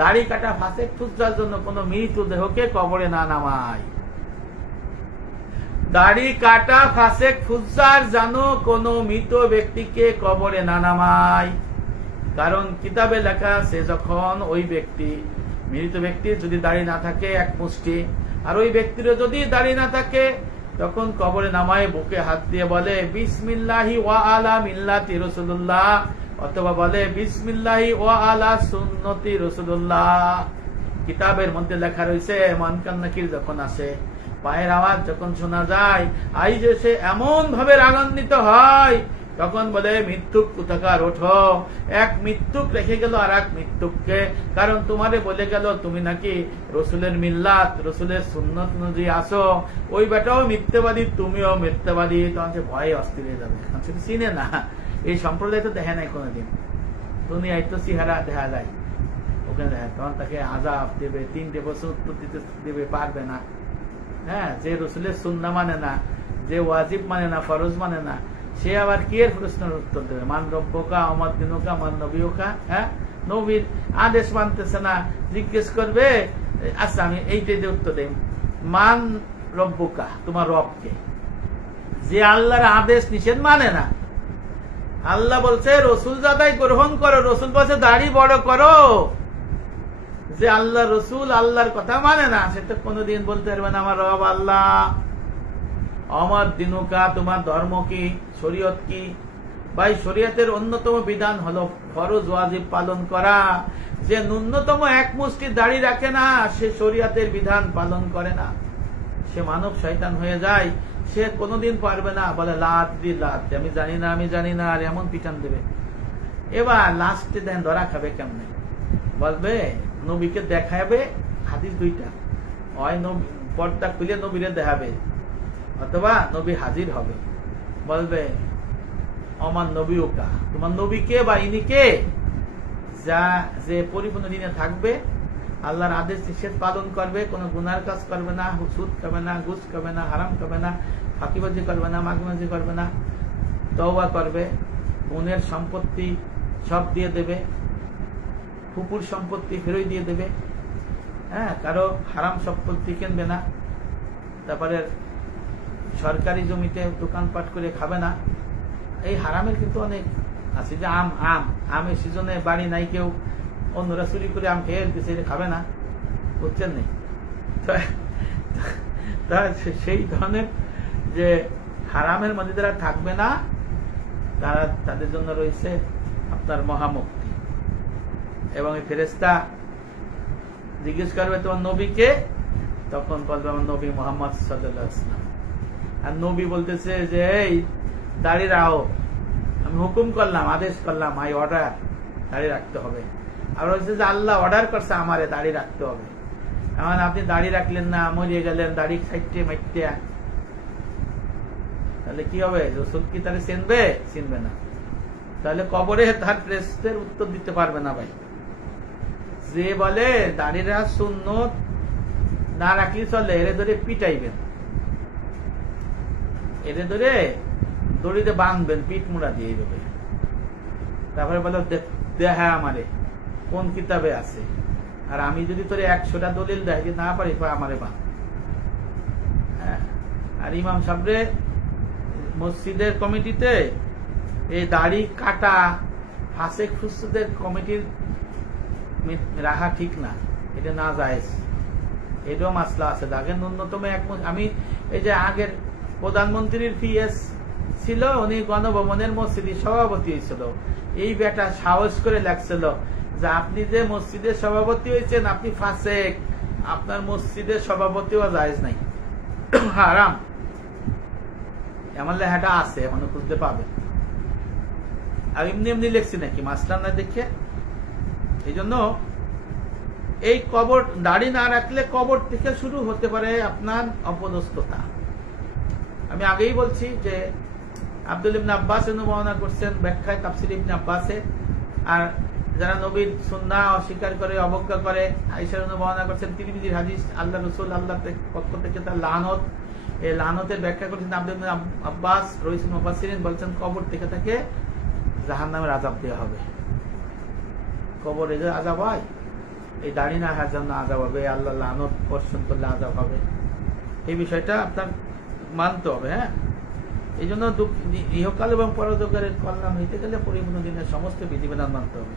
দাড়ি কাটা ফাসেক ফুসরার জন্য কোন মৃতদেহকে কবরে না নামায়। দাড়ি কাটা ফাসেক ফুসরার জানো কোন মৃত ব্যক্তিকে কবরে না নামায়। কারণ কিতাবে লেখা আছে, যখন ওই ব্যক্তি, মৃত ব্যক্তির যদি দাড়ি না থাকে এক মুষ্টি, আর ওই ব্যক্তিরও যদি দাড়ি না থাকে, তখন কবরে নামায় বুকে হাত দিয়ে বলে বিসমিল্লাহি ওয়া আলা মিল্লাতি রাসূলুল্লাহ, অথবা বলে বিসমিল্লাহি ওয়া আলা সুন্নতি রাসূলুল্লাহ। কিতাবের মধ্যে লেখা রয়েছে, মুনকার নাকির যখন আসে, পায়ের আওয়াজ যখন শোনা যায়, আই যে সে এমন ভাবে রাগান্বিত হয়, তখন বলে মৃত্যুক কোথাকার ওঠো। এক মৃত্যুক রেখে গেল আর এক মৃত্যুককে, কারণ তোমারে বলে গেল তুমি নাকি রসুলের মিল্লাত, রসুলের সুন্নত অনুযায়ী আসো। ওই বেটাও মিথ্যাবাদী, তুমিও মিথ্যাবাদী। তখন সে ভয়ে অস্থির হয়ে যাবে। সেটা চিনে না, এই সম্প্রদায় তো দেখে নাই কোনোদিন। দুনিয়ায় তো চেহারা দেখা যায়, ওখানে দেখা, তখন তাকে আযাব দেবে, 3টে বছর উত্তর দিতে দেবে, পারবে না। হ্যাঁ, যে রসুলের সুন্নাহ মানে না, যে ওয়াজিব মানে না, ফরজ মানে না, সে আবার কি এর প্রশ্নের উত্তর দেবে? মান রব্বুকা আমার দিনুকা মান নবীকা। হ্যাঁ, নবীর আদেশ মানতেছে না, জিজ্ঞেস করবে, আচ্ছা আমি এইটাই উত্তর দেই, মান রব্বুকা, তোমার রবকে। যে আল্লাহর আদেশ নিষেধ মানে না। আল্লাহ বলছে রসুল জাদাই গ্রহণ করো, রসুল বলছে দাড়ি বড় করো। যে আল্লাহ রসুল আল্লাহর কথা মানে না, সে তো কোনোদিন বলতে পারবে না আমার রব আল্লাহ। আমার দিনুকা, তোমার ধর্ম কি, শরীয়ত কি? ভাই, শরীয়তের অন্যতম বিধান হলো ফরজ ওয়াজিব পালন করা। যে ন্যূনতম এক মুষ্টি দাড়ি রাখে না, সে শরীয়তের বিধান পালন করে না, সে মানব শয়তান হয়ে যায়। সে কোনোদিন পারবে না, বলে লাত দি লাত, আমি জানি না, আমি জানি না, আর এমন পিটান দেবে। এবার লাস্টে দেন ধরা খাবে কেমনে? বলবে নবীকে দেখাবে, হাদিস 2টা, হয় পর্দা খুলে নবীরে দেখাবে, অথবা নবী হাজির হবে, বলবে আমার নবীকা, তোমার নবী কে বা ইনি কে? যা যে পরিপূর্ণ দিনে থাকবে, আল্লাহর আদেশ নিষেধ পালন করবে, কোন গুনার কাজ করবে না, সুদ খাবে না, ঘুষ খাবে না, হারাম খাবে না, ফাঁকিবাজি করবে না, মাগিবাজি করবে না, তওবা করবে, বোনের সম্পত্তি সব দিয়ে দেবে, ফুপুর সম্পত্তি ফেরত দিয়ে দেবে, হ্যাঁ, কারো হারাম সম্পত্তি কিনবে না, তারপরে সরকারি জমিতে দোকানপাট করে খাবে না। এই হারামের কিন্তু অনেক আছে, যে আমের সিজনে বাড়ি নাই, কেউ অন্যরা চুরি করে আম খেয়ে দিচ্ছে, খাবে না, বুঝছেন নেই? সেই ধরনের যে হারামের মধ্যে যারা থাকবে না, তারা, তাদের জন্য রয়েছে আপনার মহামুক্তি। এবং এই ফেরেশতা জিজ্ঞেস করবে তোমার নবীকে, তখন বলবে আমার নবী মুহাম্মদ সাল্লাল্লাহু আলাইহি ওয়াসাল্লাম। আর নবী বলতেছে যে এই দাড়ি রাখো, আমি হুকুম করলাম, আদেশ করলাম, আই অর্ডার, দাড়ি রাখতে হবে। আর হচ্ছে যে আল্লাহ অর্ডার করছে আমারে দাড়ি রাখতে হবে। এখন আপনি দাড়ি রাখলেন না, মরিয়ে গেলেন, দাড়ি খাইতে মাইতে, তাহলে কি হবে? রসুল কি তাহলে চিনবে? চিনবে না। তাহলে কবরে তার প্রশ্নের উত্তর দিতে পারবে না। ভাই, যে বলে দাড়িরা সুন্নত না রাখলে চলে, এরে ধরে পিটাইবেন, এরে ধরে দড়িতে বাঁধবেন, পিঠ মুড়া দিয়ে দেবে। তারপরে বলো দেখা আমারে কোন কিতাবে আছে, আর আমি যদি তোরে 100টা দলিল দেখি না পারি, আমারে বাঁধ। হ্যাঁ, আর ইমাম সাহেবরে মসজিদের কমিটিতে এই দাড়ি কাটা ফাসেক ফুসদের কমিটির রাখা ঠিক না, এটা না জায়েজ। এটাও মাসলা আছে। আগের ন্যূনতম আমি এই যে আগের প্রধানমন্ত্রীর পিএস ছিল, উনি গণভবনের মসজিদের সভাপতি হয়েছিল, এই বেটা সাহস করে লাগছিল যে আপনি যে মসজিদের সভাপতি হয়েছেন আপনি ফাসেক, আপনার মসজিদের সভাপতিও জায়েজ নাই, হারাম। আমার লেখাটা আছে, এখনো খুঁজতে পাবে। আর এমনি এমনি লেখছি নাকি মাস্টার না দেখে। এই জন্য এই কবর দাড়ি না রাখলে কবর থেকে শুরু হতে পারে আপনার অপদস্থতা। আমি আগেই বলছি যে আব্দুল ইবনে আব্বাস বর্ণনা করছেন ব্যাখ্যায় তাফসীর ইবনে আব্বাসে, আর যারা নবীর সুন্নাহ অস্বীকার করে অবজ্ঞা করে আয়েশা বর্ণনা করছেন তিরমিজির হাদিস, আল্লাহ রাসূল আল্লাহর পক্ষ থেকে তার লানত, এই লানতের ব্যাখ্যা করেছেন আব্দুল ইবনে আব্বাস। রইসুল মুফাসসিরিন বলছেন কবর থেকে তাকে জাহান্নামের আযাব দেওয়া হবে। কবরে যে আযাব হয়, এই দাড়ি না রাখার জন্য আযাব হবে, আল্লাহ লানত বর্ষণ করলে আযাব হবে, এই বিষয়টা আপনার মানতে হবে। হ্যাঁ, এই জন্য ইহকাল এবং পরলোকের কল্যাণ হইতে গেলে পরিপূর্ণ দিনের সমস্ত বিধিবিধান মানতে হবে।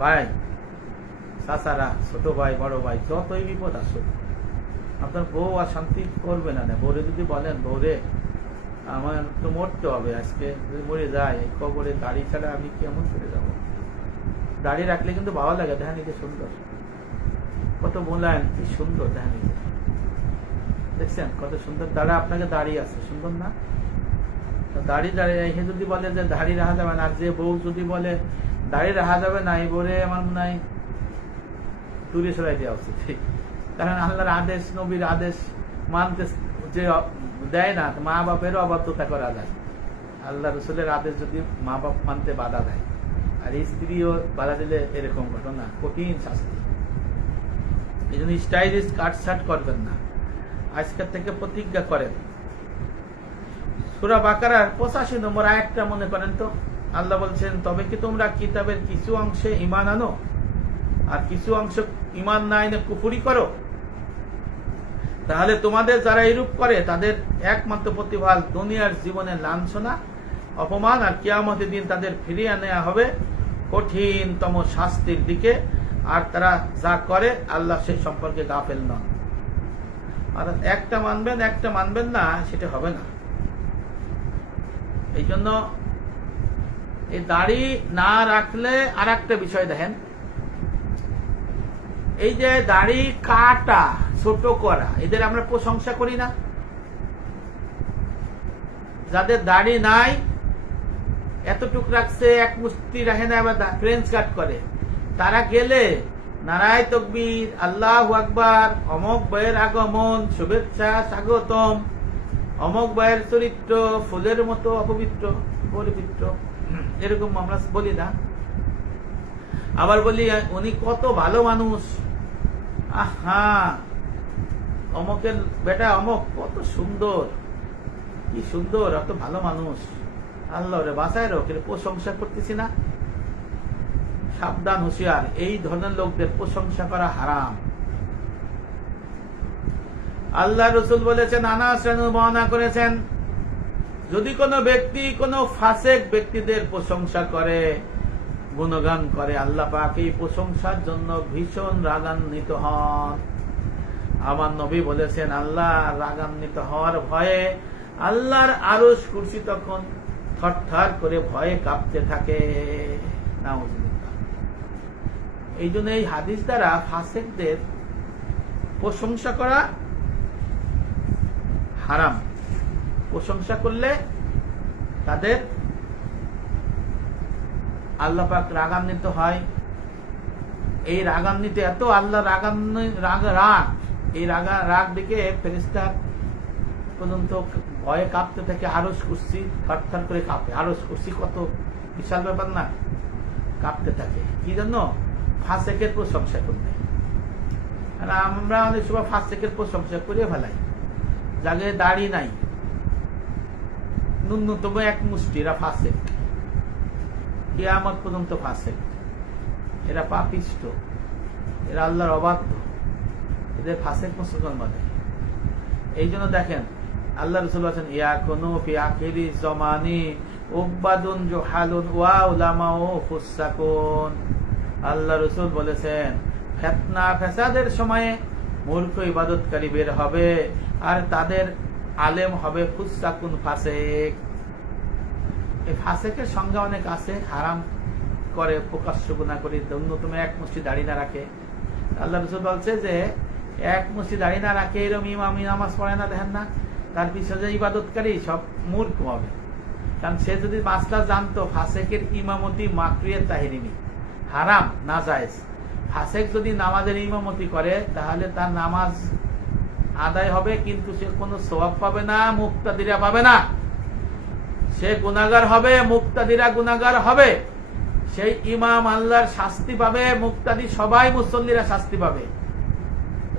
ভাই, চাচারা, ছোট ভাই, বড় ভাই, যতই বিপদ আসুক, আপনার বউ আর শান্তি করবে না। বউরে যদি বলেন বউরে আমার তো মরতে হবে, আজকে যদি মরে যায় কবরে দাড়ি ছাড়া আমি কেমন করে যাব। দাড়ি রাখলে কিন্তু ভালো লাগে, দেখা নিতে সুন্দর, কত মোলায়েম, কি সুন্দর দেখা নিতে, দেখছেন কত সুন্দর দাঁড়া, আপনাকে দাড়ি আছে, সুন্দর না? দাড়ি দাঁড়িয়ে যদি বলে যে দাড়ি রাখা যাবে না, আর যে বউ যদি বলে দাড়ি রাখা যাবে না, এই বলে আমার মনে হয় দূরে সরাই দেওয়া উচিত। কারণ আল্লাহর আদেশ, নবীর আদেশ মানতে যে দেয় না, মা বাপেরও অবাধ্যতা করা যায়। আল্লাহ রসুলের আদেশ যদি মা বাপ মানতে বাধা দেয়, আর স্ত্রীও বাধা দিলে এরকম ঘটনা, কঠিন শাস্তি। এই জন্য স্টাইলিশ কাটছাট করবেন না, আজকের থেকে প্রতিজ্ঞা করেন। সূরা বাকারার 85 নম্বর আয়াতটা মনে করেন তো। আল্লাহ বলছেন, তবে কি তোমরা কিতাবের কিছু অংশে ঈমান আনো আর কিছু অংশ ঈমান না এনে কুফরি করো? তাহলে তোমাদের যারা এরূপ করে তাদের একমাত্র প্রতিফল দুনিয়ার জীবনের লাঞ্ছনা, অপমান, আর কিয়ামতের দিন তাদের ফিরিয়ে নেওয়া হবে কঠিনতম শাস্তির দিকে। আর তারা যা করে আল্লাহ সেই সম্পর্কে গাফেল নন। আর একটা মানবেন একটা মানবেন না, সেটা হবে না। এই জন্য এই দাড়ি না রাখলে আর একটা বিষয় দেখেন, এই যে দাড়ি কাটা, ছোট করা, এদের আমরা প্রশংসা করি না? যাদের দাড়ি নাই, এতটুক রাখছে, এক মুষ্টি রাখে না, আবার ফ্রেঞ্চ কাট করে, তারা গেলে নারায় তাকবীর, আল্লাহু আকবার, অমক ভাইয়ের আগমন, শুভেচ্ছা, স্বাগতম, অমক ভাইয়ের চরিত্র ফুলের মতো অপবিত্র, পবিত্র, এরকম আমরা বলি না? আবার বলি উনি কত ভালো মানুষ, আহা অমকের বেটা অমক কত সুন্দর, কি সুন্দর, এত ভালো মানুষ, আল্লাহ রে বাঁচায় রোক, প্রশংসা করতেছি না? সাবধান, হুঁশিয়ার, এই ধরনের লোকদের প্রশংসা করা হারাম। আল্লাহ রসুল বলেছেন, আনাস বর্ণনা করেছেন, যদি কোনো ব্যক্তি কোনো ফাসেক ব্যক্তিদের প্রশংসা করে, গুণগান করে, আল্লাহ পাক এই প্রশংসার জন্য ভীষণ রাগান্বিত হন। আমার নবী বলেছেন, আল্লাহ রাগান্বিত হওয়ার ভয়ে আল্লাহর আরশ কুরসি তখন থরথর করে ভয়ে কাঁপতে থাকে। নাউজুবিল্লাহ। এই জন্য এই হাদিস দ্বারা ফাসেকদের প্রশংসা করা হারাম। প্রশংসা করলে তাদের আল্লাহ পাক রাগান্বিত হয়। এই রাগান্বিত এত আল্লাহ রাগ, এই রাগ দিকে ফেরেশতা পর্যন্ত ভয়ে কাঁপতে থাকে। আরশ কুরসি থরথর করে কাঁপে। আরশ কুরসি কত বিশাল ব্যাপার না, কাঁপতে থাকে। কি জন্য? ফাসেকের প্রশংসা করতে। আর আমরা অনেক সময় ফাসেকের প্রশংসা করে ফেলাই। যাদের দাড়ি নাই, ন্যূনতম এক মুষ্টি, এরা ফাসেক, কিয়ামত পর্যন্ত ফাসেক, এরা পাপিষ্ট, এরা আল্লাহর অবাধ্য, এদের ফাসেক মুসলমান বলে। এই জন্য দেখেন আল্লাহ রাসূল বলেন, ইয়াকুনু ফি আখিরি জামানি উবাদুন জুহালুন ওয়া উলামাউ ফুসাকুন। আল্লাহ রাসূল বলেছেন, ফিতনা ফাসাদের সময়ে মূর্খ ইবাদতকারী বের হবে, আর তাদের আলেম হবে ফুসসাকুন ফাসেক। এই ফাসেকের সংজ্ঞা অনেক আছে, হারাম করে, প্রকাশ্য গুনাহ করে, ন্যূনতম এক মুষ্টি দাড়ি না রাখে। আল্লাহ রাসূল বলছে যে এক মুষ্টি দাড়ি না রাখে এরকম ইমাম নামাজ পড়ে না, দেখেন না, তার পিছনে যে ইবাদতকারী সব মূর্খ হবে। কারণ সে যদি মাসলা জানতো ফাসেকের ইমামতি মাকরুহে তাহরিমি, হারাম, নাজায়েজ। ফাসেক যদি নামাজের ইমামতি করে তাহলে তার নামাজ আদায় হবে, কিন্তু সে কোনো সওয়াব পাবে না, মুক্তাদিরা পাবে না। সে গুনাহগার হবে, মুক্তাদিরা গুনাহগার হবে। সেই ইমাম আল্লাহর শাস্তি পাবে, মুক্তাদি সবাই মুসল্লিরা শাস্তি পাবে।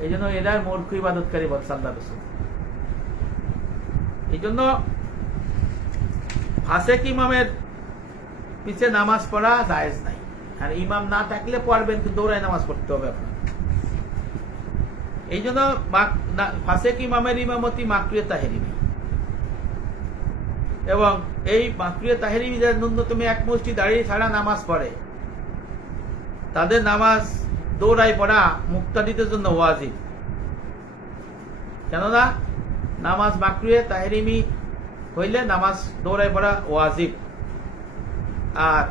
এই জন্য এরা মূর্খ ইবাদতকারী বলছে আল্লাহ রাসূল। এই জন্য ফাসেক ইমামের পিছে নামাজ পড়া জায়েজ নাই। আর ইমাম না থাকলে পড়বেন, কিন্তু দৌড়ায় নামাজ পড়তে হবে আপনার। এই জন্য ফাসেক ইমামের ইমামতি মাকরুহে তাহরিমি, এবং এই মাকরুহে তাহরিমি যারা ন্যূনতম এক মুষ্টি দাড়ি ছাড়া নামাজ পড়ে, তাদের নামাজ দৌড়ায় পড়া মুক্তাদিদের জন্য ওয়াজিব। কেননা নামাজ মাকরুহে তাহরিমি হইলে নামাজ দৌড়ায় পড়া ওয়াজিব, আর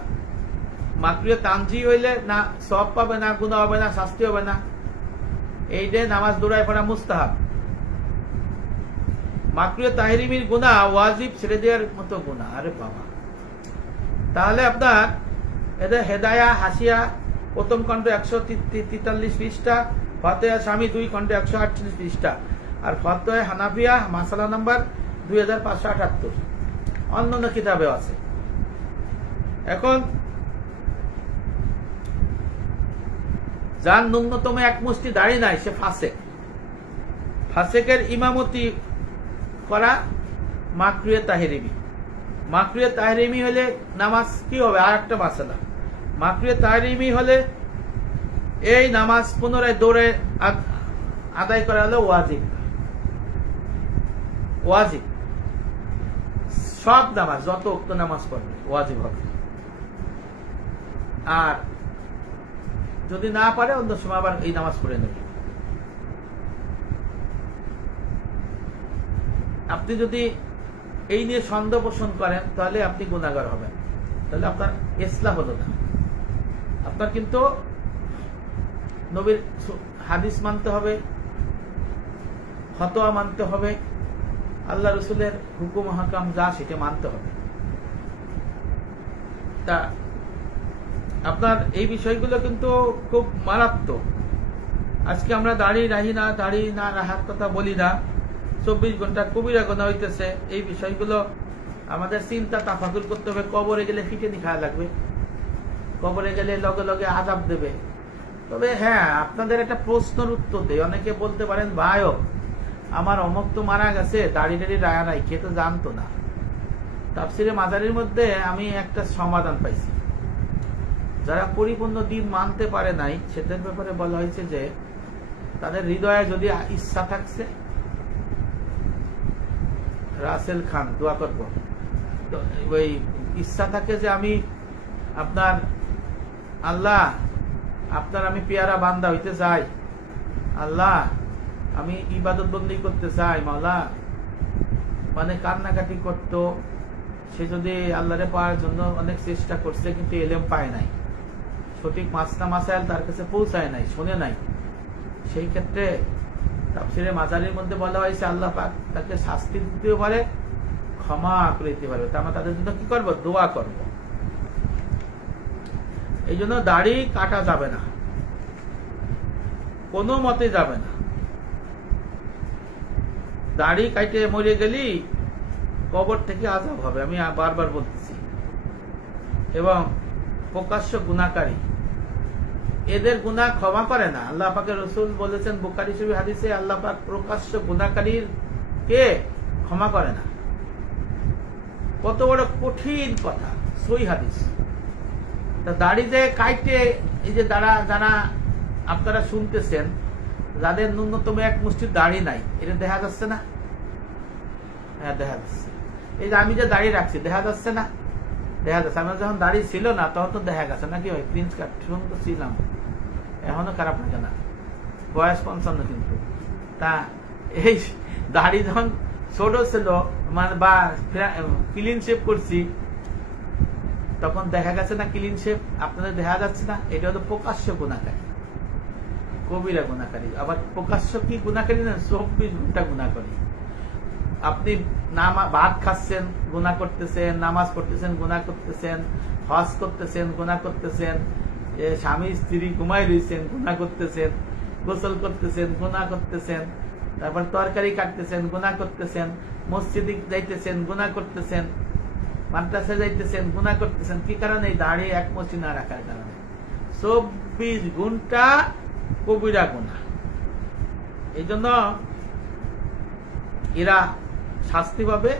মাকরুহে তানজি হইলে না সওয়াব পাবে না, গুনাহ হবে না, শাস্তি হবে না। এই যে নামাজ দৌড়ায় পড়া মুস্তাহাব। মাকরুহে তাহরিমির গুনাহ ওয়াজিব ছেড়ে দেওয়ার মতো গুনাহ। আরে বাবা, তাহলে আপনার এদের হেদায়া হাসিয়া প্রথম খণ্ড 143 পৃষ্ঠা, ফাতিহা শামী 2 খণ্ড 138 পৃষ্ঠা, আর ফাতওয়া হানাফিয়া মাসালা নাম্বার 2578 অন্যান্য কিতাবে আছে। এখন যার ন্যূনতম এক মুষ্টি দাড়ি নাই সে ফাসেক। ফাসেকের ইমামতি করা মাকরুহে তাহরিমি। মাকরুহে তাহরিমি হলে নামাজ কি হবে, আর একটা মাসালা। মাকরুহে তাহরিমি হলে এই নামাজ পুনরায় দৌড়ে আদায় করা হলো ওয়াজিব। ওয়াজিব সব নামাজ, যত উক্ত নামাজ পড়বে ওয়াজিব হবে। আর যদি না পারে অন্য সময় আবার এই নামাজ পড়ে নেবে। আপনি যদি এই নিয়ে সন্দেহ পোষণ করেন তাহলে আপনি গুনাহগার হবেন, তাহলে আপনার ইসলাম হলো না। আপনার কিন্তু নবীর হাদিস মানতে হবে, ফতোয়া মানতে হবে, আল্লাহ রসুলের হুকুম হাকাম যা সেটা মানতে হবে। তা আপনার এই বিষয়গুলো কিন্তু খুব মারাত্মক। আজকে আমরা দাড়ি রাখি না, দাড়ি না রাখার কথা বলি না, 24 ঘন্টা কবিরা গুনাহ হইতেছে। এই বিষয়গুলো আমাদের চিন্তা তাফাকুর করতে হবে। কবরে গেলে ফিটেনি খাওয়া লাগবে, কবরে গেলে লগে লগে আযাব দেবে। তবে হ্যাঁ, আপনাদের একটা প্রশ্নের উত্তর দেয়। অনেকে বলতে পারেন, ভাইও আমার অমুক তো মারা গেছে, দাড়ি টাড়ি রায়া নাই, খেতে জানতো না। তাফসিরে মাজারির মধ্যে আমি একটা সমাধান পাইছি। যারা পরিপূর্ণ দিন মানতে পারে নাই, সেটার ব্যাপারে বলা হয়েছে যে তাদের হৃদয়ে যদি ইচ্ছা থাকছে, রাসেল খান দোয়া করব, ওই ইচ্ছা থাকে যে আমি আপনার আল্লাহ, আপনার আমি পেয়ারা বান্দা হইতে চাই, আল্লাহ আমি ইবাদত বন্দী করতে চাই, মাওলা, মানে কান্নাকাটি করতো। সে যদি আল্লাহরে পাওয়ার জন্য অনেক চেষ্টা করছে, কিন্তু এলেম পায় নাই, সঠিক মাসনা মাসাইল তার কাছে পৌঁছায় নাই, শুনে নাই। সেই ক্ষেত্রে তাফসিরে মাজারির মধ্যে বলা হয়েছে আল্লাহ পাক তাকে শাস্তি দিতেও পারে, ক্ষমা করে দিতে পারবে। তা আমরা তাদের জন্য কি করব? দোয়া করব। এই জন্য দাড়ি কাটা যাবে না, কোনো মতে যাবে না। দাড়ি কাটে মরে গেলি কবর থেকে আযাব হবে, আমি বারবার বলতেছি। এবং প্রকাশ্য গুনাহকারী, এদের গুনাহ ক্ষমা করে না। আল্লাহ পাকের রাসূল বলেছেন বুখারী শরীফ হাদিসে, আল্লাহ পাক প্রকাশ্য গুনাহকারীর কে ক্ষমা করে না। কত বড় কঠিন কথা, সহিহ হাদিস। তা দাড়ি যে কাটে, এই যে যারা আপনারা শুনতেছেন, যাদের ন্যূনতম এক মুষ্টির দাড়ি নাই, এটা দেখা যাচ্ছে না? হ্যাঁ, দেখা যাচ্ছে। এই যে আমি যে দাড়ি রাখছি, দেখা যাচ্ছে না? দেখা যাচ্ছে। আমার যখন দাড়ি ছিল না তখন তো দেখা গেছে নাকি? ওই প্রিন্স কাট সুন্দর ছিলাম, এখনো খারাপ লাগে না। বয়স 55 কিন্তু। তা এই দাড়ি যখন ছোট ছিল মানে বা ক্লিন শেভ করছি, তখন দেখা গেছে না ক্লিন শেভ আপনাদের দেখা যাচ্ছে না, এটা হলো প্রকাশ্য গুনাহকারী, কবিরা গুনাহকারী। আবার প্রকাশ্য কি গুনাহকারী না, 24 ঘন্টা গুনাহ করি। আপনি ভাত খাচ্ছেন গুনাহ করতেছেন, নামাজ পড়তেছেন গুনাহ করতেছেন, হজ করতেছেন গুনাহ করতেছেন, স্বামী স্ত্রী ঘুমাই রয়েছেন গুনাহ করতেছেন, গোসল করতেছেন গুনাহ করতেছেন, তারপর তরকারি কাটতেছেন গুনাহ করতেছেন, মসজিদে যাইতেছেন গুনাহ করতেছেন, মাদ্রাসায় যাইতেছেন গুনাহ করতেছেন। কি কারণে? এই দাড়ি এক মুঠি না রাখার কারণে। 24 ঘন্টা কবিরা গুনাহ। এই জন্য এরা শাস্তি পাবে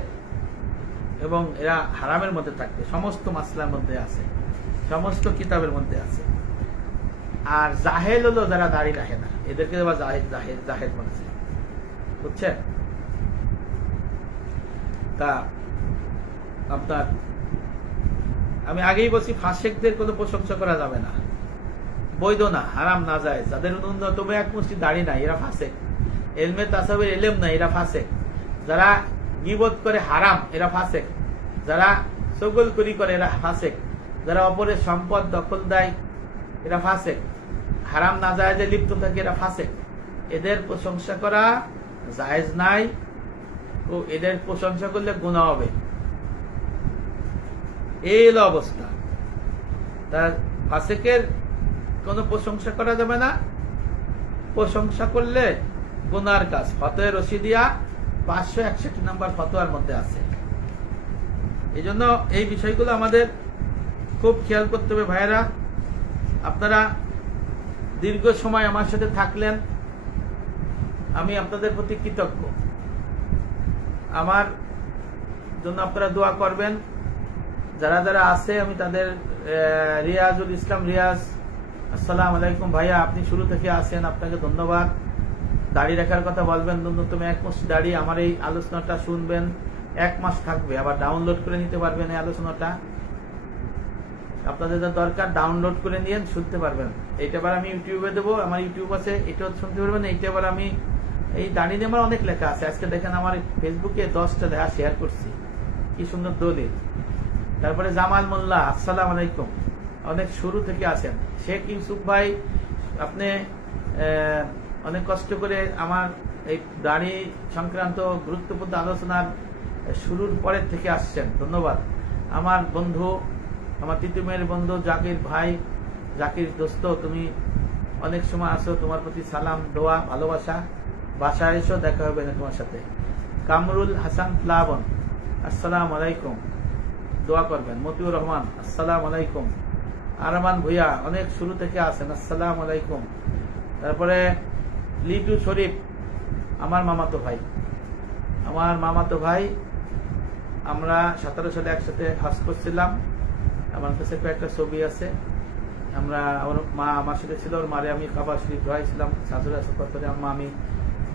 এবং এরা হারামের মধ্যে থাকবে। সমস্ত মাসলার মধ্যে আছে, সমস্ত কিতাবের মধ্যে আছে। আর জাহেল হলো যারা দাড়ি রাখে না, এদেরকে আবার জাহেল বলছে, বুঝছেন? তা আপনার আমি আগেই বলছি, ফাসেকদের কোনো প্রশংসা করা যাবে না, বৈধ না, হারাম না যায়। যাদের ন্যূনতম এক মুষ্টি দাড়ি নাই এরা ফাসেক, এলমে তাসাবের এলেম নাই এরা ফাসেক, যারা গীবত করে হারাম এরা ফাসেক, যারা চগলখড়ি করে এরা ফাসেক, যারা অপরের সম্পদ দখল দেয় এরা ফাসেক, হারাম না জায়েজে লিপ্ত থাকে এরা ফাসেক। এদের প্রশংসা করা জায়েজ নাই, ও এদের প্রশংসা করলে গুনাহ হবে। এই হলো অবস্থা। তার ফাসেকের কোন প্রশংসা করা যাবে না, প্রশংসা করলে গুনার কাজ। ফতোয়া রশিদিয়া 561 নম্বর ফতোয়ার মধ্যে আছে। এই জন্য এই বিষয়গুলো আমাদের খুব খেয়াল করতে হবে ভাইয়েরা। আপনারা দীর্ঘ সময় আমার সাথে থাকলেন, আমি আপনাদের প্রতি কৃতজ্ঞ। আমার জন্য আপনারা দোয়া করবেন। যারা যারা আছে আমি তাদের, রিয়াজুল ইসলাম রিয়াজ, আসসালামু আলাইকুম ভাইয়া, আপনি শুরু থেকে আছেন, আপনাকে ধন্যবাদ। দাড়ি রাখার কথা বলবেন, ন্যূনতম 1 মাস দাড়ি। আমার এই আলোচনাটা শুনবেন, 1 মাস থাকবে, আবার ডাউনলোড করে নিতে পারবেন। এই আলোচনাটা আপনাদের যা দরকার ডাউনলোড করে নিয়ে শুনতে পারবেন। এইটা আবার আমি ইউটিউবে দেবো, আমার ইউটিউব আছে, এটাও শুনতে পারবেন। এইটা আবার আমি এই দাড়ি নিয়ে আমার অনেক লেখা আছে। আজকে দেখেন আমার ফেসবুকে 10টা লেখা শেয়ার করছি, কি সুন্দর দলিল। তারপরে জামাল মোল্লা, আসসালাম আলাইকুম, অনেক শুরু থেকে আছেন। শেখ ইউসুফ ভাই, আপনি অনেক কষ্ট করে আমার এই দাড়ি সংক্রান্ত গুরুত্বপূর্ণ আলোচনার শুরুর পরের থেকে আসছেন, ধন্যবাদ। আমার বন্ধু, আমার তিতুমের বন্ধু জাকির ভাই, জাকির দোস্ত, তুমি অনেক সময় আসো, তোমার প্রতি সালাম, দোয়া, ভালোবাসা। বাসায় এসো, দেখা হবে না তোমার সাথে। কামরুল হাসান প্লাবন, আসসালামু আলাইকুম, দোয়া করবেন। মতিউর রহমান, আসসালামু আলাইকুম। আরমান ভুইয়া, অনেক শুরু থেকে আছেন, আসসালামু আলাইকুম। তারপরে লিটু শরীফ, আমার মামাতো ভাই, আমরা 17 সালে একসাথে হজ করছিলাম। আমার কাছে কয়েকটা ছবি আছে। আমরা, আমার মা আমার সাথে ছিল, ওর মারে আমি কাবা শরীফ ধোয়াইছিলাম, শাশুড়ি আছে করে। মামি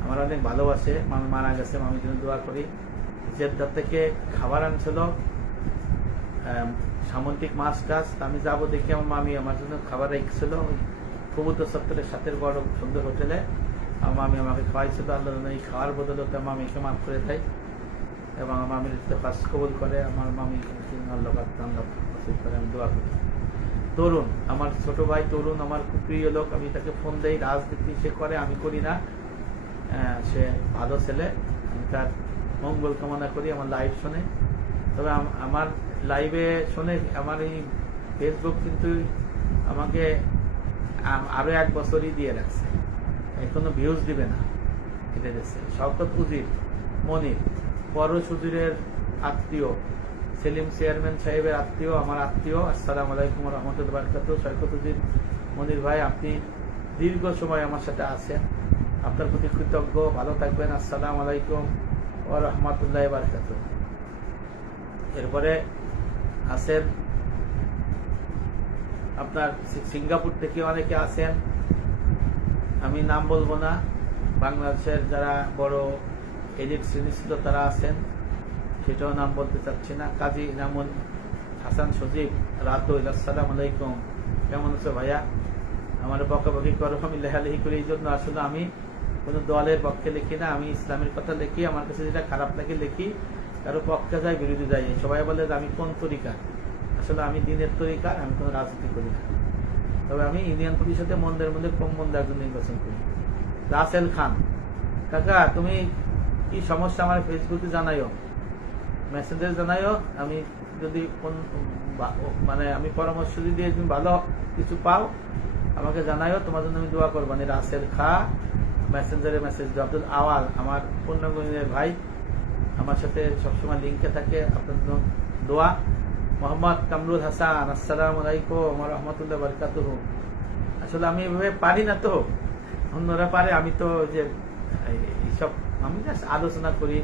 আমার অনেক ভালোবাসে, মামি মারা গেছে, মামির জন্য দোয়া করি। জেদ্দা থেকে খাবার আনছিল, সামুদ্রিক মাছ টাছ, আমি যাবো দেখি, আমার মামি আমার জন্য খাবার রেখেছিল কবুতর চত্বরের সাথে বড় সুন্দর হোটেলে। আমার মামি আমাকে খাওয়াইছিল। আল্লাহ এই খাওয়ার বদলতে মামিকে মাফ করে দেয় এবং আমার মামির ফার্স্ট কবুল করে। আমার মামি আল্লাহ করে, আমি দোয়া করি। তরুণ, আমার ছোট ভাই তরুণ আমার খুব প্রিয় লোক, আমি তাকে ফোন দেই, রাজনীতি সে করে, আমি করি না। সে ভালো ছেলে, আমি তার মঙ্গল কামনা করি। আমার লাইভ শোনে, তবে আমার লাইভে শোনে। আমার এই ফেসবুক কিন্তু আমাকে আরো 1 বছরই দিয়ে রাখছে, এখনো ভিউজ দিবে না, কেটে দিচ্ছে। শওকত উজির মনির, পরশ উজিরের আত্মীয়, সেলিম চেয়ারম্যান সাহেবের আত্মীয়, আমার আত্মীয়, আসসালামু আলাইকুম ওয়া রাহমাতুল্লাহি ওয়া বারাকাতুহু। শওকত উজির মনির ভাই, আপনি দীর্ঘ সময় আমার সাথে আছেন, আপনার প্রতি কৃতজ্ঞ। ভালো থাকবেন, আসসালামু আলাইকুম ওয়া রাহমাতুল্লাহি ওয়া বারাকাতুহু। এরপরে আছেন আপনার সিঙ্গাপুর থেকে অনেকে আছেন, আমি নাম বলবো না। বাংলাদেশের যারা বড় এলিট শ্রেণী ছিল তারা আছেন, সেটাও নাম বলতে চাচ্ছি না। কাজী ইনামুল হাসান সজীব রাতুল, আসসালামু আলাইকুম, কেমন আছো ভাইয়া? আমার বকাবকি করো, আমি লেখালেখি করি। এই জন্য আসলে আমি কোনো দলের পক্ষে লিখি না, আমি ইসলামের কথা লিখি, আমার কাছে যেটা খারাপ লাগে লিখি, কারো পক্ষে যায় বিরোধী যায়। সবাই বলে যে আমি কোন তরিকার, আসলে আমি দিনের তরিকার, আমি কোনো রাজনীতি করি না। তবে আমি ইউনিয়ন পরিষদে মন্দের মধ্যে কম মন্দ একজন নির্বাচন করি। রাসেল খান, কাকা তুমি কি সমস্যা আমার ফেসবুকে জানাইও, মেসেঞ্জারে জানাইও। আমি যদি কোন মানে আমি পরামর্শ যদি তুমি ভালো কিছু পাও আমাকে জানাইও, তোমার জন্য আমি দোয়া করবো। রাসেল খা, মেসেঞ্জারে মেসেজ দাও। আব্দুল আওয়াল আমার পূর্ণাঙ্গের ভাই, আমার সাথে সবসময় লিঙ্কে থাকে, আপনার জন্য দোয়া। মোহাম্মদ কামরুল হাসান, আসসালামু আলাইকুম ওয়া রাহমাতুল্লাহি ওয়া বারাকাতুহু। আসলে আমি এভাবে পারি না, তো অন্যরা পারে, আমি তো যে এইসব আমি জাস্ট আলোচনা করি,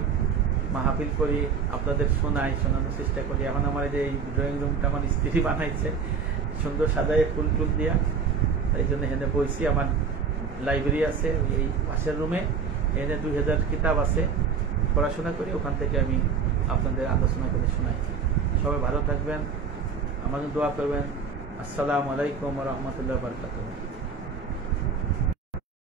মাহফিল করি, আপনাদের শোনানোর চেষ্টা করি। এখন আমার এই ড্রয়িং রুমটা আমার স্ত্রী বানাইছে সুন্দর সাজায় ফুল টুল দিয়া, এই জন্য এখানে বইছি। আমার লাইব্রেরি আছে এই পাশের রুমে, এখানে 2000 কিতাব আছে, পড়াশোনা করি, ওখান থেকে আমি আপনাদের আলোচনা করে শোনাই। সবাই ভালো থাকবেন, আমার দোয়া করবেন। আসসালামু আলাইকুম ওয়া রাহমাতুল্লাহি ওয়া বারাকাতুহু।